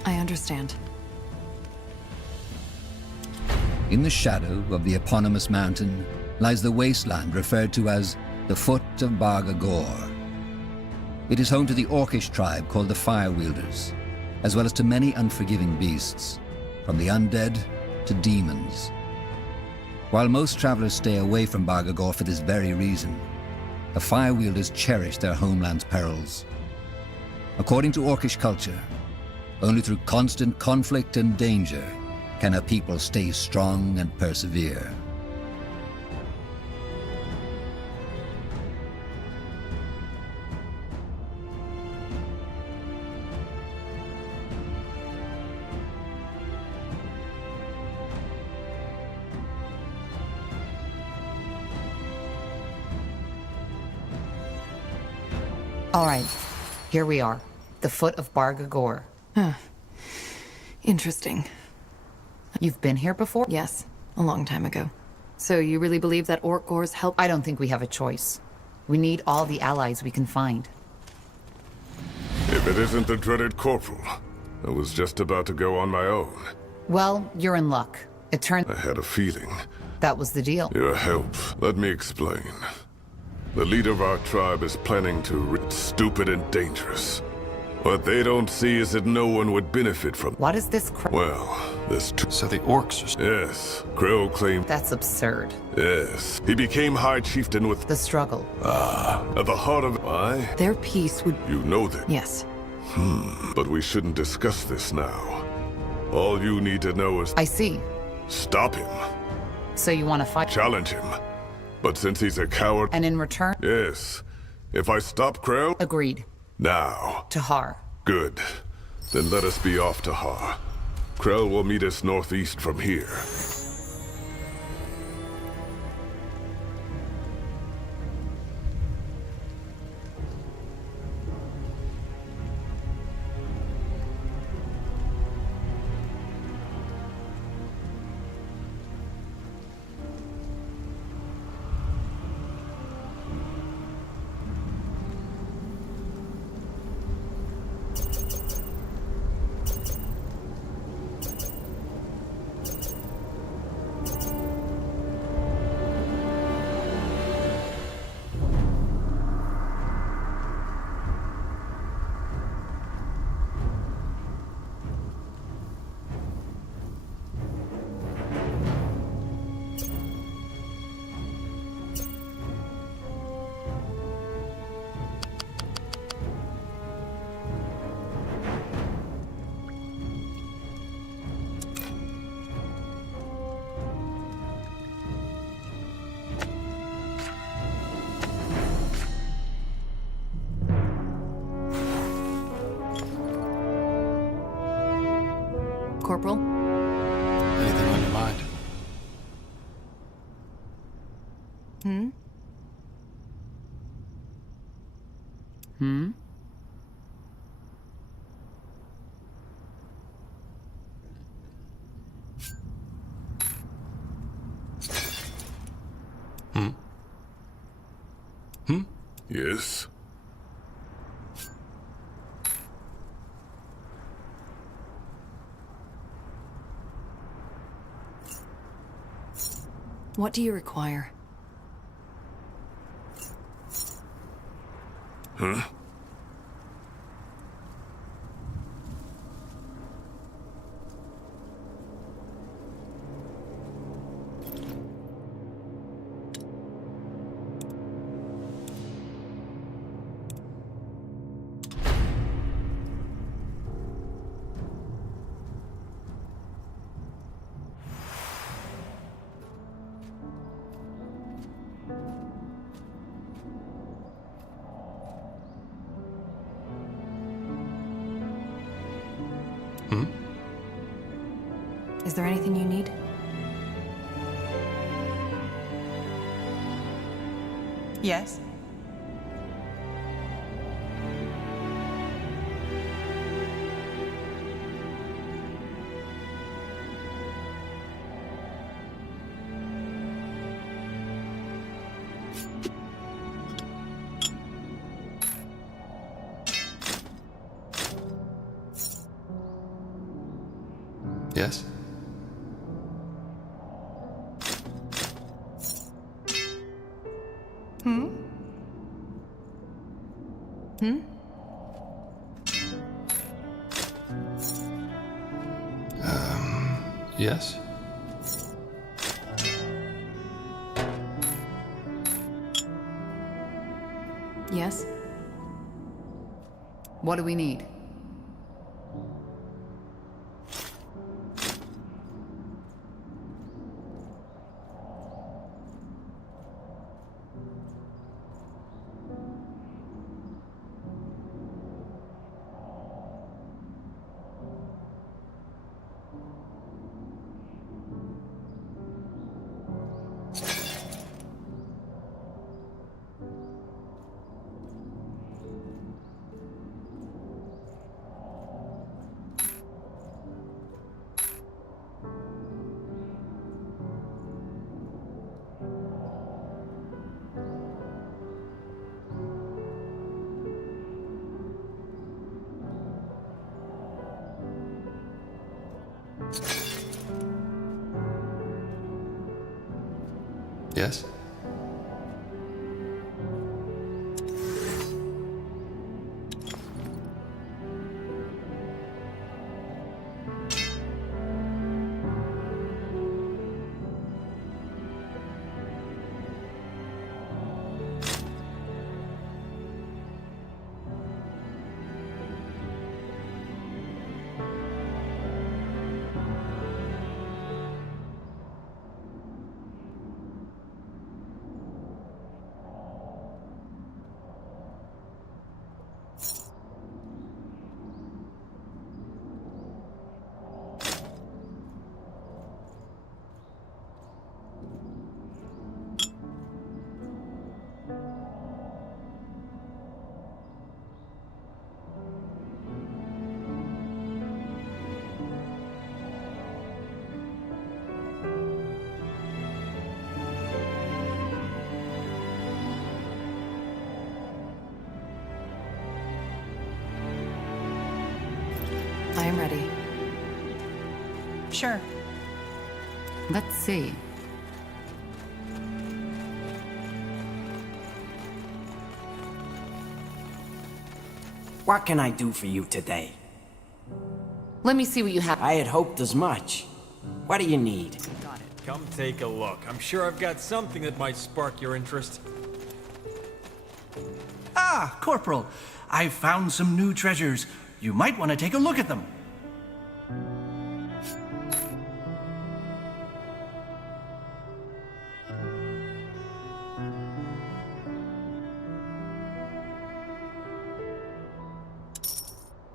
I understand. In the shadow of the eponymous mountain lies the wasteland referred to as the Foot of Bargagor. It is home to the Orcish tribe called the Firewielders, as well as to many unforgiving beasts, from the undead to demons. While most travelers stay away from Bargagor for this very reason, the Firewielders cherish their homeland's perils. According to Orcish culture, only through constant conflict and danger can a people stay strong and persevere. All right, here we are. The Foot of Bargagor. Huh. Interesting. You've been here before? Yes, a long time ago. So you really believe that Orc Gores help? I don't think we have a choice. We need all the allies we can find. If it isn't the dreaded Corporal, I was just about to go on my own. Well, you're in luck. It turned... I had a feeling. That was the deal. Your help. Let me explain. The leader of our tribe is planning to... stupid and dangerous. What they don't see is that no one would benefit from... What is this Well, this... So the orcs are... Yes. Krill claimed... That's absurd. Yes. He became High Chieftain with... The struggle. At the heart of... Why? Their peace would... You know that. Yes. But we shouldn't discuss this now. All you need to know is... I see. Stop him. So you want to fight? Challenge him. But since he's a coward... And in return? Yes. If I stop Krell... Agreed. Now. To Har. Good. Then let us be off to Har. Krell will meet us northeast from here. Corporal? Anything on your mind? Hmm? Hmm? Yes? What do you require? Huh? Is there anything you need? Yes? Yes? Yes? Yes? What do we need? Yes? I am ready. Sure. Let's see. What can I do for you today? Let me see what you have. I had hoped as much. What do you need? Come take a look. I'm sure I've got something that might spark your interest. Ah, Corporal. I've found some new treasures. You might want to take a look at them.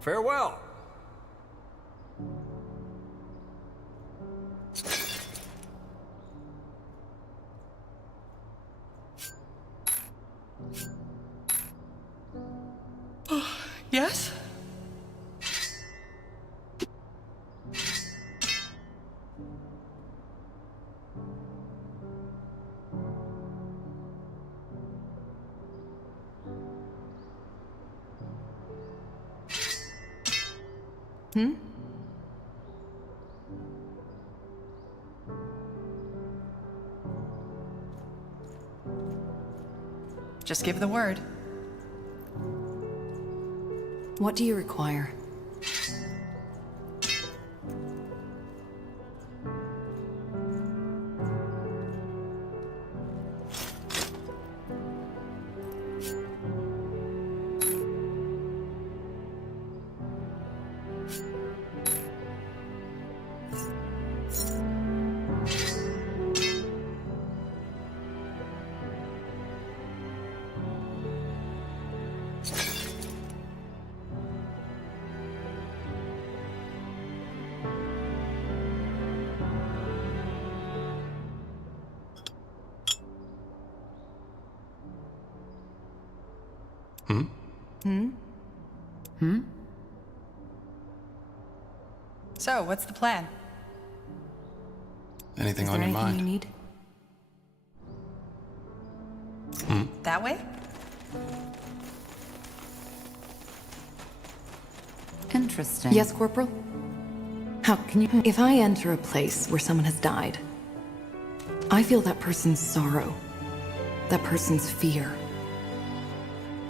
Farewell. Yes? Just give the word. What do you require? So, what's the plan? Anything Is on there your anything mind? you need? That way? Interesting. Yes, Corporal? How can you... If I enter a place where someone has died, I feel that person's sorrow, that person's fear.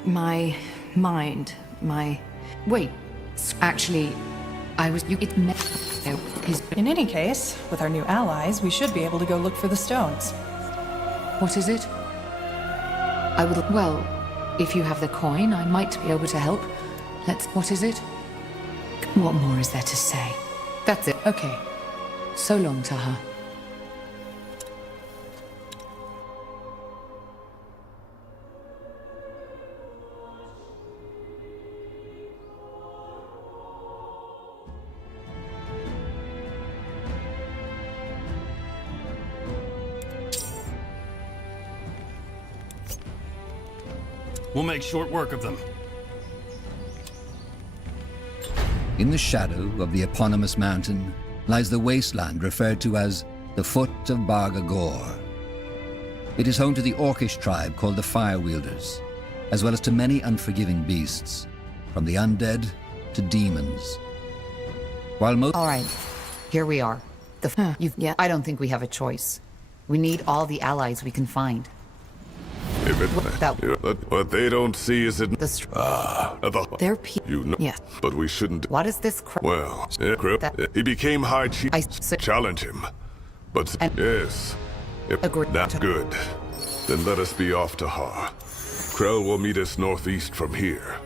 My mind, my... Wait, actually, I was... In any case, with our new allies, we should be able to go look for the stones. What is it? I would... Well, if you have the coin, I might be able to help. What is it? What more is there to say? That's it. Okay. So long, Taha. We'll make short work of them. In the shadow of the eponymous mountain lies the wasteland referred to as the Foot of Barga Gor. It is home to the Orcish tribe called the Firewielders, as well as to many unforgiving beasts, from the undead to demons. While most... All right, here we are. Yeah. I don't think we have a choice. We need all the allies we can find. What they don't see is it... They're You know, yes. but we shouldn't... What is this Well, he became High Chief. Challenge him. But yes, that's good. Then let us be off to Har. Krell will meet us northeast from here.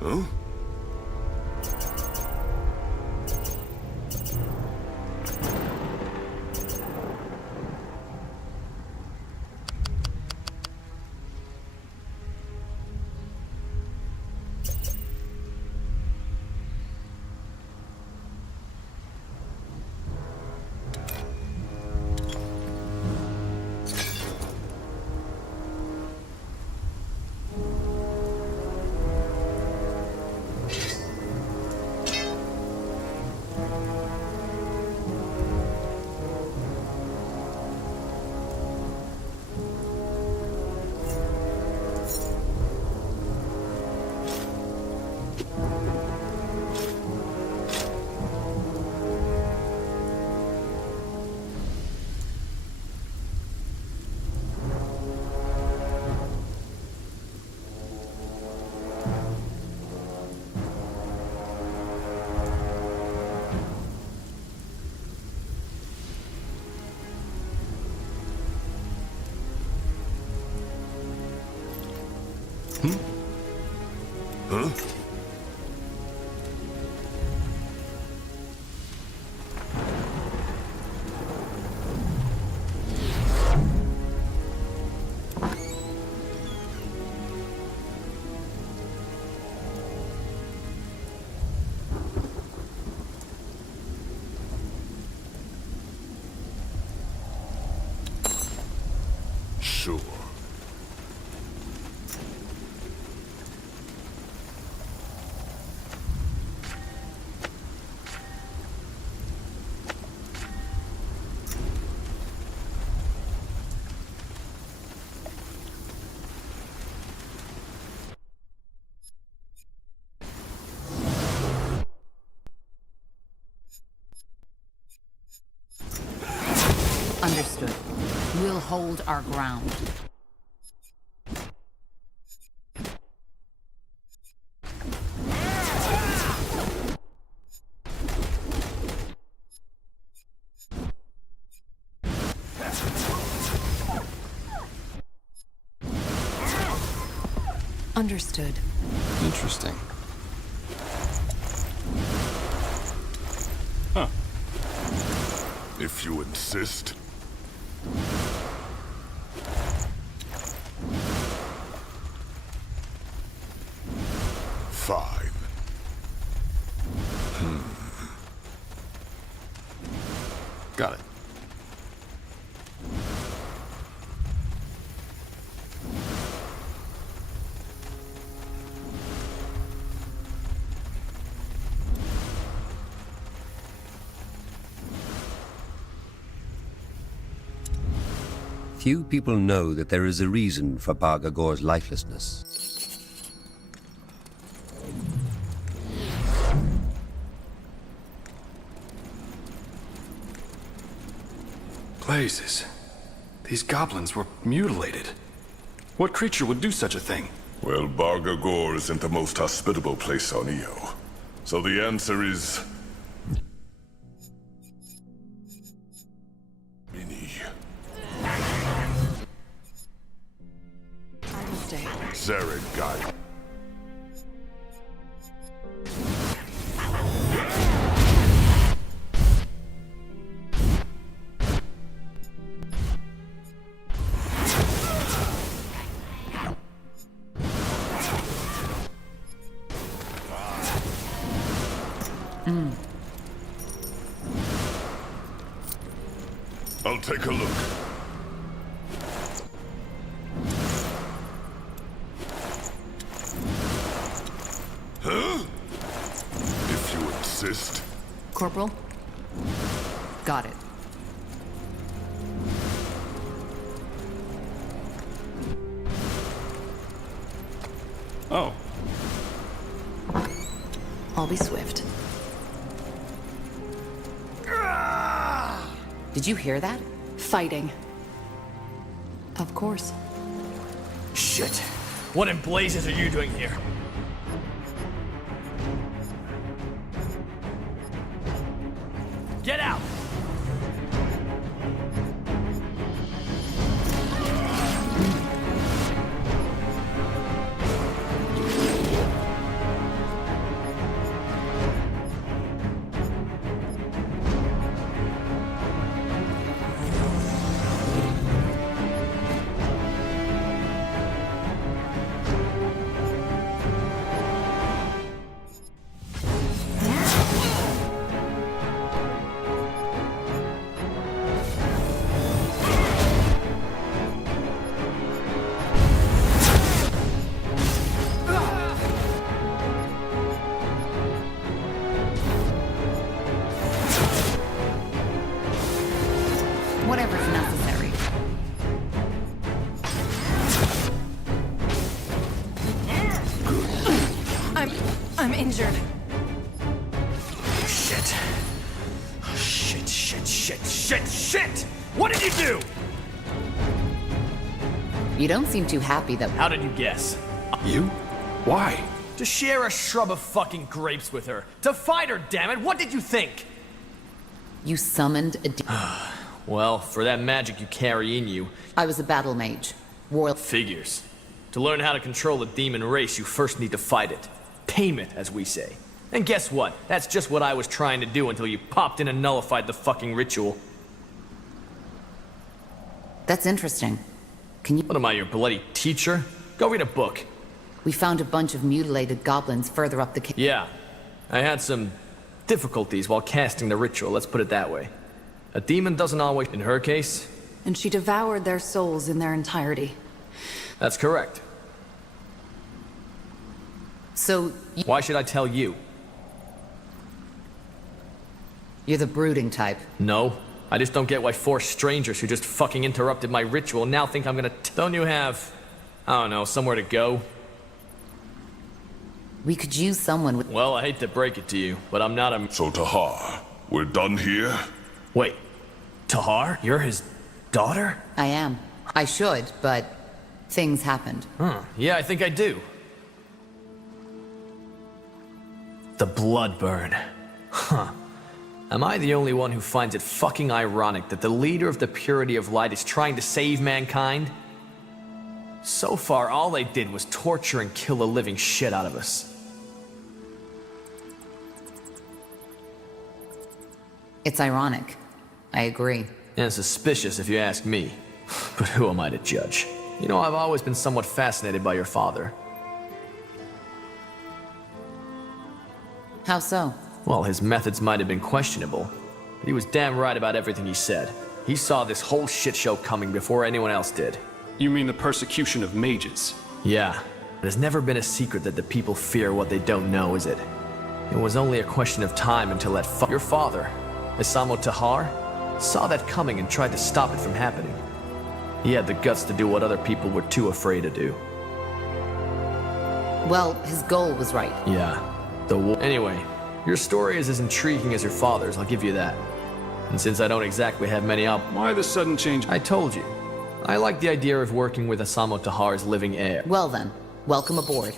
Huh? Huh? sure. Understood. We'll hold our ground. Understood. Interesting. Huh. If you insist. Fine. Got it. Few people know that there is a reason for Bargagor's lifelessness. Blazes. These goblins were mutilated. What creature would do such a thing? Well, Bargagor isn't the most hospitable place on Io. So the answer is... Zared guide. I'll take a look. Huh? If you insist. Corporal? Got it. Oh. I'll be swift. Did you hear that? Fighting. Of course. Shit. What in blazes are you doing here? Get out! Whatever's necessary. I'm injured. Shit. Shit! What did you do? You don't seem too happy that— How did you guess? You? Why? To share a shrub of fucking grapes with her. To fight her, damn it! What did you think? you summoned a Well, for that magic you carry in you... I was a battle mage. Figures. To learn how to control a demon race, you first need to fight it. Payment, as we say. And guess what? That's just what I was trying to do until you popped in and nullified the fucking ritual. That's interesting. Can you— What am I, your bloody teacher? Go read a book. We found a bunch of mutilated goblins further up the Yeah. I had some difficulties while casting the ritual, let's put it that way. A demon doesn't always— In her case, and she devoured their souls in their entirety. That's correct. So... Why should I tell you? You're the brooding type. No. I just don't get why 4 strangers who just fucking interrupted my ritual now think I'm gonna Don't you have, I don't know, somewhere to go? We could use someone with... Well, I hate to break it to you, but I'm not a... So Tahar, we're done here? Wait. Tahar? You're his daughter? I am. I should, but things happened. Yeah, I think I do. The Bloodburn. Huh. Am I the only one who finds it fucking ironic that the leader of the Purity of Light is trying to save mankind? So far, all they did was torture and kill the living shit out of us. It's ironic. I agree. And suspicious if you ask me. But who am I to judge? You know, I've always been somewhat fascinated by your father. How so? Well, his methods might have been questionable, but he was damn right about everything he said. He saw this whole shit show coming before anyone else did. You mean the persecution of mages? Yeah. It has never been a secret that the people fear what they don't know, is it? It was only a question of time until that your father, Isamo Tahar, saw that coming and tried to stop it from happening. He had the guts to do what other people were too afraid to do. Well, his goal was right. Yeah. The war. Anyway, your story is as intriguing as your father's, I'll give you that. And since I don't exactly have many Why the sudden change? I told you. I like the idea of working with Isamo Tahar's living heir. Well then, welcome aboard.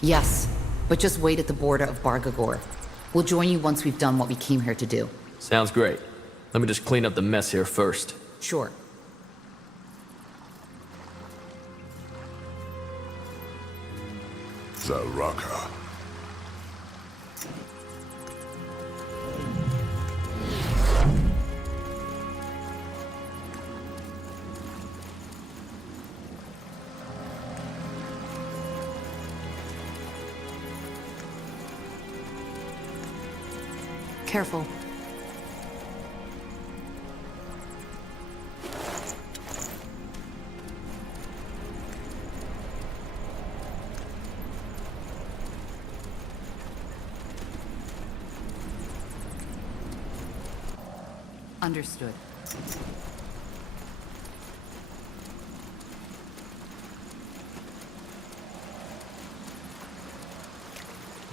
Yes, but just wait at the border of Bargagor. We'll join you once we've done what we came here to do. Sounds great. Let me just clean up the mess here first. Sure. Zaraka. Careful. Understood.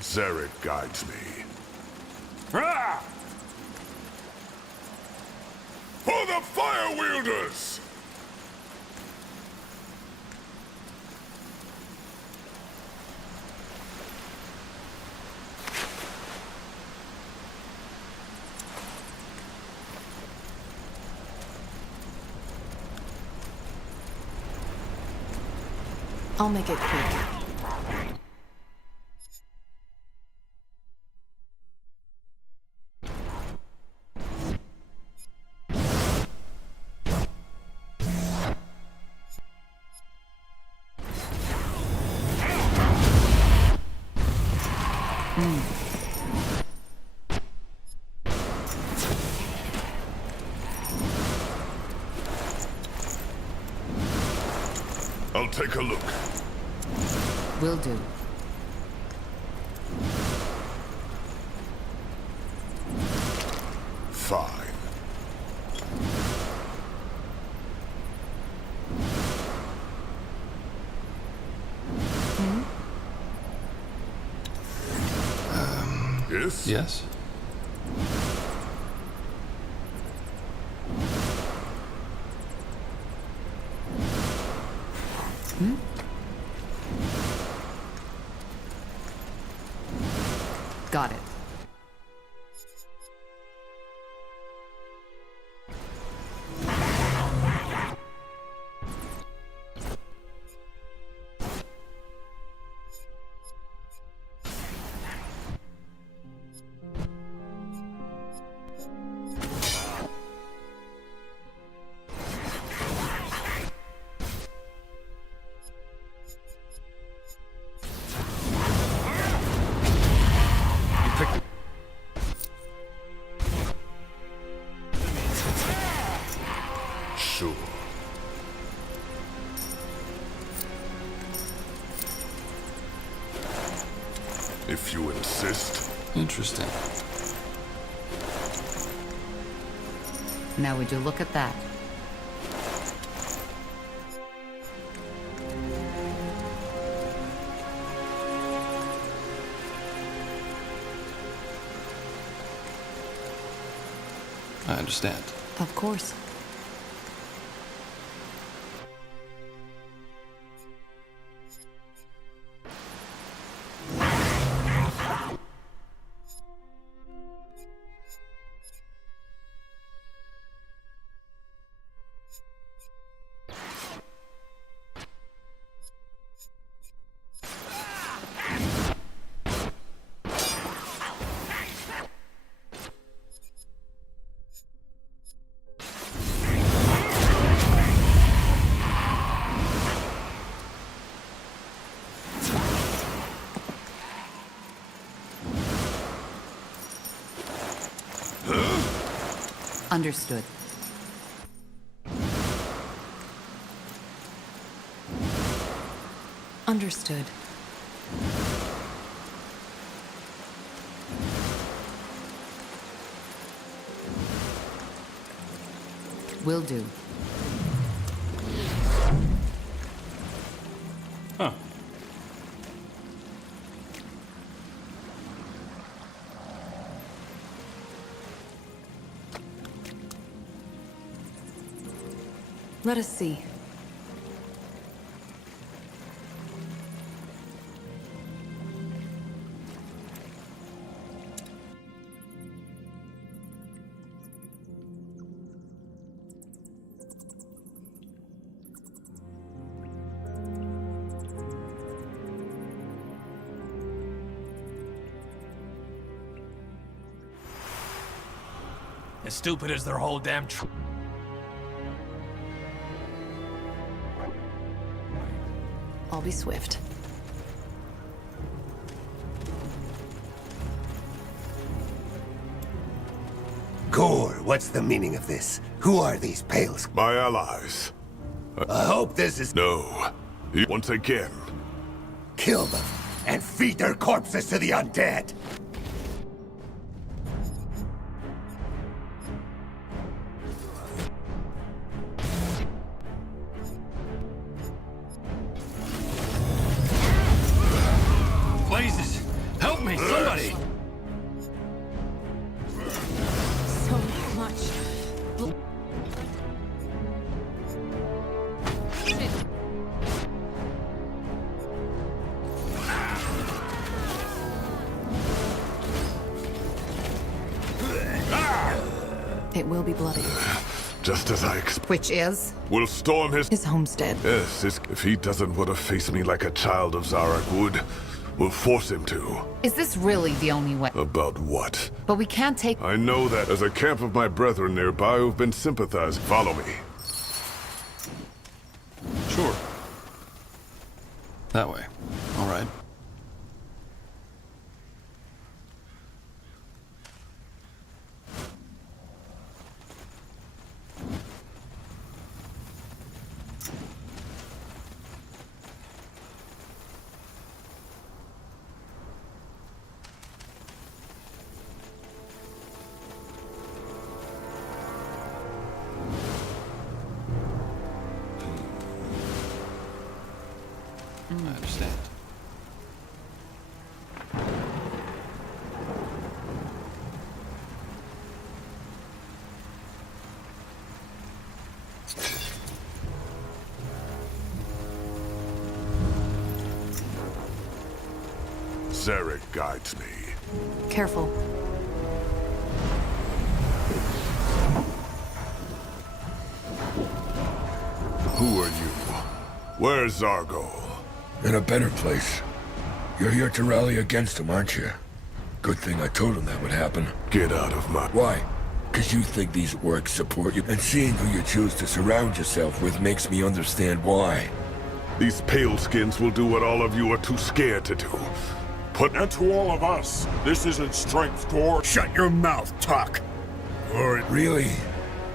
Zarek guides me. Ah! For the Fire Wielders! I'll make it quick. I'll take a look. Will do. this? Yes. Got it. Sure. If you insist. Interesting. Now would you look at that? I understand. Of course. Understood. Understood. Will do. Huh. Let us see. As stupid as their whole damn I'll be swift. Gore, what's the meaning of this? Who are these Pales? My allies. I hope this is... No. Once again. Kill them, and feed their corpses to the undead! blazes! Help me, somebody! So much. It will be bloody. Just as I expected. Which is? We'll storm his homestead. Yes, if he doesn't want to face me like a child of Zarak would, we'll force him to. Is this really the only way? About what? But we can't take... I know that as a camp of my brethren nearby who've been sympathizing. Follow me. Sure. That way. All right. I understand. Zarek guides me. Careful. Who are you? Where's Zargo? In a better place. You're here to rally against him, aren't you? Good thing I told him that would happen. Get out of my... Why? Because you think these orcs support you, and seeing who you choose to surround yourself with makes me understand why. These pale skins will do what all of you are too scared to do. And to all of us, this isn't strength, Gor. Shut your mouth, Tuck. Or really?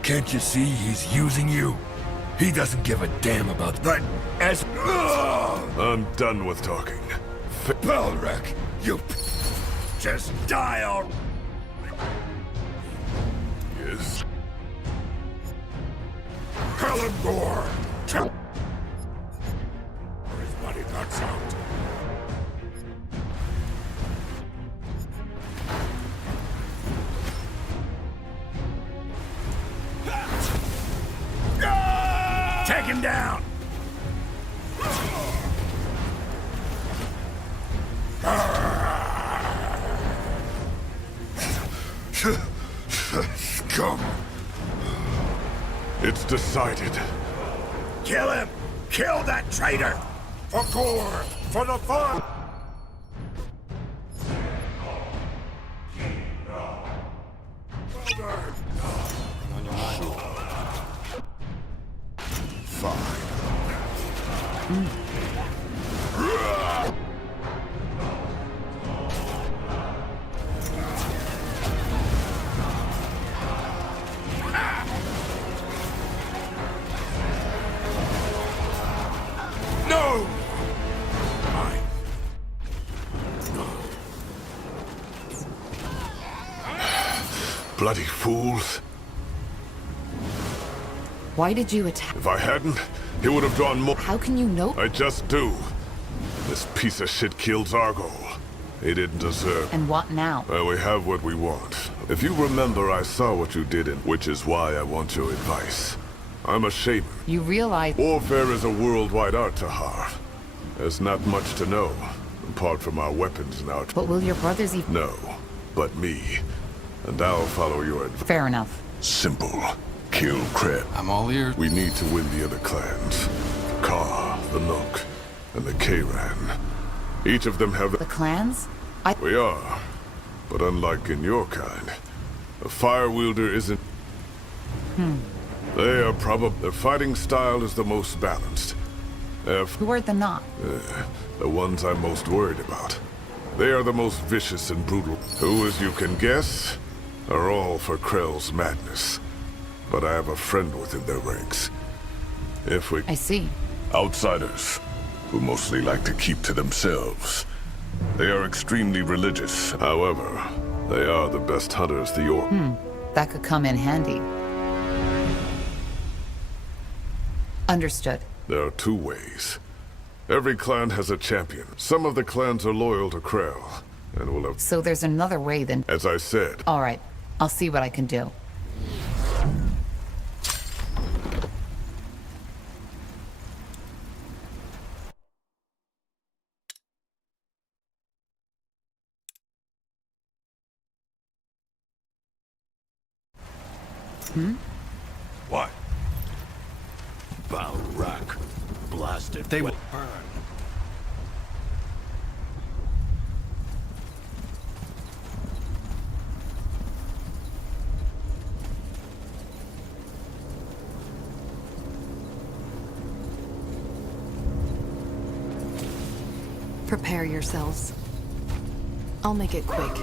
Can't you see he's using you? He doesn't give a damn about that. I'm done with talking. Balrek, you... Just die out! Yes. Kalangor! His body guts out. Take him down! Scum! It's decided. Kill him! Kill that traitor! For Gor! For the fun! No! Bloody fools. Why did you attack? If I hadn't, he would have drawn more. How can you know? I just do. This piece of shit killed Zargo. He didn't deserve. And what now? Well, we have what we want. If you remember, I saw what you did, which is why I want your advice. I'm a shaman. You realize... Warfare is a worldwide art, Tahar. There's not much to know, apart from our weapons and our... But will your brothers even... No, but me. And I'll follow your advice. Fair enough. Simple. Kill Kreb. I'm all ears. We need to win the other clans. The Ka, the Nook, and the Kayran. Each of them have... The clans? We are. But unlike in your kind, a fire wielder isn't... They are probably... Their fighting style is the most balanced. Who are the not? The ones I'm most worried about. They are the most vicious and brutal. Who, as you can guess, are all for Krell's madness. But I have a friend within their ranks. If we... I see. Outsiders, who mostly like to keep to themselves. They are extremely religious. However, they are the best hunters the orc... That could come in handy. Understood. There are two ways. Every clan has a champion. Some of the clans are loyal to Krell, and will have... So there's another way then... As I said... All right. I'll see what I can do. What? Balrek. Blasted. They will burn. Prepare yourselves. I'll make it quick.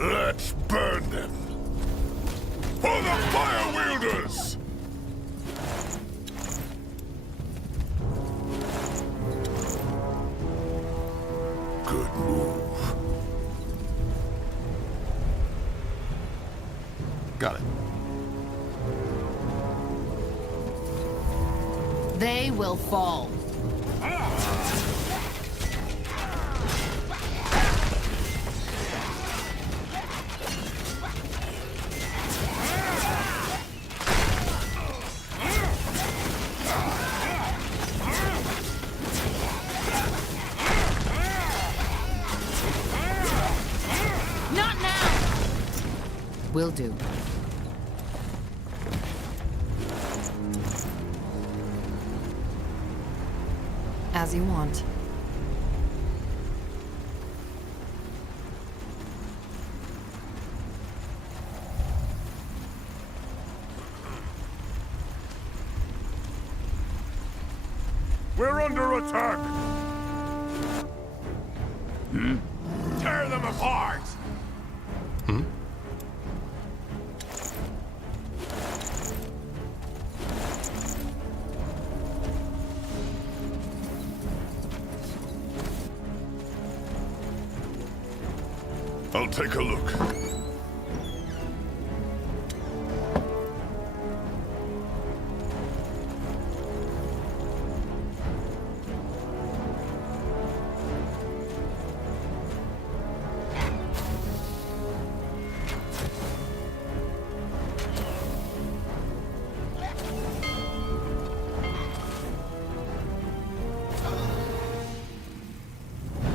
Let's burn them! For the fire wielders! Good move. Got it. They will fall. Will do. As you want. We're under attack! Tear them apart! I'll take a look.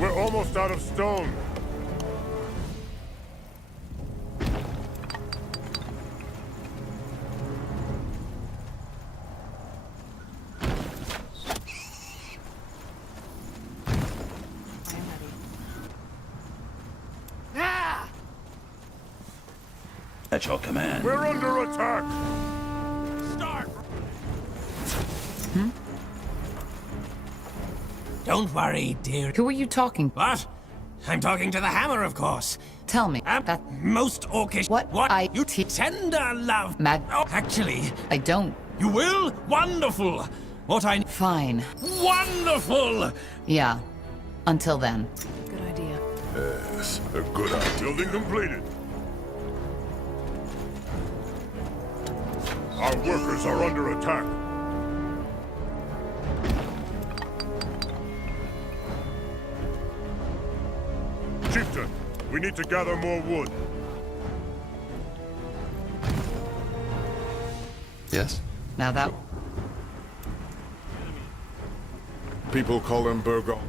We're almost out of stone. At your command. We're under attack! Start! Don't worry, dear. Who are you talking? What? I'm talking to the hammer, of course. Tell me. That most orcish. What? You tender love. Mad. Oh, actually. I don't. You will? Wonderful. What I. Fine. Wonderful. Yeah. Until then. Good idea. Yes, a good idea. Building completed. Our workers are under attack. Chieftain, we need to gather more wood. Yes? Now that... People call him Burgo.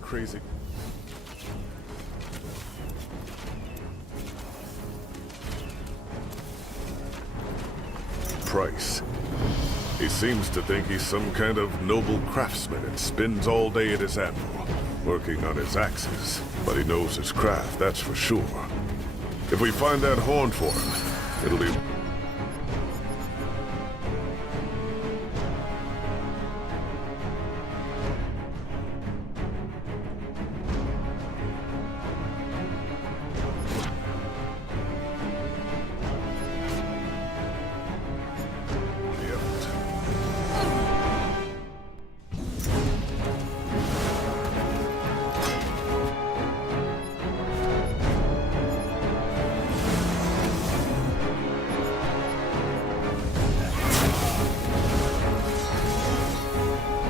Crazy. Price. He seems to think he's some kind of noble craftsman and spends all day at his anvil, working on his axes. But he knows his craft, that's for sure. If we find that horn for him, it'll be...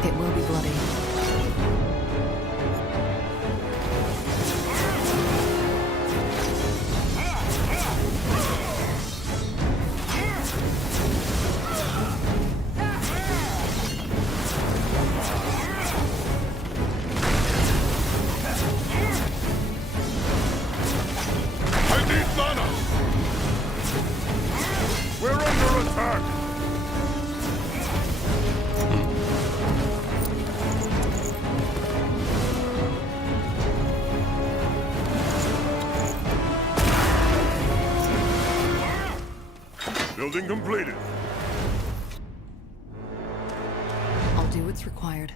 It will be bloody. I need mana! We're under attack! Building completed. I'll do what's required.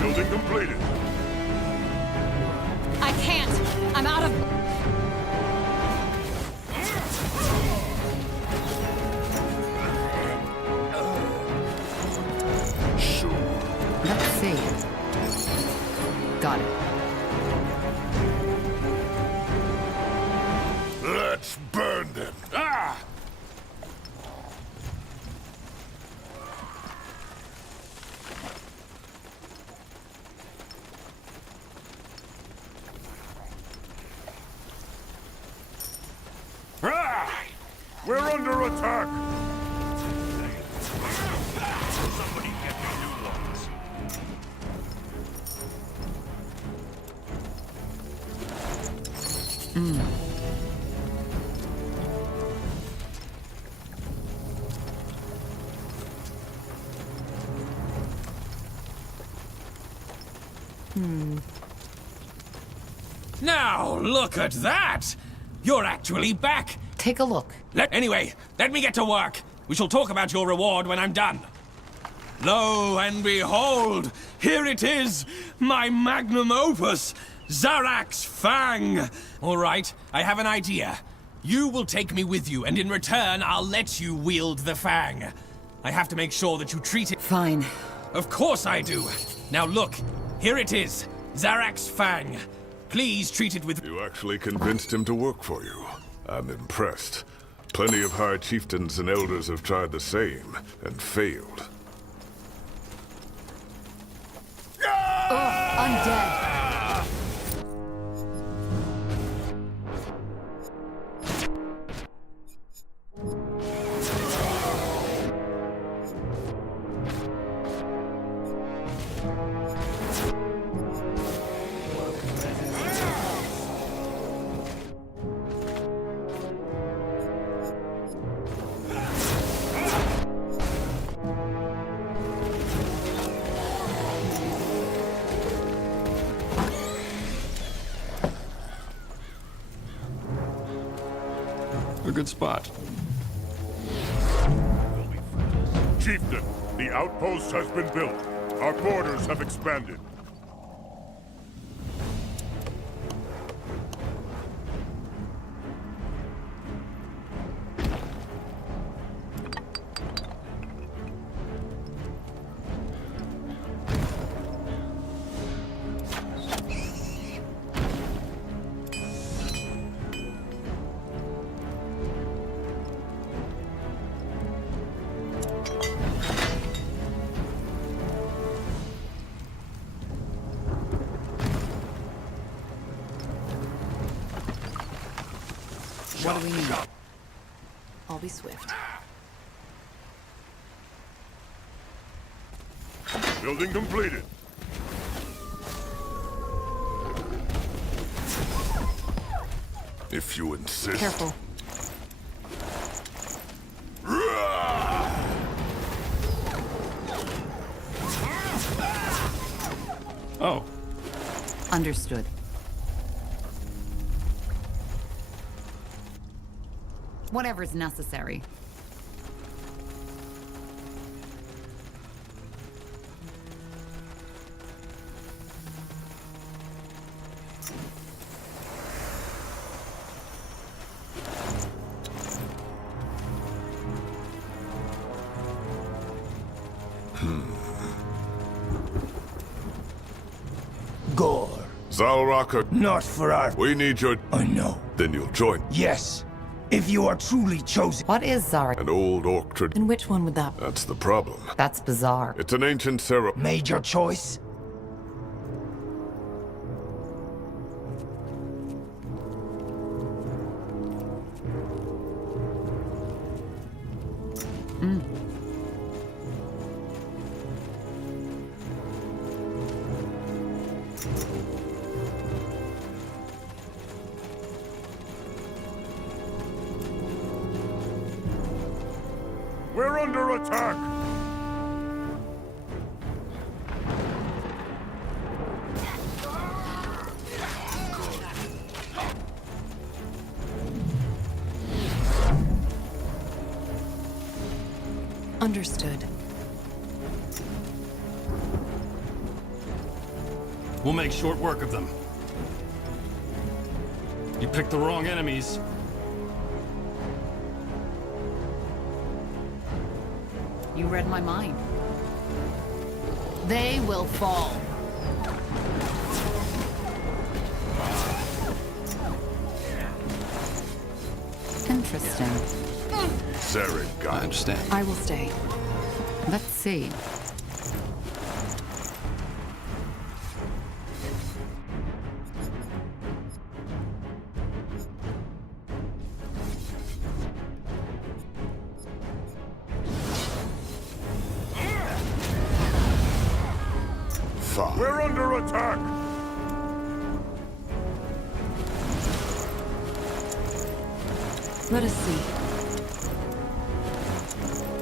Building completed. I can't. I'm out of... Sure. Let's see. Got it. Let's burn them. Ah! We're under attack! Somebody get me new ones. Now, look at that! You're actually back! Take a look. Anyway, let me get to work. We shall talk about your reward when I'm done. Lo and behold, here it is, my magnum opus, Zarak's Fang. All right, I have an idea. You will take me with you, and in return, I'll let you wield the Fang. I have to make sure that you treat it... Fine. Of course I do. Now look, here it is, Zarak's Fang. Please treat it with... You actually convinced him to work for you. I'm impressed. Plenty of high chieftains and elders have tried the same, and failed. Ugh, undead. A good spot. Chieftain, the outpost has been built. Our borders have expanded. What do we need? I'll be swift. Building completed. If you insist. Careful. Oh. Understood. Whatever's necessary. Gore. Zalraka. Not for our... We need your... I know. Then you'll join. Yes. If you are truly chosen... What is Zarak? An old orc tradition. And which one would that be? That's the problem. That's bizarre. It's an ancient ceremony. Made your choice? We're under attack! Understood. We'll make short work of them. You picked the wrong enemies. You read my mind. They will fall. Interesting. Zarek, I understand. I will stay. Let's see. We're under attack! Let us see.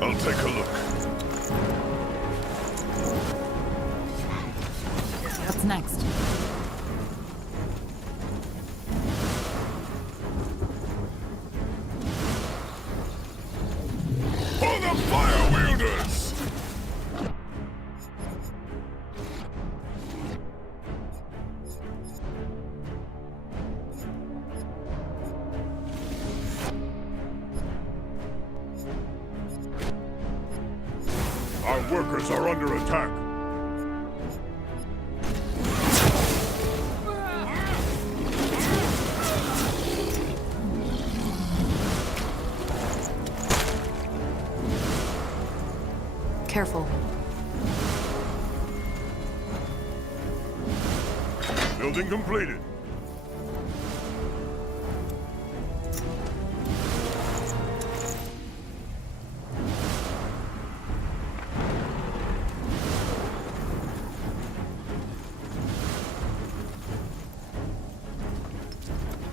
I'll take a look. What's next? For the fire wielders! Our workers are under attack. Careful. Building completed.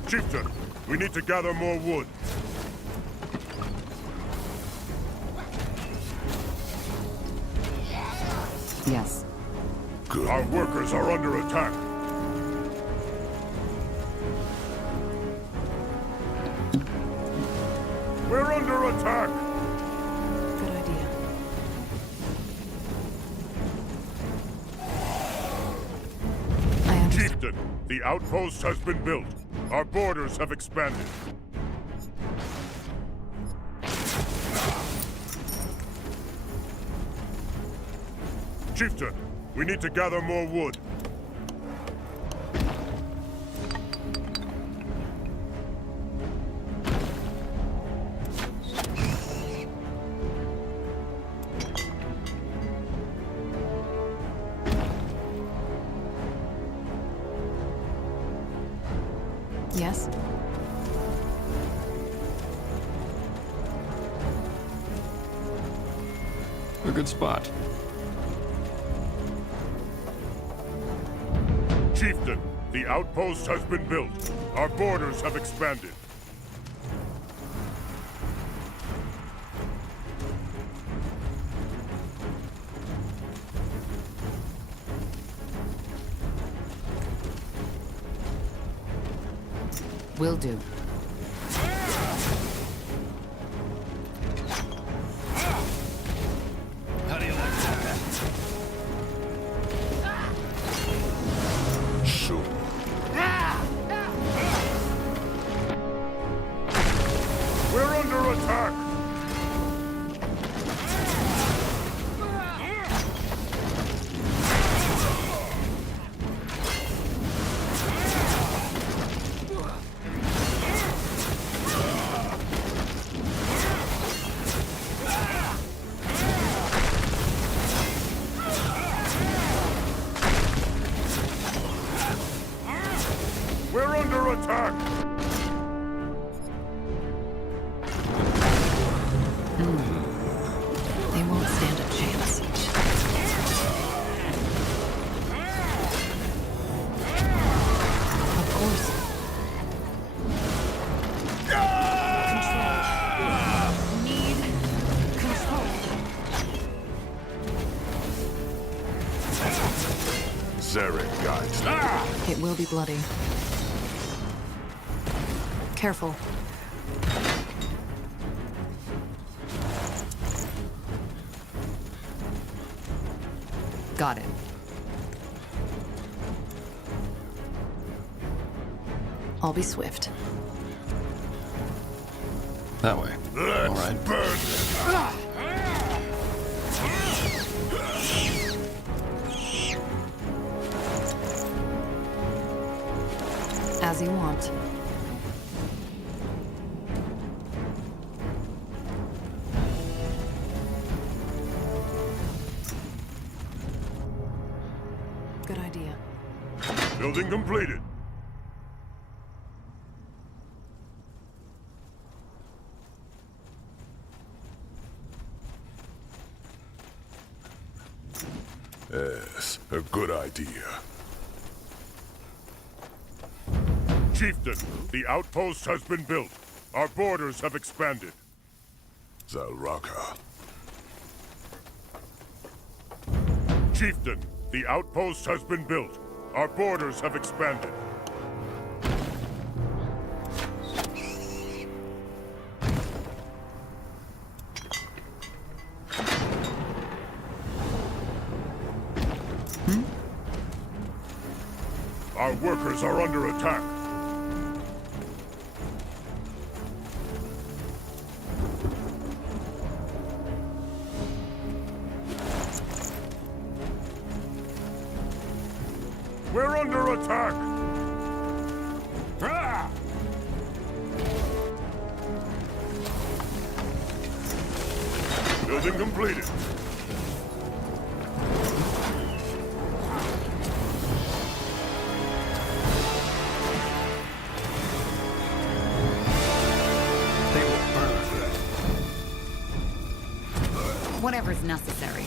Chieftain, we need to gather more wood. Yes. Good. Our workers are under attack. We're under attack! Good idea. I understand. Chieftain, the outpost has been built. Our borders have expanded. Chieftain, we need to gather more wood. Yes? A good spot. Chieftain, the outpost has been built. Our borders have expanded. Will do. How do you like that? Sure. We're under attack! We're under attack! They won't stand a chance. Of course. Zarek guides. It will be bloody. Careful. Got it. I'll be swift. That way. Let's All right. burn them. As you want. Good idea. Building completed. Yes, a good idea. Chieftain, the outpost has been built. Our borders have expanded. Zalraka. Chieftain, the outpost has been built. Our borders have expanded. Our workers are under attack. We're under attack! Ah! Building completed. Whatever's necessary.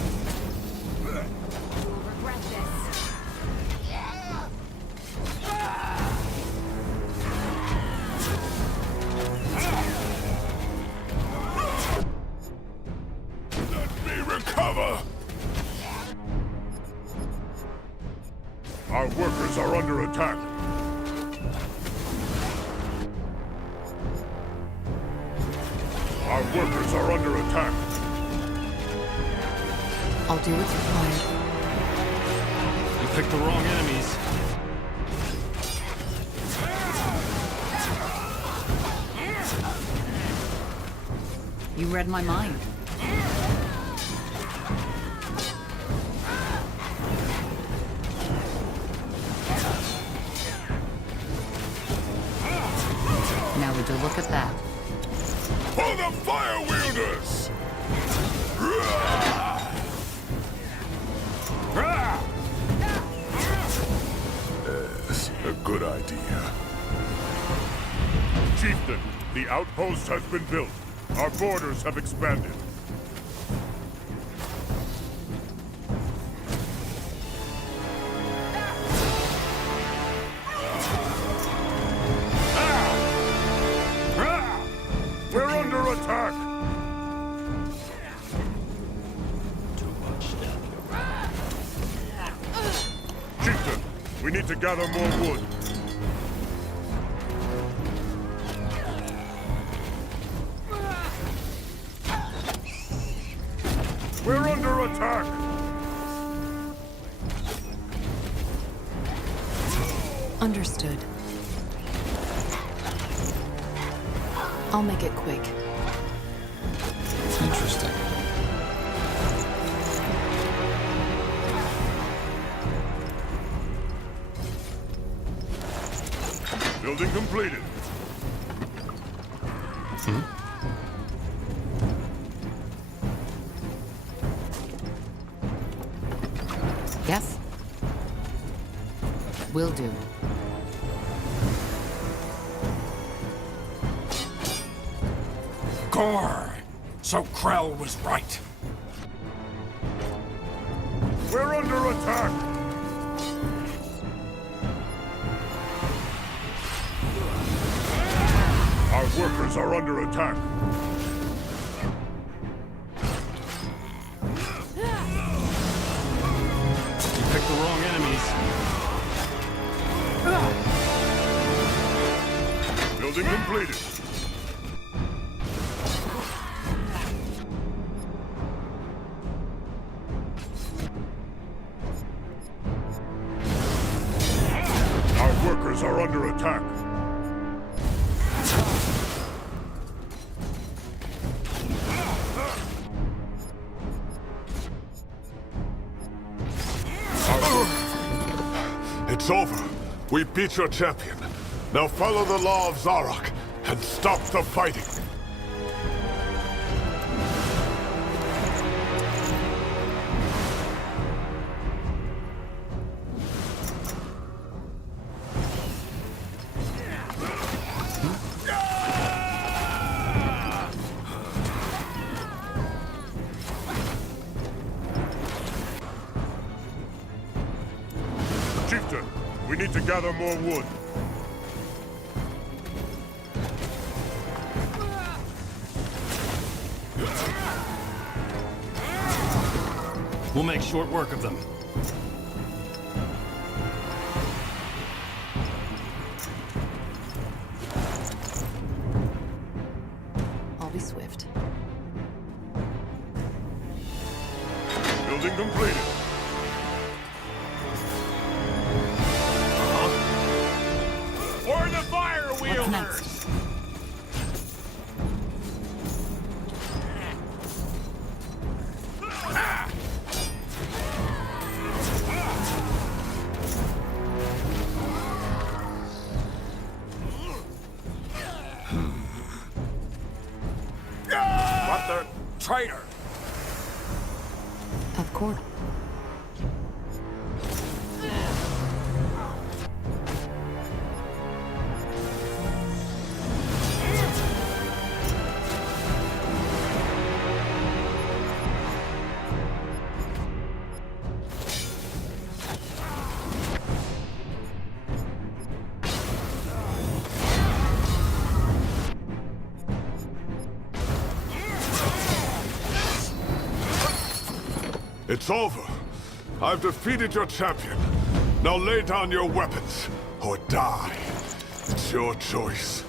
Let me recover! Our workers are under attack. Our workers are under attack. I'll do what's required. You picked the wrong enemies. You read my mind. Now would you look at that? For the fire wielders! Yes, a good idea. Chieftain, the outpost has been built. Our borders have expanded. We're under attack! Chieftain, we need to gather more wood. We're under attack! Understood. I'll make it quick. Interesting. Building completed. Yes? Will do. Gore! So Krell was right. We're under attack! Our workers are under attack. You picked the wrong enemies. Building completed. Our workers are under attack. It's over. We beat your champion. Now follow the law of Zarok and stop the fighting. Chieftain, we need to gather more wood. We'll make short work of them. I'll be swift. Building completed. For the fire wielders! What the traitor? Of course. It's over. I've defeated your champion. Now lay down your weapons, or die. It's your choice.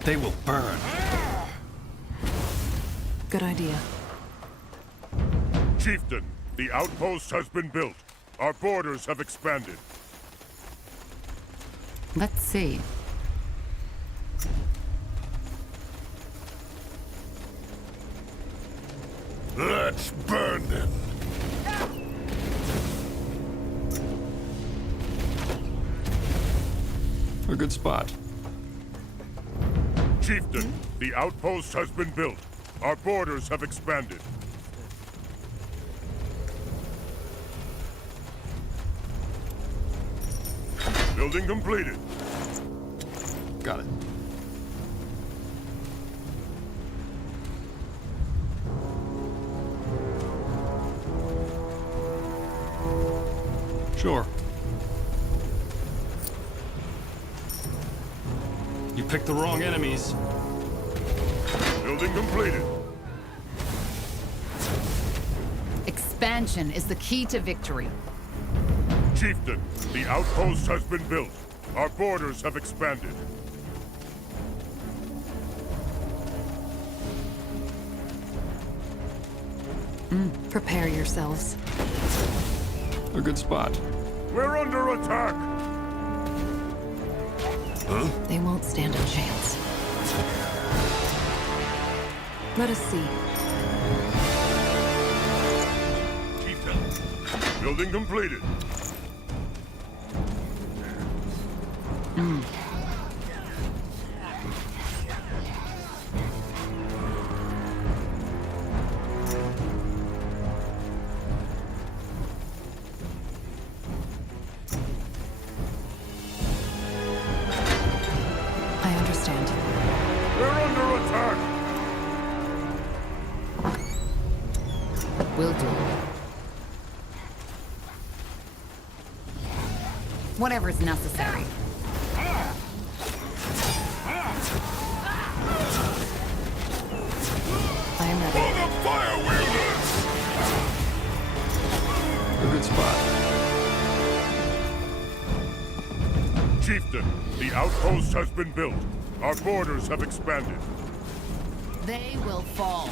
They will burn. Good idea. Chieftain, the outpost has been built. Our borders have expanded. Let's see. Let's burn them. A good spot. Chieftain, the outpost has been built. Our borders have expanded. Building completed. Got it. Sure. You picked the wrong enemies. Building completed. Expansion is the key to victory. Chieftain, the outpost has been built. Our borders have expanded. Prepare yourselves. A good spot. We're under attack! Huh? They won't stand a chance. Let us see. Chieftain, building completed. I understand. We're under attack! Will do. Whatever is necessary. I am ready. For the fire wielders! A good spot. Chieftain, the outpost has been built. Our borders have expanded. They will fall.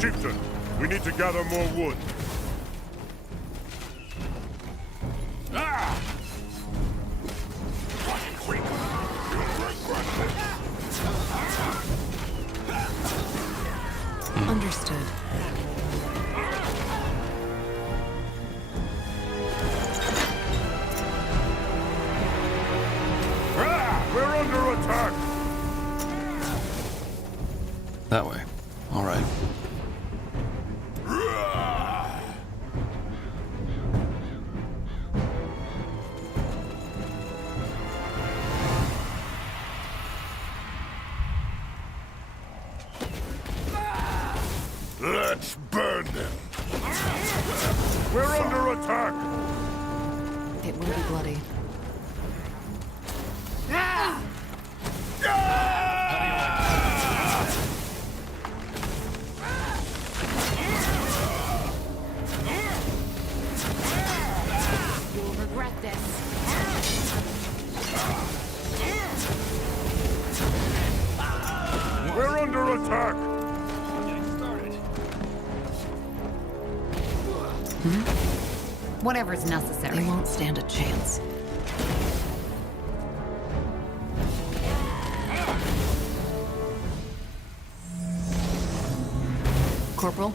Chieftain, we need to gather more wood. Understood. We're under attack! That way. All right. Let's burn them. We're under attack. It will be bloody. You'll regret this. We're under attack. Whatever's necessary. They won't stand a chance. Corporal?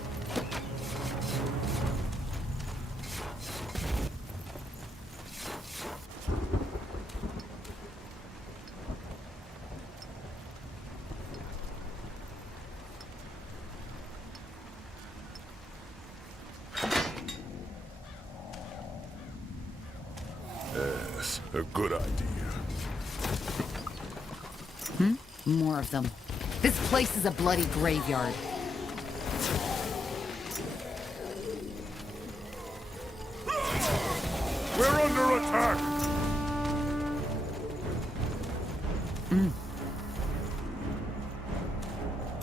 Yes, a good idea. More of them. This place is a bloody graveyard. We're under attack.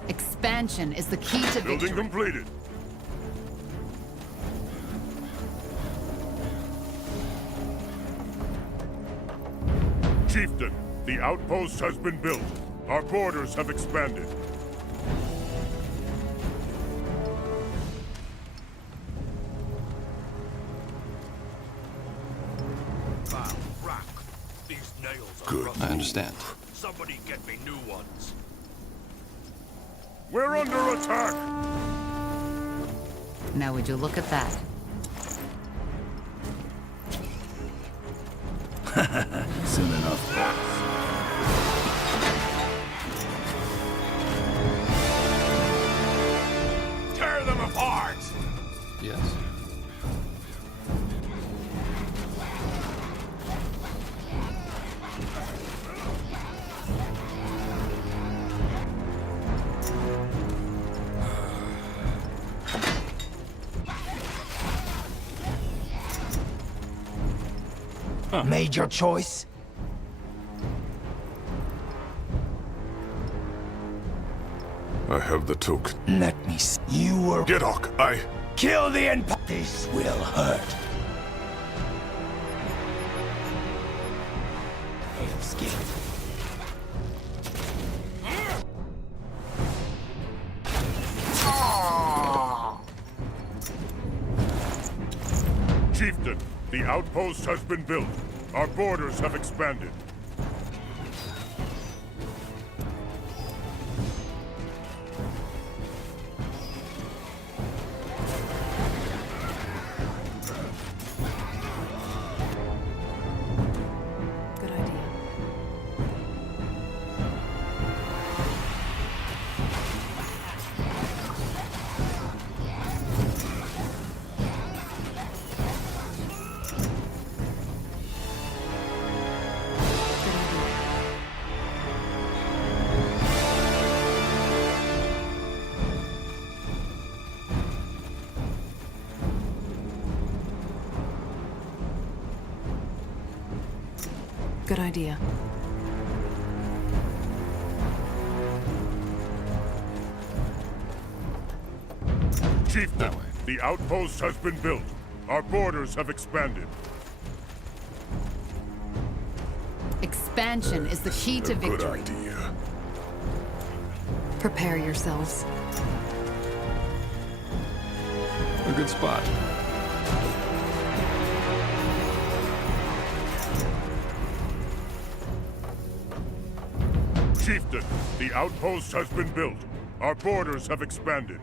Expansion is the key to victory. Building completed. Chieftain, the outpost has been built. Our borders have expanded. These nails are Good. rough. I understand. Somebody get me new ones. We're under attack. Now would you look at that? Soon enough. Tear them apart! Yes. Made your choice? I have the token. Let me see. You were... Gedok, Kill the Empire. This will hurt. Skin. Chieftain, the outpost has been built. Our borders have expanded. Good idea. Good idea. Chieftain, the outpost has been built. Our borders have expanded. Expansion is the key to victory. Good idea. Prepare yourselves. A good spot. Chieftain, the outpost has been built. Our borders have expanded.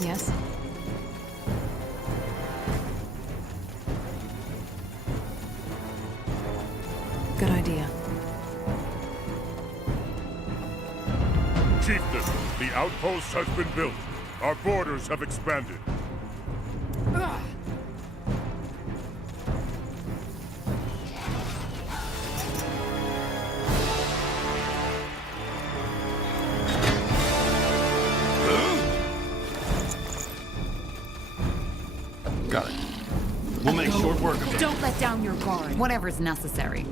Yes? The outpost has been built. Our borders have expanded. Got it. We'll make short work of it. Don't let down your guard. Whatever's necessary.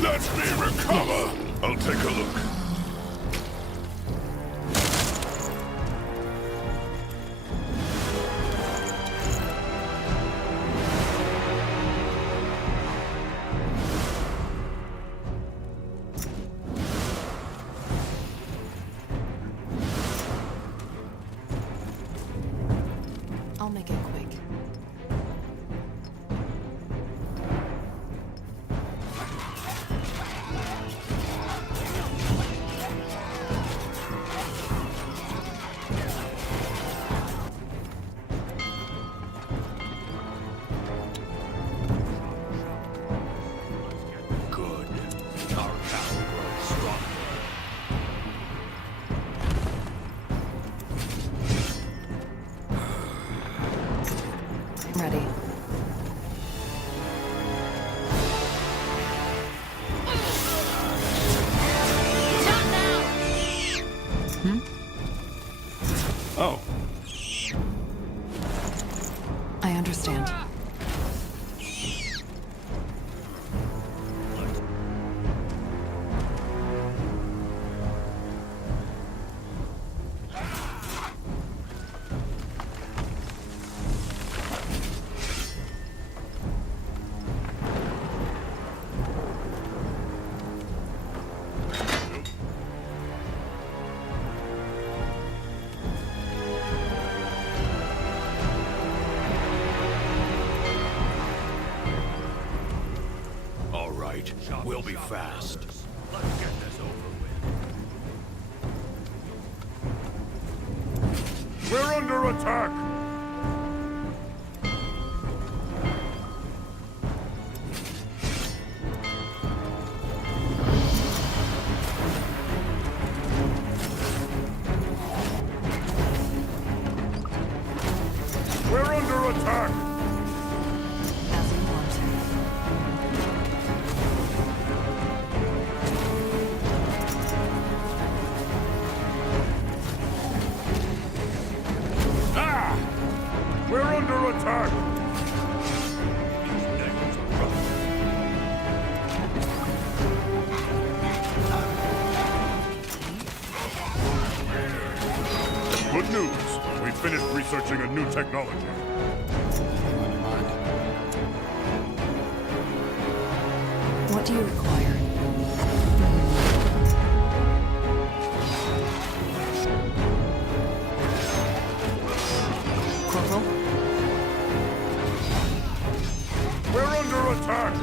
Let me recover. I'll take a look. I'll make it quick. Good. Our power grows stronger. Ready. Oh. I understand. All right, we'll be fast. Let's get this over with. We're under attack! We're under attack! As you want. We're under attack! These negatives are rough. Good news. We finished researching a new technology. What do you require? Corporal? We're under attack!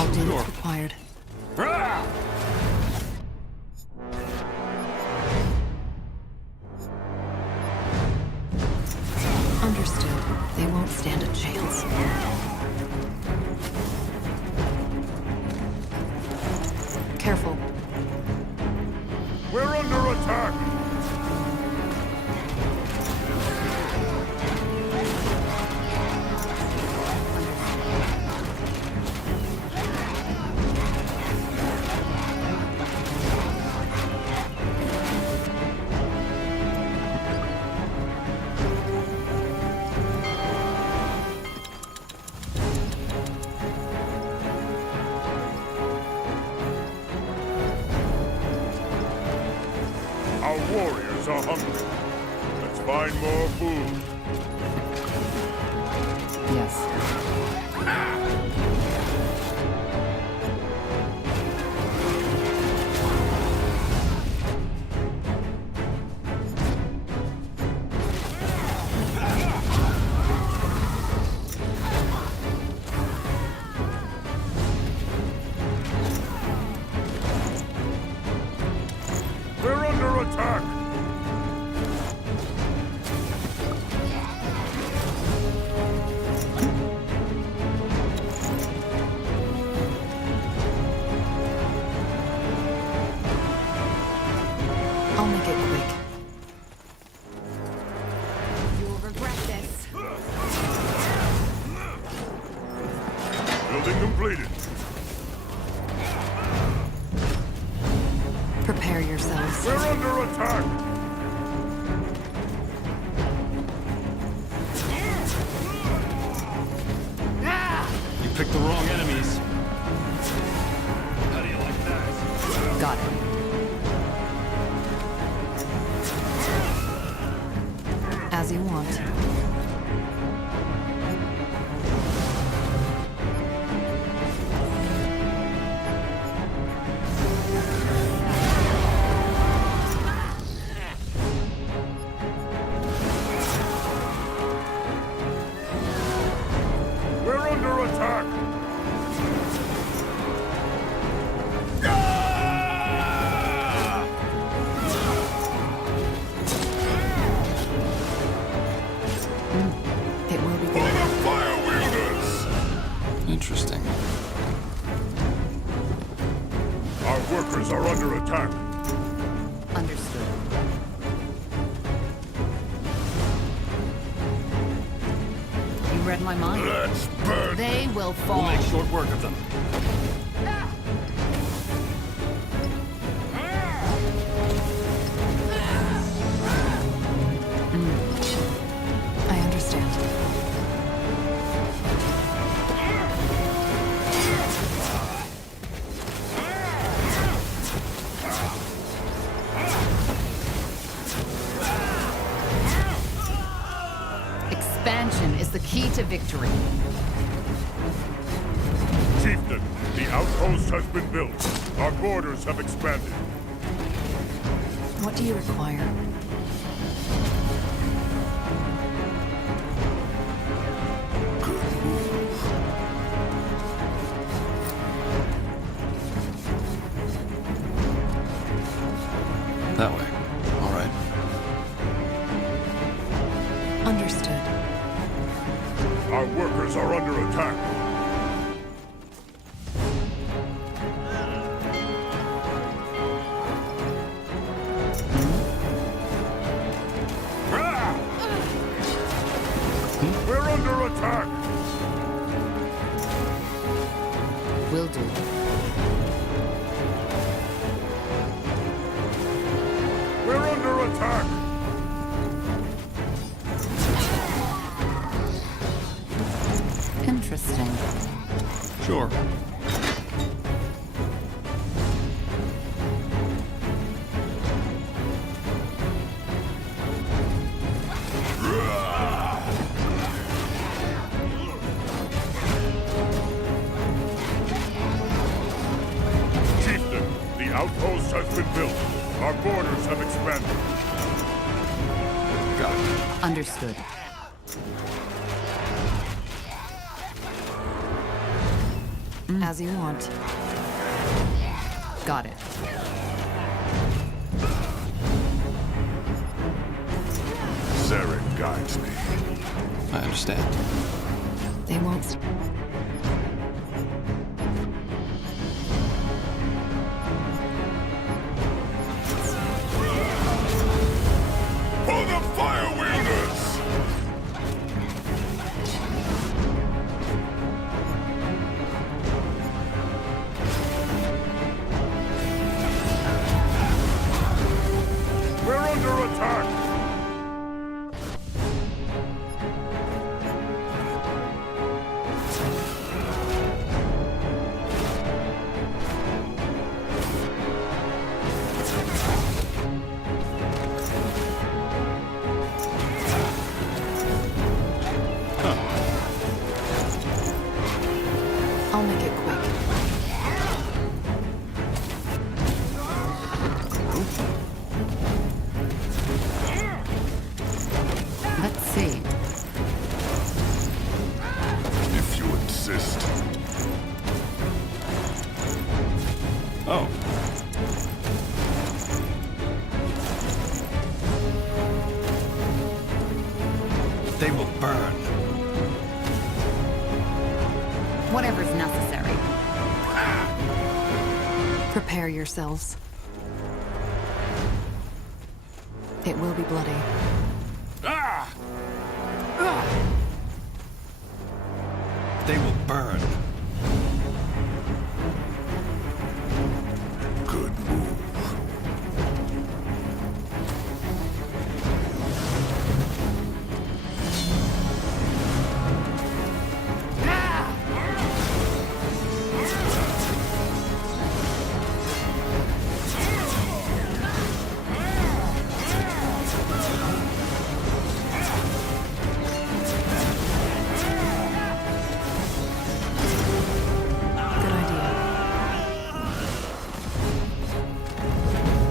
I'll do what's required. Understood. They won't stand a chance. Careful. We're under attack! Our warriors are hungry. Let's find more food. Yes. We're under attack! I'll make it quick. You'll regret this. Building completed. Prepare yourselves. We're under attack! You picked the wrong enemies. How do you like that? Got it. As you want. We're under attack! It will be For good. the fire wielders! Interesting. Our workers are under attack. Understood. You read my mind? Let's burn! They will fall. We'll make short work of them. I understand. Expansion is the key to victory. Chieftain, the outpost has been built. Our borders have expanded. What do you require? That way. All right. Understood. Our workers are under attack. We're under attack! Will do. We're under attack! Interesting. Sure. Chieftain, the outpost has been built. Our borders have expanded. Got it. Understood. As you want. Got it. Zarek guides me. I understand. They won't. For the fire wielders! We're under attack! They will burn. Whatever's necessary. Prepare yourselves. It will be bloody. They will burn. Good move.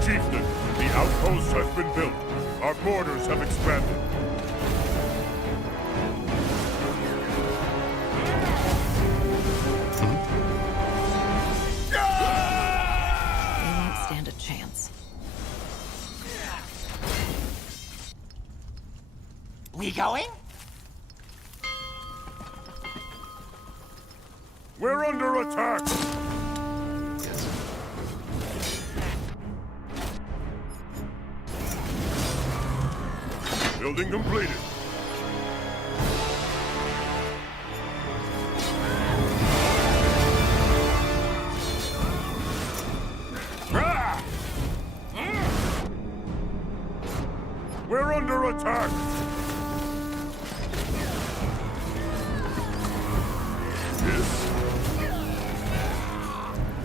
Chieftain, the outpost has been built. Our borders have expanded. They won't stand a chance. We going? We're under attack! Building completed. We're under attack!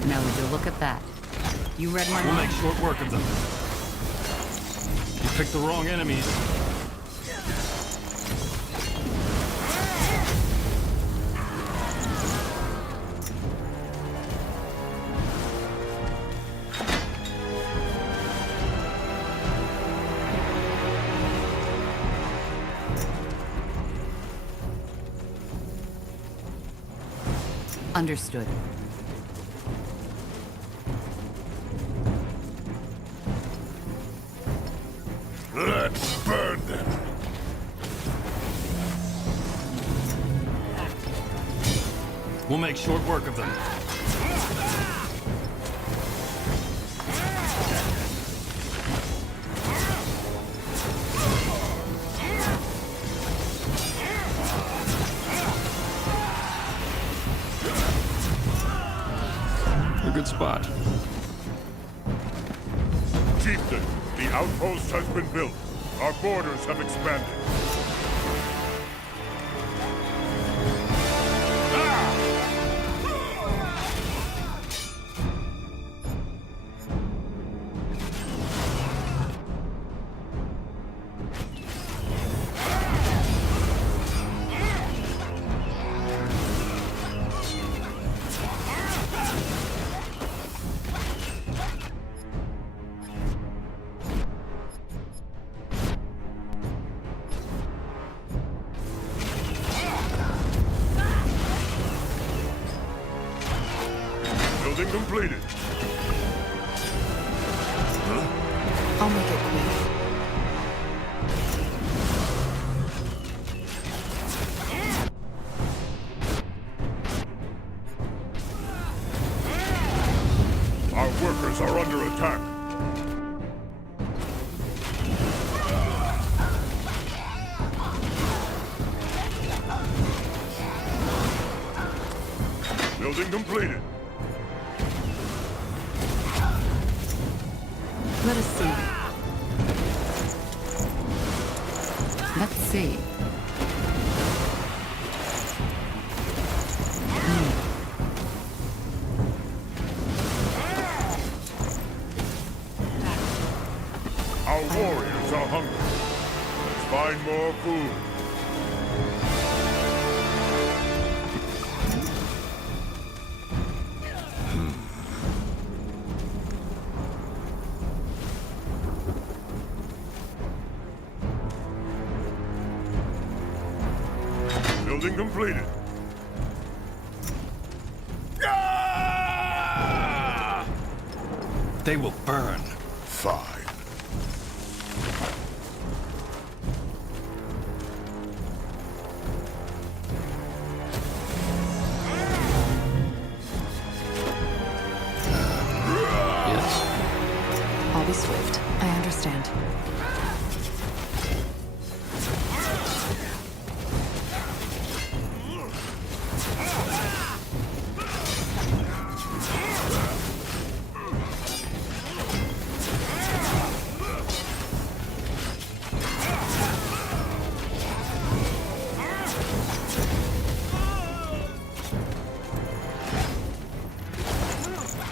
Now would you look at that? You read my We'll mind? make short work of them. You picked the wrong enemies. Understood. Let's burn them. We'll make short work of them. A good spot. Chieftain, the outpost has been built. Our borders have expanded. Building completed. I'll make it quick. Our workers are under attack. Building completed. Let us see. Let's see. Our warriors are hungry. Let's find more food. Building completed. They will burn. Fine. I understand.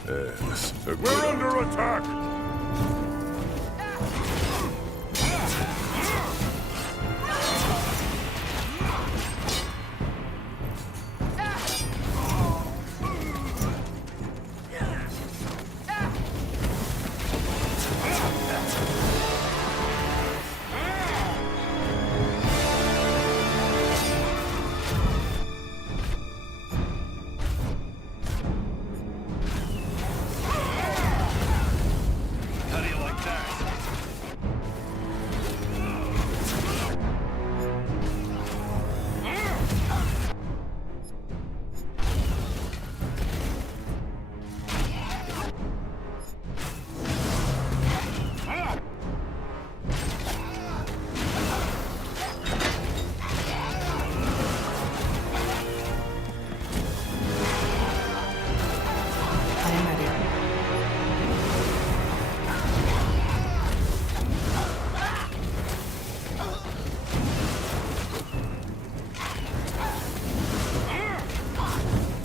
Yes, We're under attack! How do you like that? I am ready.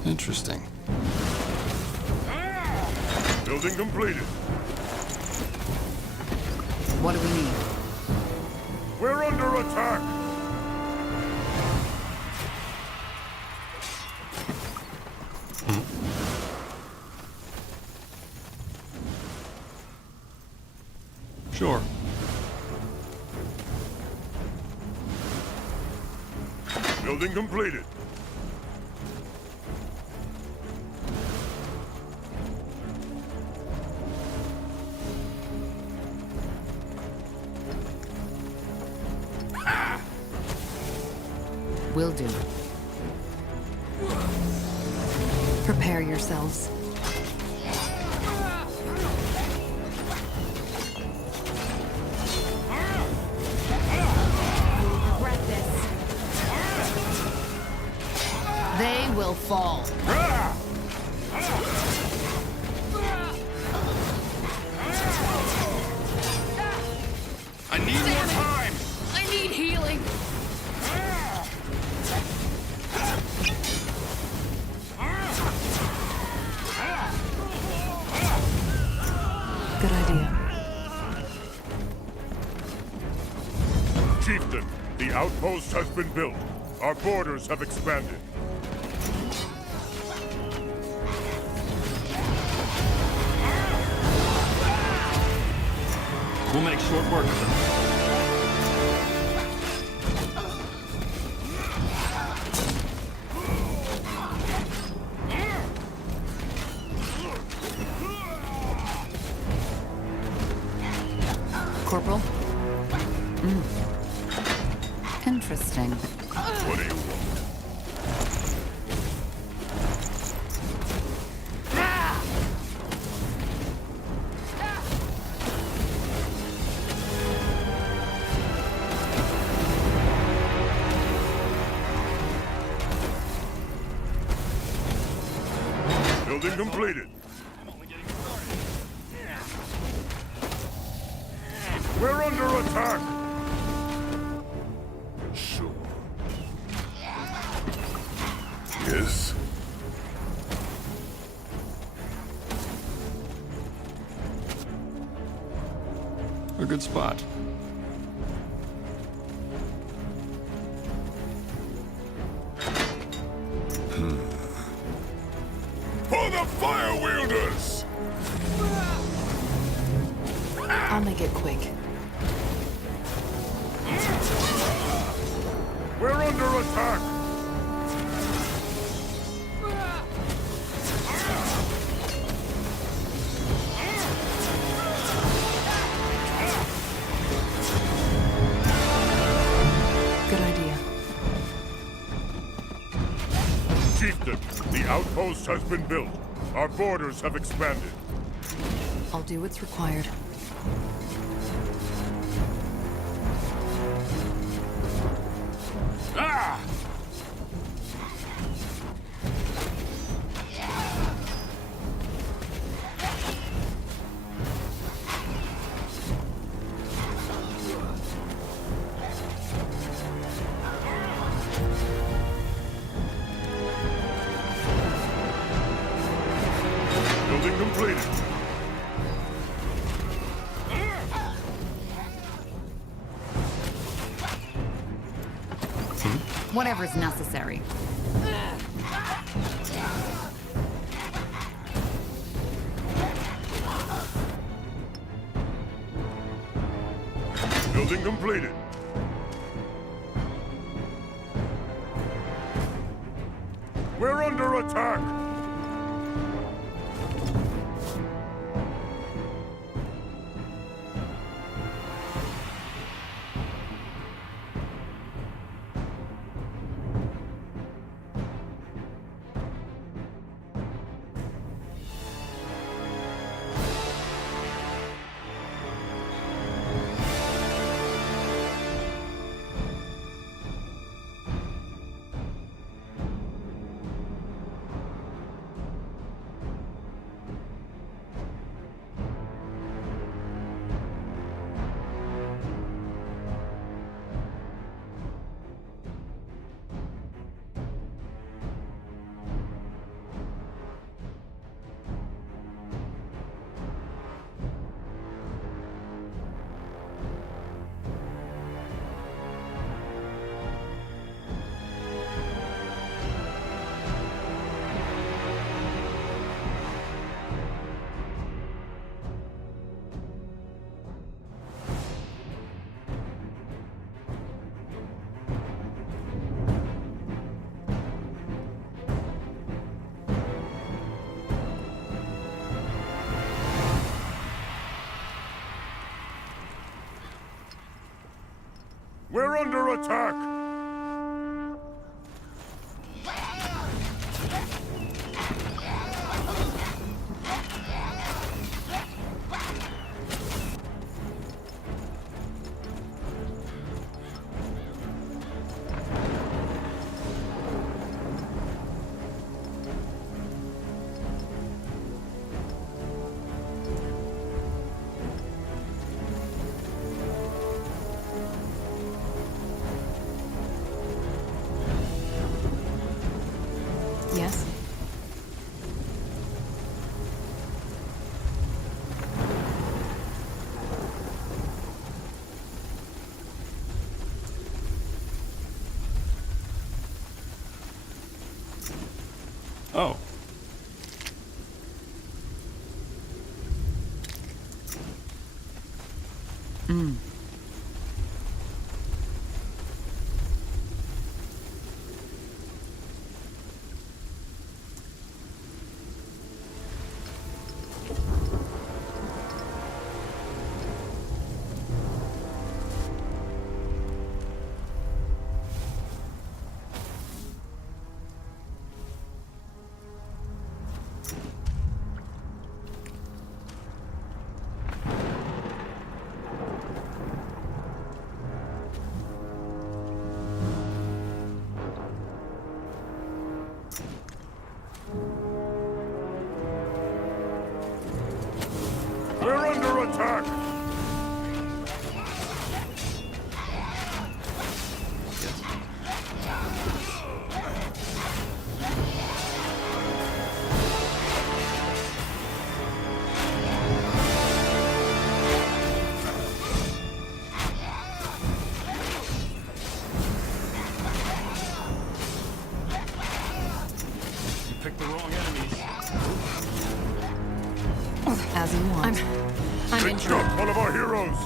Interesting. Building completed. What do we need? We're under attack! Sure. Building completed. Will do. Prepare yourselves. Regret this. They will fall. I need more time! I need healing. Good idea. Chieftain, the outpost has been built. Our borders have expanded. We'll make short work of them. Corporal? Interesting. What do you want? Building completed. We're under attack! Sure. Yes. A good spot. For the fire wielders! I'll make it quick. We're under attack! Good idea. Chieftain, the outpost has been built. Our borders have expanded. I'll do what's required. Whatever's necessary. Building completed. We're under attack! We're under attack! Yes? Oh. We're under attack! You picked the wrong enemies. As you want. I'm Good injured. job, one of our heroes!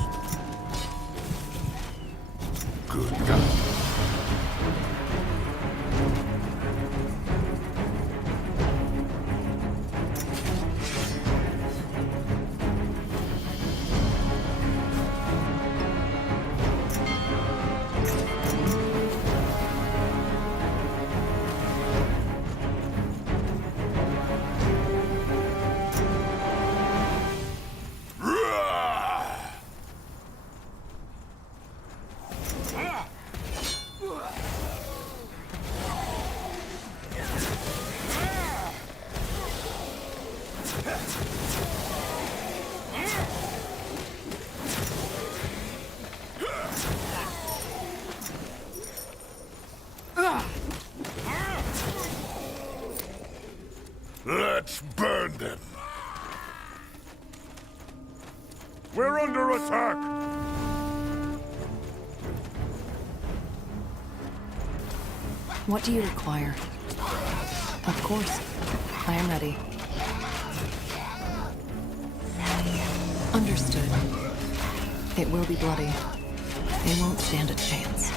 Good God. Let's burn them! We're under attack! What do you require? Of course. I am ready. Understood. It will be bloody. They won't stand a chance.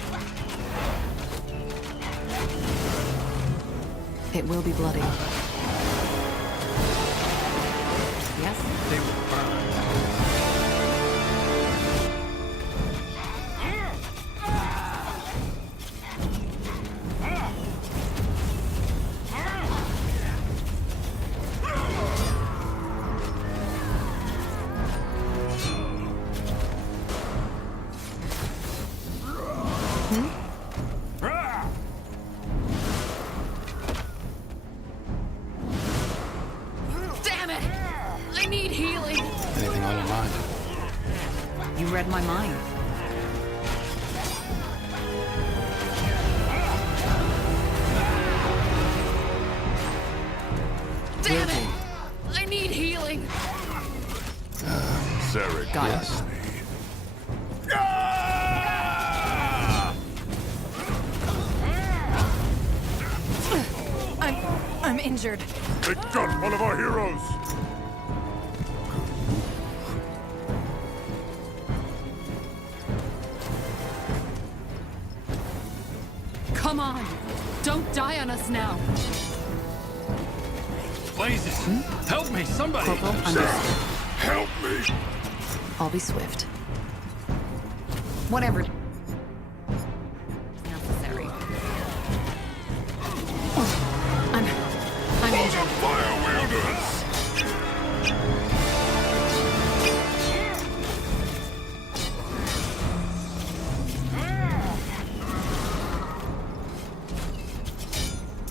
It will be bloody. Yes? They will burn. Damn it! I need healing! Anything on your mind? You read my mind. Damn it! I need healing! Zarek Got it. bless me. I'm injured. They got one of our heroes! Come on! Don't die on us now! Blazes! Help me, somebody! Corporal, understood. Help me! I'll be swift. Whatever. Necessary. I'm injured. Fire wielders!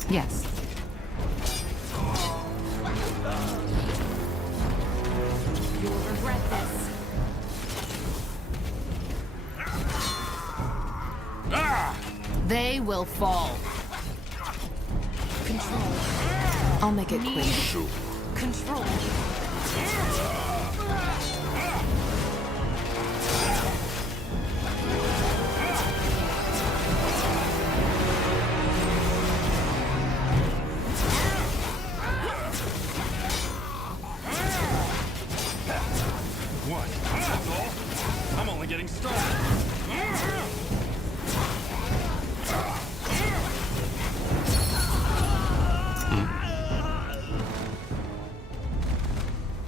Yes. You will regret this. They will fall. Control. I'll make it quick. Control. What? That's all? I'm only getting started.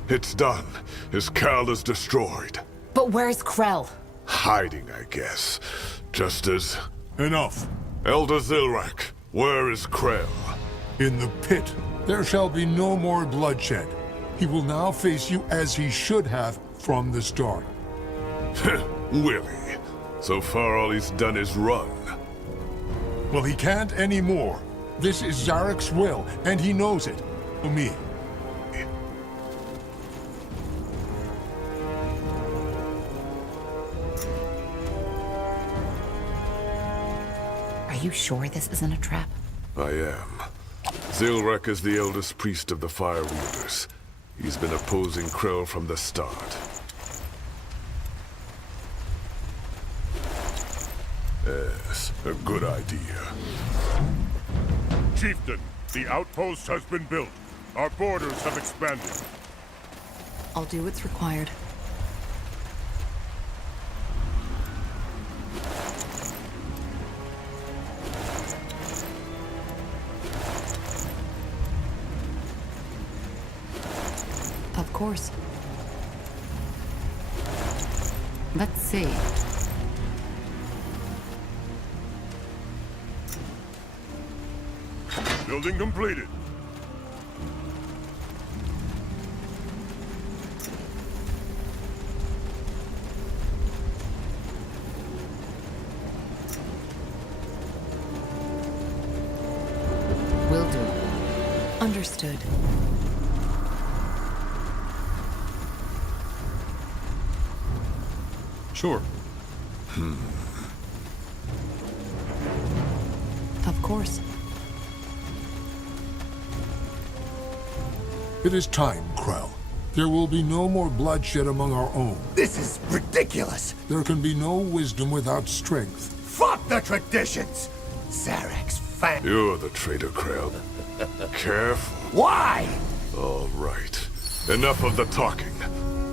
It's done. His Khal is destroyed. But where's Krell? Hiding, I guess. Just as... Enough. Elder Zilrak, where is Krell? In the pit. There shall be no more bloodshed. He will now face you as he should have from the start. Will he? So far all he's done is run. Well, he can't anymore. This is Zarek's will, and he knows it. For me. Are you sure this isn't a trap? I am. Zilrak is the eldest priest of the Fire Wielders. He's been opposing Krell from the start. Yes, a good idea. Chieftain, the outpost has been built. Our borders have expanded. I'll do what's required. Of course. Let's see. Building completed. Will do. Understood. Sure. Of course. It is time, Krell. There will be no more bloodshed among our own. This is ridiculous! There can be no wisdom without strength. Fuck the traditions! Zarek's You're the traitor, Krell. Careful. Why? All right. Enough of the talking.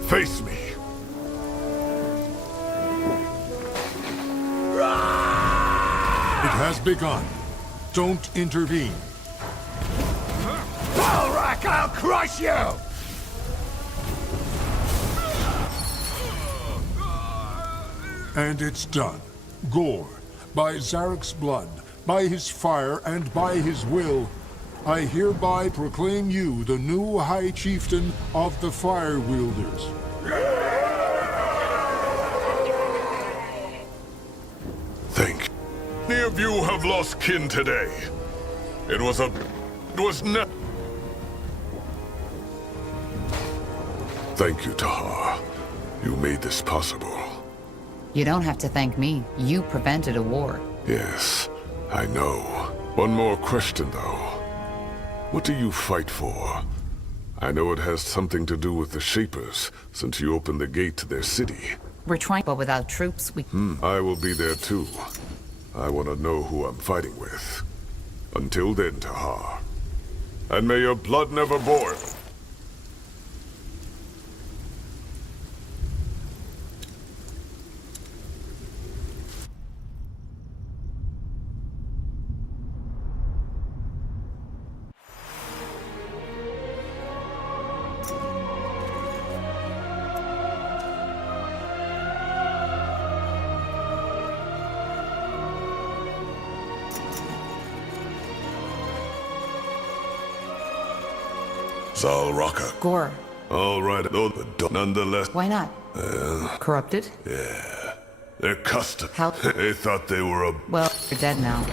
Face me. It has begun. Don't intervene. Balrak, I'll crush you! And it's done. Gore, by Zarek's blood, by his fire, and by his will, I hereby proclaim you the new High Chieftain of the Fire Wielders. Thank you. Many of you have lost kin today. It was Thank you, Tahar. You made this possible. You don't have to thank me. You prevented a war. Yes, I know. One more question, though. What do you fight for? I know it has something to do with the Shapers, since you opened the gate to their city. We're trying, but without troops, we... I will be there too. I want to know who I'm fighting with. Until then, Tahar. And may your blood never boil. Zalraka. Gore. All right, though, nonetheless. Why not? Corrupted? Yeah. They're custom. How? They thought they were a... Well, they're dead now.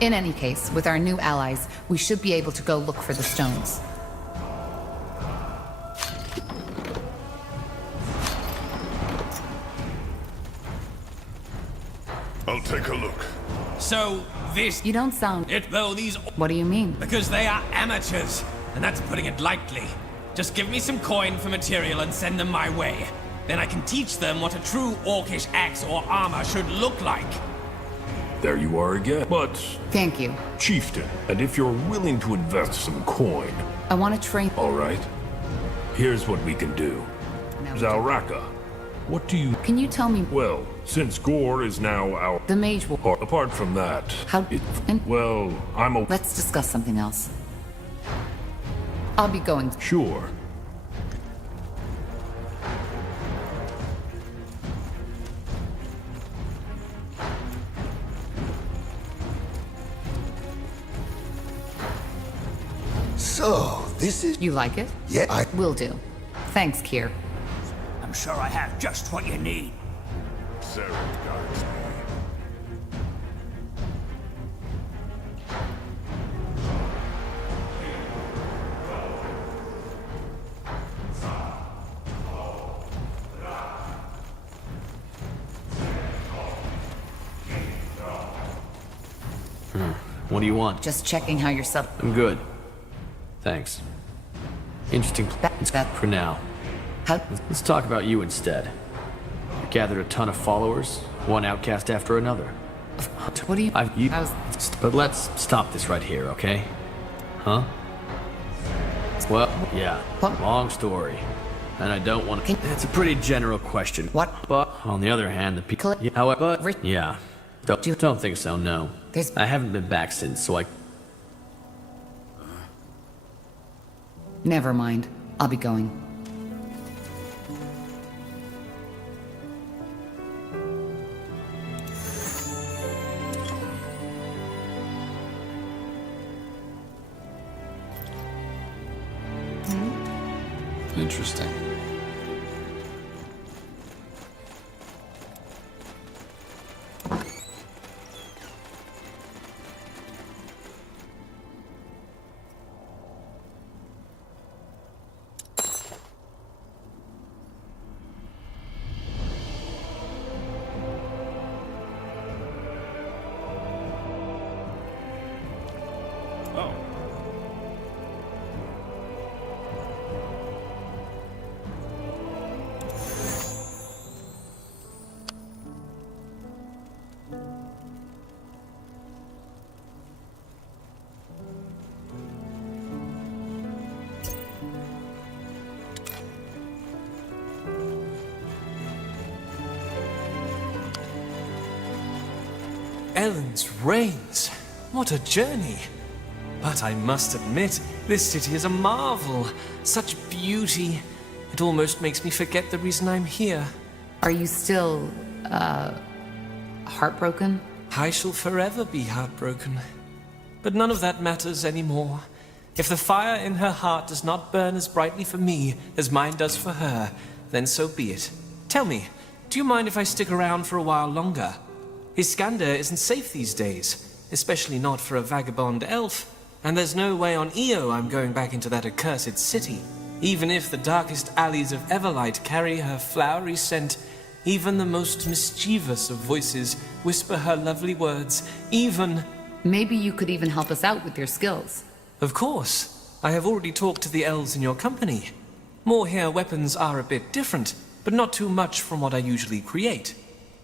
In any case, with our new allies, we should be able to go look for the stones. I'll take a look. So, this... You don't sound... It, though, these... What do you mean? Because they are amateurs, and that's putting it lightly. Just give me some coin for material and send them my way. Then I can teach them what a true orcish axe or armor should look like. There you are again. But... Thank you. Chieftain, and if you're willing to invest some coin... I want to train... All right. Here's what we can do. Zalraka, what do you... Can you tell me... Well, since Gore is now our... The mage will... Apart from that... How... Well, I'm a... Let's discuss something else. I'll be going... Sure. So, this is... You like it? Yeah, I... Will do. Thanks, Kier. I'm sure I have just what you need. Zarek guides me. What do you want? Just checking how you're sub... I'm good. Thanks. Interesting that for now. How... Let's talk about you instead. You gathered a ton of followers, one outcast after another. What do you... But let's stop this right here, okay? Huh? Well, yeah. Long story. And I don't want to... It's a pretty general question. What? But, on the other hand, the people... However... Yeah. Don't think so, no. I haven't been back since, so I... Never mind. I'll be going. Interesting. Ellen's reigns. What a journey. But I must admit, this city is a marvel. Such beauty. It almost makes me forget the reason I'm here. Are you still, heartbroken? I shall forever be heartbroken. But none of that matters anymore. If the fire in her heart does not burn as brightly for me as mine does for her, then so be it. Tell me, do you mind if I stick around for a while longer? Iskander isn't safe these days, especially not for a vagabond elf. And there's no way on Io I'm going back into that accursed city. Even if the darkest alleys of Everlight carry her flowery scent, even the most mischievous of voices whisper her lovely words, even... Maybe you could even help us out with your skills. Of course. I have already talked to the elves in your company. Moorhere weapons are a bit different, but not too much from what I usually create.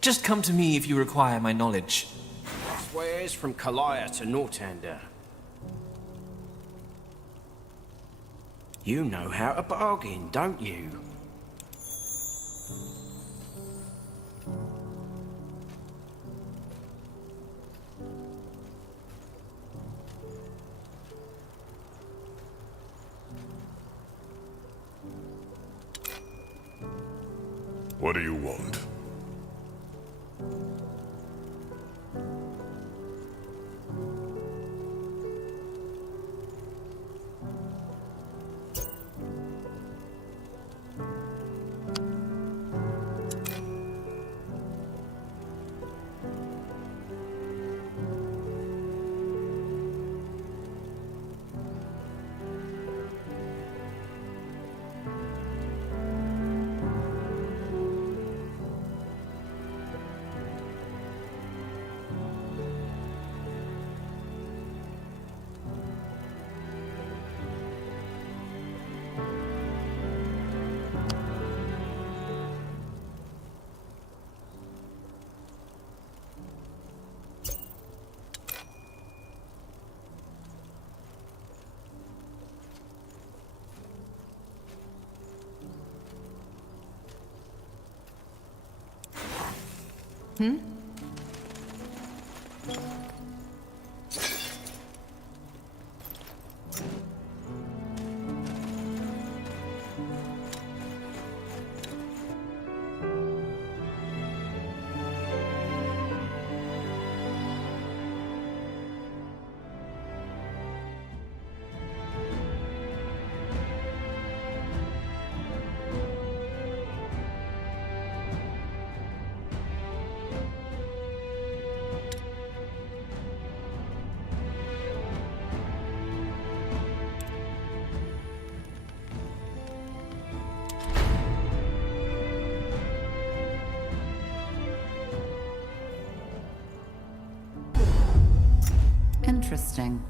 Just come to me if you require my knowledge. Swears from Kalaya to Nortander. You know how to bargain, don't you? What do you want? Interesting.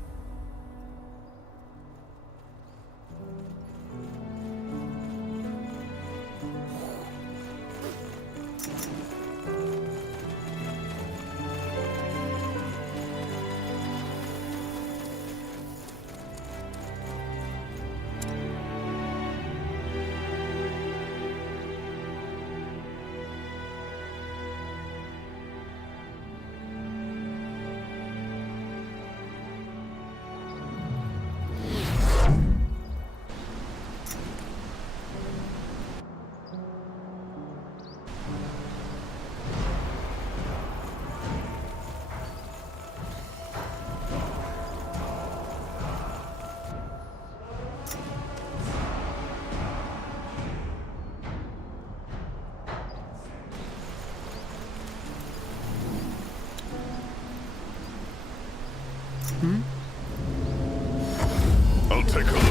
I'll take a look.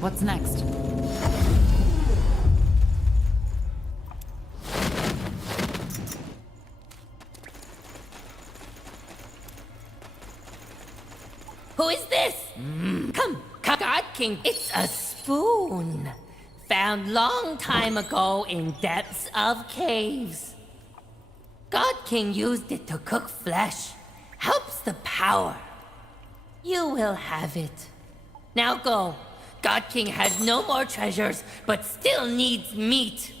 What's next? Who is this? Come, God King. It's a spoon. Found long time ago in depths of caves. God King used it to cook flesh. Helps the power. You will have it. Now go. God King has no more treasures, but still needs meat.